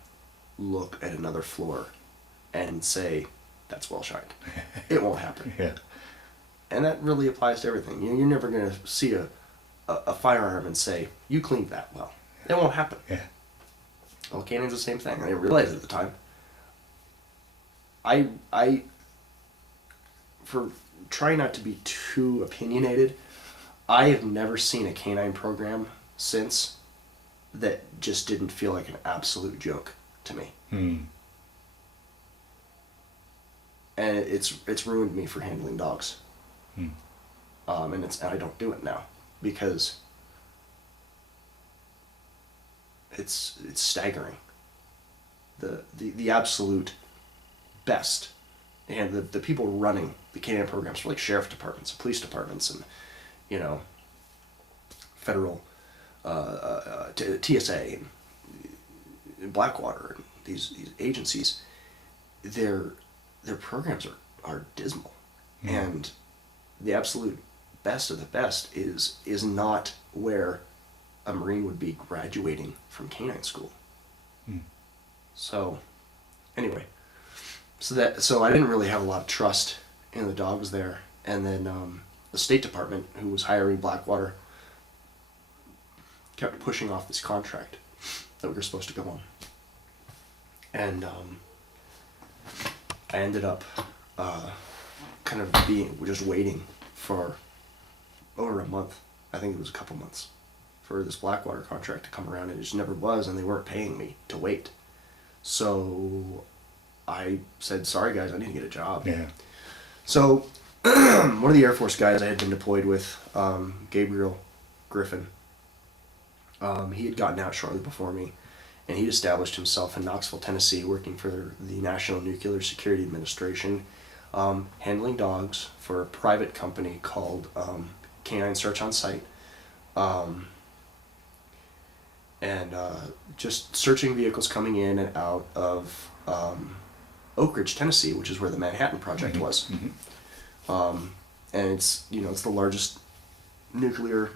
look at another floor and say, that's well shined. It won't happen. Yeah. And that really applies to everything. You're never going to see a firearm and say, you cleaned that well. It won't happen. Yeah. Well, cannon's the same thing. I didn't realize it at the time. For trying not to be too opinionated, I have never seen a canine program since that just didn't feel like an absolute joke to me. And it's ruined me for handling dogs. And I don't do it now because it's staggering. The absolute best, and the people running the canine programs for like sheriff departments, police departments, and federal TSA and Blackwater and these agencies, their programs are dismal. And the absolute best of the best is not where a Marine would be graduating from canine school. So anyway, so I didn't really have a lot of trust in the dogs there. And then the State Department, who was hiring Blackwater, kept pushing off this contract that we were supposed to go on. And I ended up kind of just waiting for over a month. I think it was a couple months for this Blackwater contract to come around, and it just never was, and they weren't paying me to wait. So I said, sorry guys, I need to get a job. Yeah. So one of the Air Force guys I had been deployed with, Gabriel Griffin, he had gotten out shortly before me, and he'd established himself in Knoxville, Tennessee, working for the National Nuclear Security Administration, handling dogs for a private company called Canine Search on Site, and just searching vehicles coming in and out of Oak Ridge, Tennessee, which is where the Manhattan Project was. And it's the largest nuclear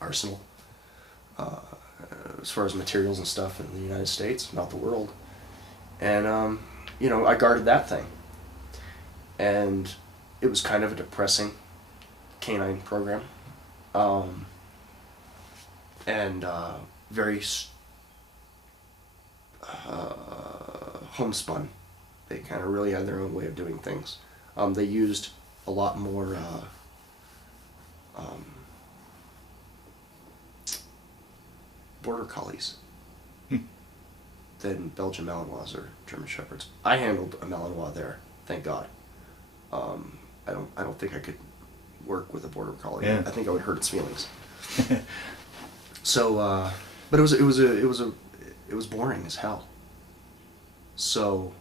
arsenal as far as materials and stuff in the United States, not the world. And I guarded that thing, and it was kind of a depressing canine program, and very homespun. They kind of really had their own way of doing things. They used a lot more border collies than Belgian Malinois or German Shepherds. I handled a Malinois there, thank God. I don't think I could work with a border collie. Yeah. I think I would hurt its feelings. So, but it was boring as hell. So,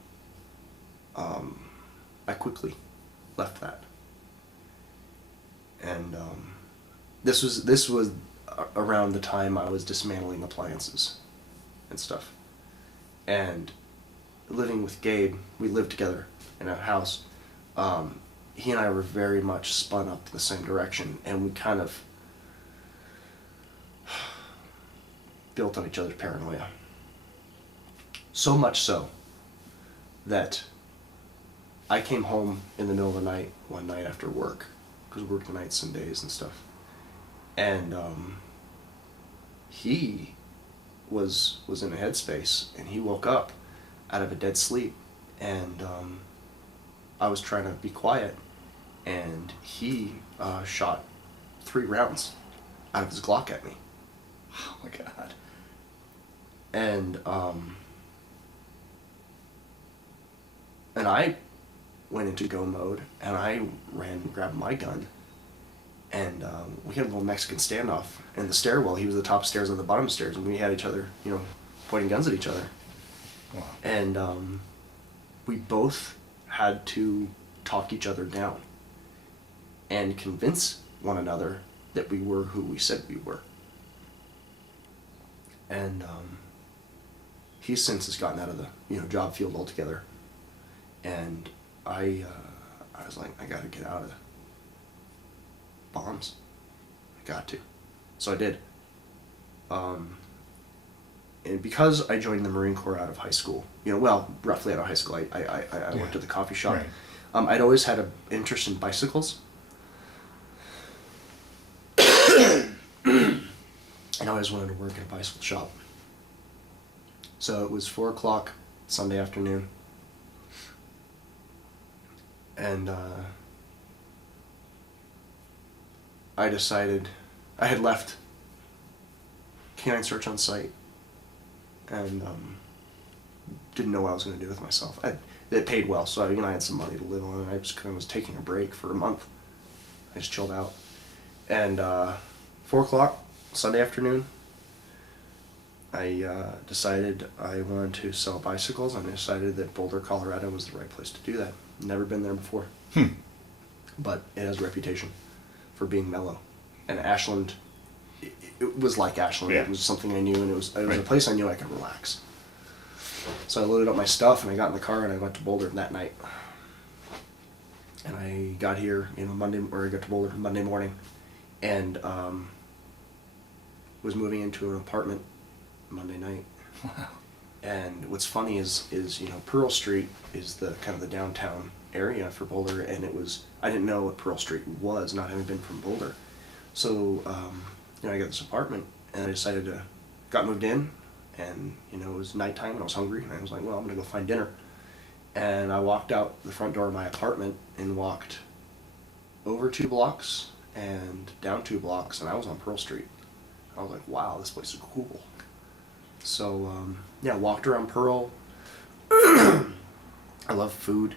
I quickly left that. And this was around the time I was dismantling appliances and stuff. And living with Gabe, we lived together in a house. He and I were very much spun up the same direction, and we kind of built on each other's paranoia. So much so that I came home in the middle of the night one night after work, because we worked nights and days and stuff, and he was in a headspace, and he woke up out of a dead sleep, and I was trying to be quiet, and he shot 3 rounds out of his Glock at me. Oh my God. And I went into go mode, and I ran and grabbed my gun, and we had a little Mexican standoff in the stairwell. He was the top stairs, on the bottom stairs, and we had each other, pointing guns at each other. Wow. And we both had to talk each other down and convince one another that we were who we said we were. And he since has gotten out of the job field altogether. And I was like, I gotta get out of bombs. I got to. So I did. And because I joined the Marine Corps out of high school, roughly out of high school, I worked at the coffee shop. Right. I'd always had an interest in bicycles. And I always wanted to work at a bicycle shop. So it was 4 o'clock Sunday afternoon. And I decided, I had left canine search on site, and didn't know what I was going to do with myself. It paid well, so I had some money to live on, and I just kind of was taking a break for a month. I just chilled out. And 4 o'clock Sunday afternoon, I decided I wanted to sell bicycles, and I decided that Boulder, Colorado was the right place to do that. Never been there before. But it has a reputation for being mellow. And Ashland, it was like Ashland. Yeah. It was something I knew, and it was Right. a place I knew I could relax. So I loaded up my stuff, and I got in the car, and I went to Boulder that night. And I got here, I got to Boulder Monday morning, and was moving into an apartment Monday night. Wow. And what's funny is Pearl Street is the kind of the downtown area for Boulder, and I didn't know what Pearl Street was, not having been from Boulder. So I got this apartment, and I decided got moved in, and it was nighttime, and I was hungry, and I was like, well, I'm gonna go find dinner. And I walked out the front door of my apartment and walked over 2 blocks and down 2 blocks, and I was on Pearl Street. I was like, wow, this place is cool. So, walked around Pearl. I love food.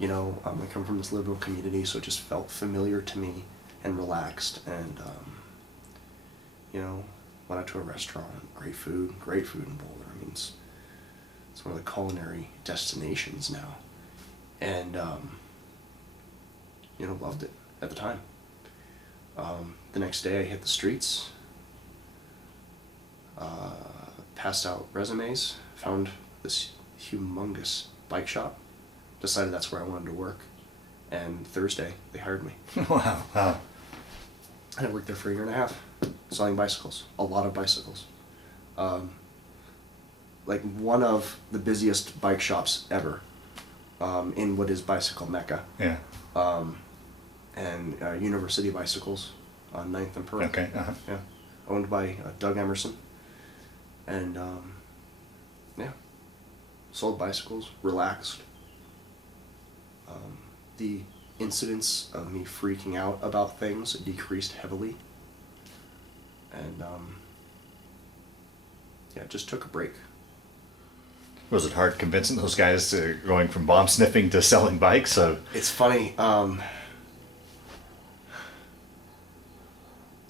I come from this liberal community, so it just felt familiar to me and relaxed. And, went out to a restaurant. Great food in Boulder. I mean, it's one of the culinary destinations now. And, loved it at the time. The next day I hit the streets. Passed out resumes, found this humongous bike shop, decided that's where I wanted to work, and Thursday they hired me. Wow. Wow. And I worked there for a year and a half, selling bicycles, a lot of bicycles. Like one of the busiest bike shops ever, in what is bicycle mecca. Yeah. And University Bicycles on 9th and Pearl. Okay. Uh-huh. Yeah, owned by Doug Emerson. And sold bicycles, relaxed. The incidence of me freaking out about things decreased heavily. And yeah, just took a break. Was it hard convincing those guys to going from bomb sniffing to selling bikes? So It's funny,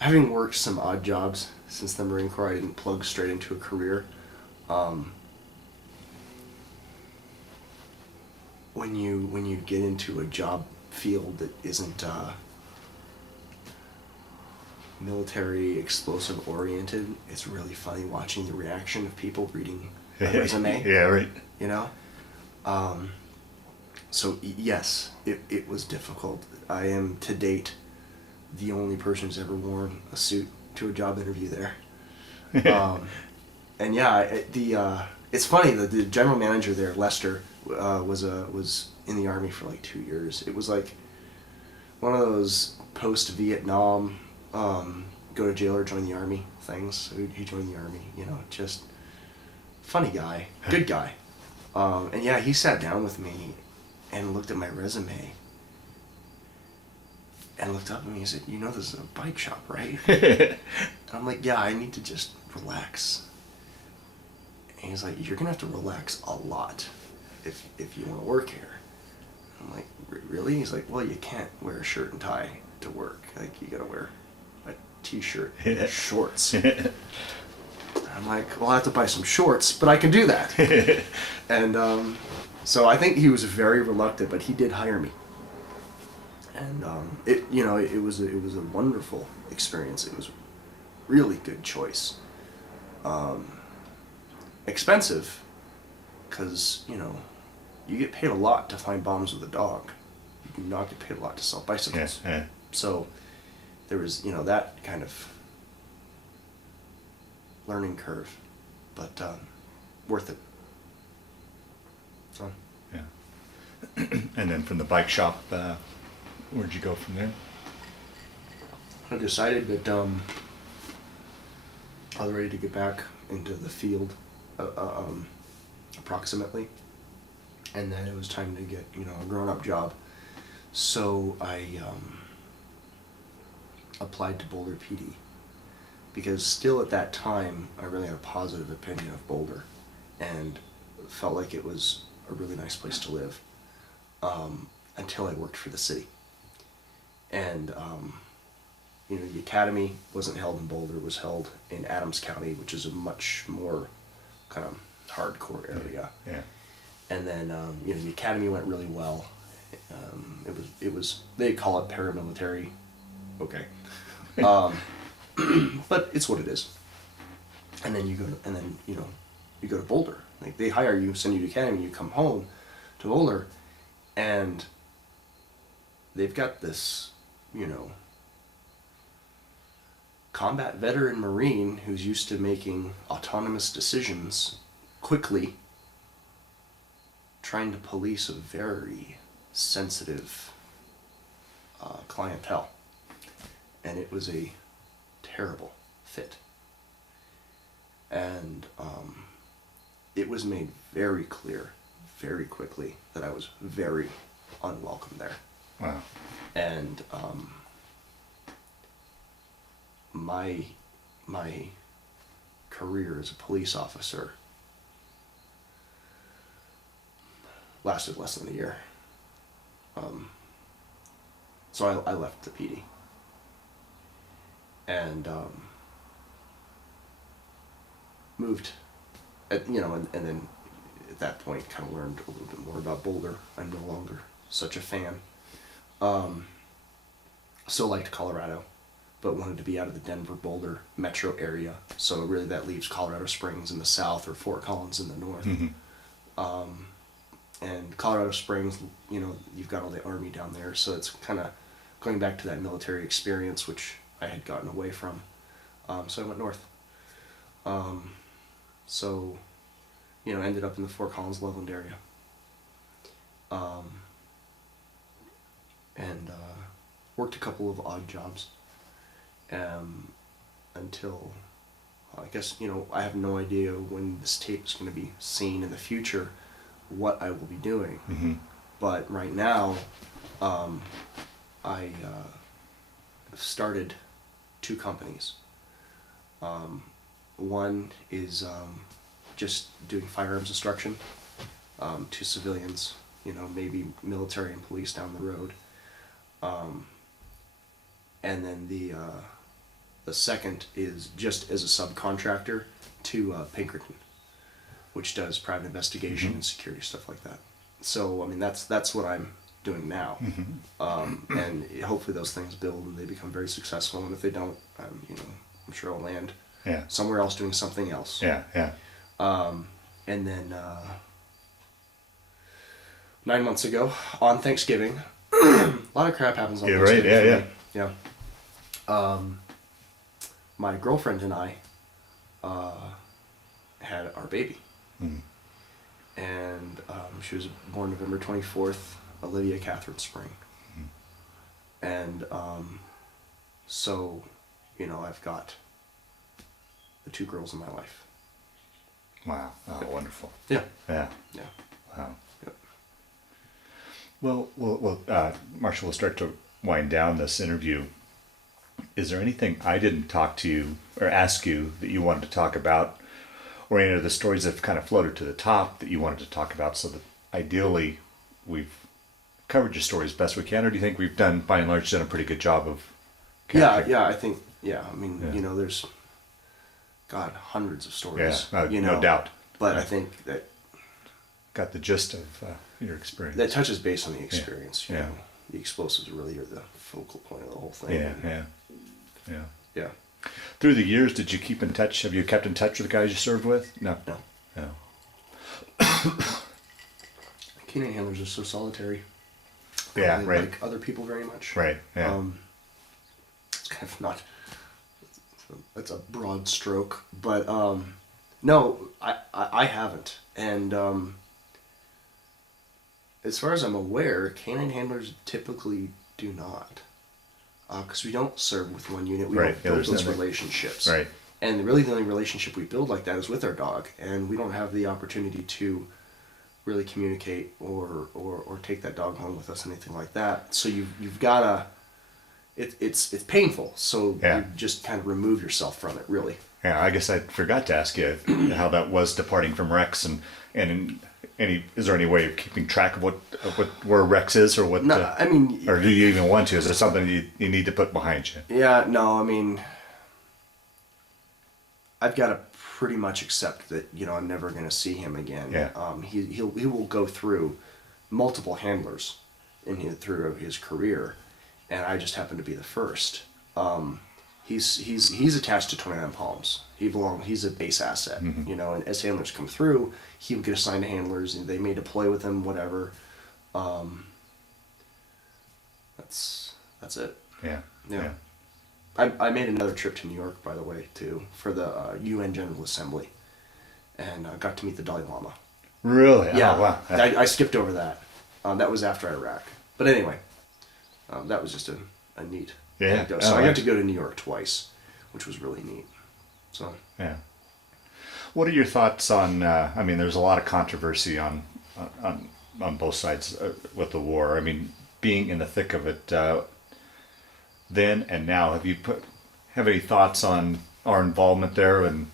having worked some odd jobs since the Marine Corps, I didn't plug straight into a career. When you get into a job field that isn't military explosive oriented, it's really funny watching the reaction of people reading a resume. Yeah, right. You know? So yes, it was difficult. I am to date the only person who's ever worn a suit to a job interview there. And yeah, it's funny that the general manager there, Lester, was in the Army for like 2 years. It was like one of those post-Vietnam go to jail or join the Army things. So he joined the Army, you know, just funny guy, good guy. And yeah, he sat down with me and looked at my resume and looked up at me and said, "You know this is a bike shop, right?" And I'm like, "Yeah, I need to just relax." And he's like, "You're gonna have to relax a lot if you want to work here." I'm like, "Really?" He's like, "Well, you can't wear a shirt and tie to work. Like, you gotta wear a t-shirt and shorts." I'm like, "Well, I have to buy some shorts, but I can do that." And so I think he was very reluctant, but he did hire me. And it was a wonderful experience. It was a really good choice. Expensive, because you get paid a lot to find bombs with a dog. You do not get paid a lot to sell bicycles. Yeah. So there was that kind of learning curve, but worth it. So. Yeah. And then from the bike shop, where'd you go from there? I decided that I was ready to get back into the field, approximately, and then it was time to get a grown-up job. So I applied to Boulder PD because still at that time I really had a positive opinion of Boulder and felt like it was a really nice place to live until I worked for the city. And the academy wasn't held in Boulder, it was held in Adams County, which is a much more kind of hardcore area. Yeah. And then the academy went really well. It was they call it paramilitary, okay, but it's what it is. And then you go to Boulder. Like, they hire you, send you to academy, you come home to Boulder, and they've got this combat veteran Marine who's used to making autonomous decisions quickly, trying to police a very sensitive clientele. And it was a terrible fit. And it was made very clear, very quickly, that I was very unwelcome there. Wow. And my career as a police officer lasted less than a year. So I left the PD. And moved, and then at that point kind of learned a little bit more about Boulder. I'm no longer such a fan. Still liked Colorado, but wanted to be out of the Denver-Boulder metro area. So really that leaves Colorado Springs in the south or Fort Collins in the north. Mm-hmm. And Colorado Springs, you've got all the Army down there, so it's kind of going back to that military experience, which I had gotten away from. So I went north. So ended up in the Fort Collins, Loveland area. And worked a couple of odd jobs until, I guess, I have no idea when this tape is going to be seen in the future, what I will be doing. Mm-hmm. But right now, I have started 2 companies. One is just doing firearms instruction to civilians, maybe military and police down the road. And then the second is just as a subcontractor to Pinkerton, which does private investigation and security stuff like that. So I mean that's what I'm doing now, and hopefully those things build and they become very successful. And if they don't, I'm sure I'll land somewhere else doing something else. Yeah. And then 9 months ago on Thanksgiving, a lot of crap happens on Thanksgiving. Right. Yeah. My girlfriend and I had our baby. Mm. And she was born November 24th, Olivia Catherine Spring. Mm. And so, I've got the 2 girls in my life. Wow. Oh, wonderful. Yeah. Yeah. Wow. Yep. Well, Marshall, we'll start to wind down this interview. Is there anything I didn't talk to you or ask you that you wanted to talk about, or any of the stories that have kind of floated to the top that you wanted to talk about, so that ideally we've covered your story as best we can, or do you think we've done, by and large, done a pretty good job of capturing? I think, I mean, there's, God, hundreds of stories. No doubt. But I think that... Got the gist of your experience. That touches base on the experience, Yeah. The explosives really are the focal point of the whole thing. Yeah. Through the years, did you keep in touch? Have you kept in touch with the guys you served with? No. Canine handlers are so solitary. Yeah, right. Like other people very much. Right. Yeah. It's kind of not. It's a broad stroke, but no, I haven't, and as far as I'm aware, canine handlers typically do not, because we don't serve with one unit. We don't build those relationships. Right. And really, the only relationship we build like that is with our dog, and we don't have the opportunity to really communicate or take that dog home with us, anything like that. So you've gotta. It's painful. So you just kind of remove yourself from it, really. Yeah, I guess I forgot to ask you how that was departing from Rex, and is there any way of keeping track of where Rex is, or what? No, I mean, or do you even want to? Is there something you need to put behind you? Yeah, no, I mean, I've got to pretty much accept that I'm never going to see him again. Yeah. He will go through multiple handlers through his career, and I just happen to be the first. He's attached to 29 Palms. He's a base asset, and as handlers come through, he would get assigned to handlers, and they may deploy with him, whatever. That's it. Yeah. I made another trip to New York, by the way, too, for the UN General Assembly, and got to meet the Dalai Lama. Really? Yeah. Oh, wow. I skipped over that. That was after Iraq. But anyway, that was just a neat anecdote. So I got to go to New York twice, which was really neat. So yeah. What are your thoughts on? I mean, there's a lot of controversy on both sides with the war. I mean, being in the thick of it then and now, have any thoughts on our involvement there? And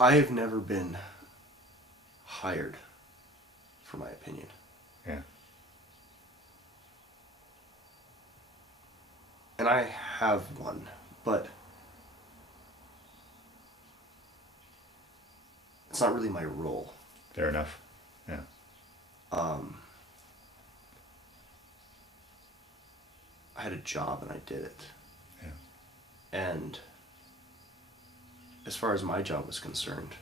I have never been hired for my opinion. Yeah. And I have one, but it's not really my role. Fair enough. Yeah. I had a job and I did it. Yeah. And as far as my job was concerned,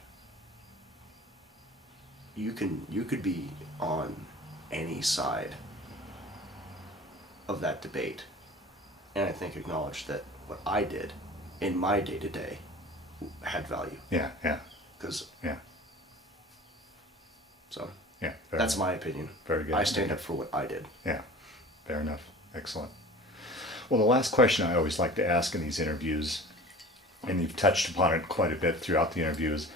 you could be on any side of that debate, and I think acknowledge that what I did in my day-to-day had value. Yeah. Because yeah. So Yeah. That's my opinion. Very good. I stand up for what I did. Yeah, fair enough. Excellent. Well, the last question I always like to ask in these interviews, and you've touched upon it quite a bit throughout the interviews,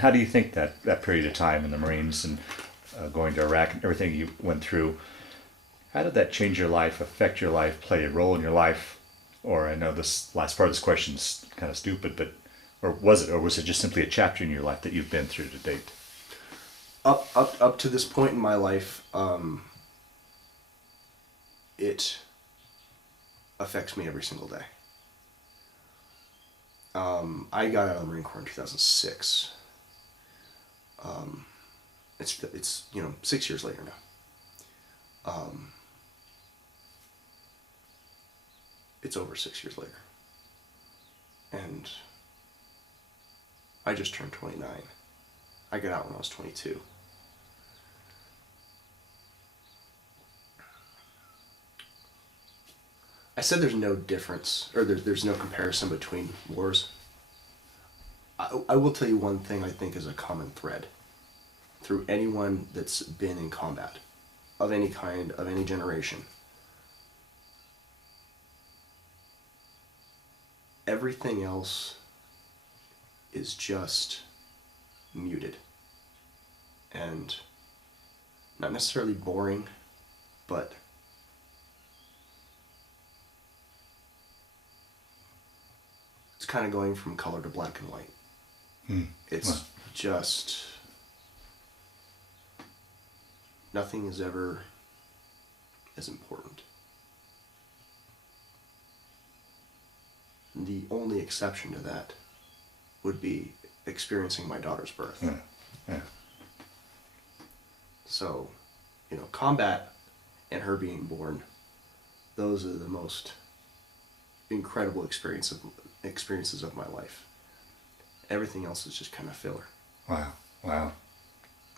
how do you think that period of time in the Marines and going to Iraq and everything you went through, how did that change your life, affect your life, play a role in your life? Or I know this last part of this question is kind of stupid, but or was it just simply a chapter in your life that you've been through to date? Up to this point in my life, it affects me every single day. I got out of the Marine Corps in 2006. It's 6 years later now. It's over 6 years later, and I just turned 29. I got out when I was 22. I said there's no difference, or there's no comparison between wars. I will tell you one thing I think is a common thread through anyone that's been in combat, of any kind, of any generation. Everything else is just muted. And not necessarily boring, but it's kind of going from color to black and white. It's just, nothing is ever as important. The only exception to that would be experiencing my daughter's birth. Yeah. So, combat and her being born, those are the most incredible experiences of my life. Everything else is just kind of filler. Wow.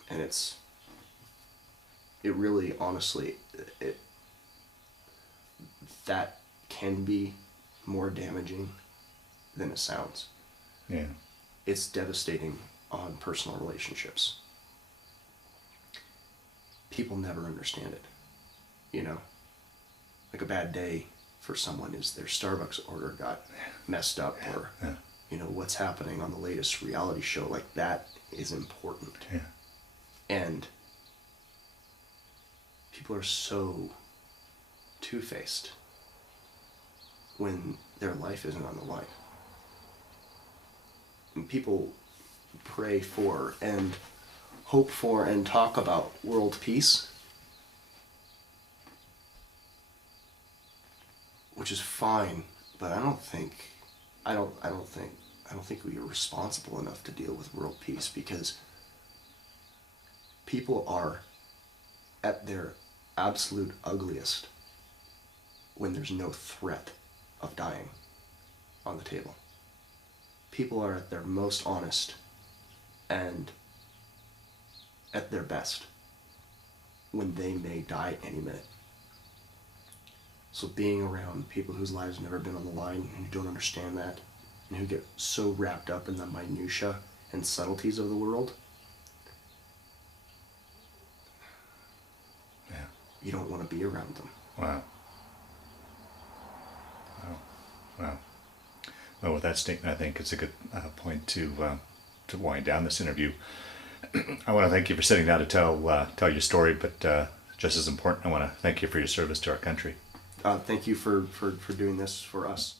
And it really, honestly, that can be more damaging than it sounds. Yeah. It's devastating on personal relationships. People never understand it. Like a bad day for someone is their Starbucks order got messed up, or what's happening on the latest reality show. Like, that is important. Yeah. And people are so two-faced when their life isn't on the line. And people pray for and hope for and talk about world peace, which is fine, but I don't think we are responsible enough to deal with world peace, because people are at their absolute ugliest when there's no threat of dying on the table. People are at their most honest and at their best when they may die any minute. So being around people whose lives have never been on the line and who don't understand that, and who get so wrapped up in the minutia and subtleties of the world, you don't want to be around them. Wow. Well, with that statement, I think it's a good point to wind down this interview. I want to thank you for sitting down to tell your story, but just as important, I want to thank you for your service to our country. Thank you for doing this for us.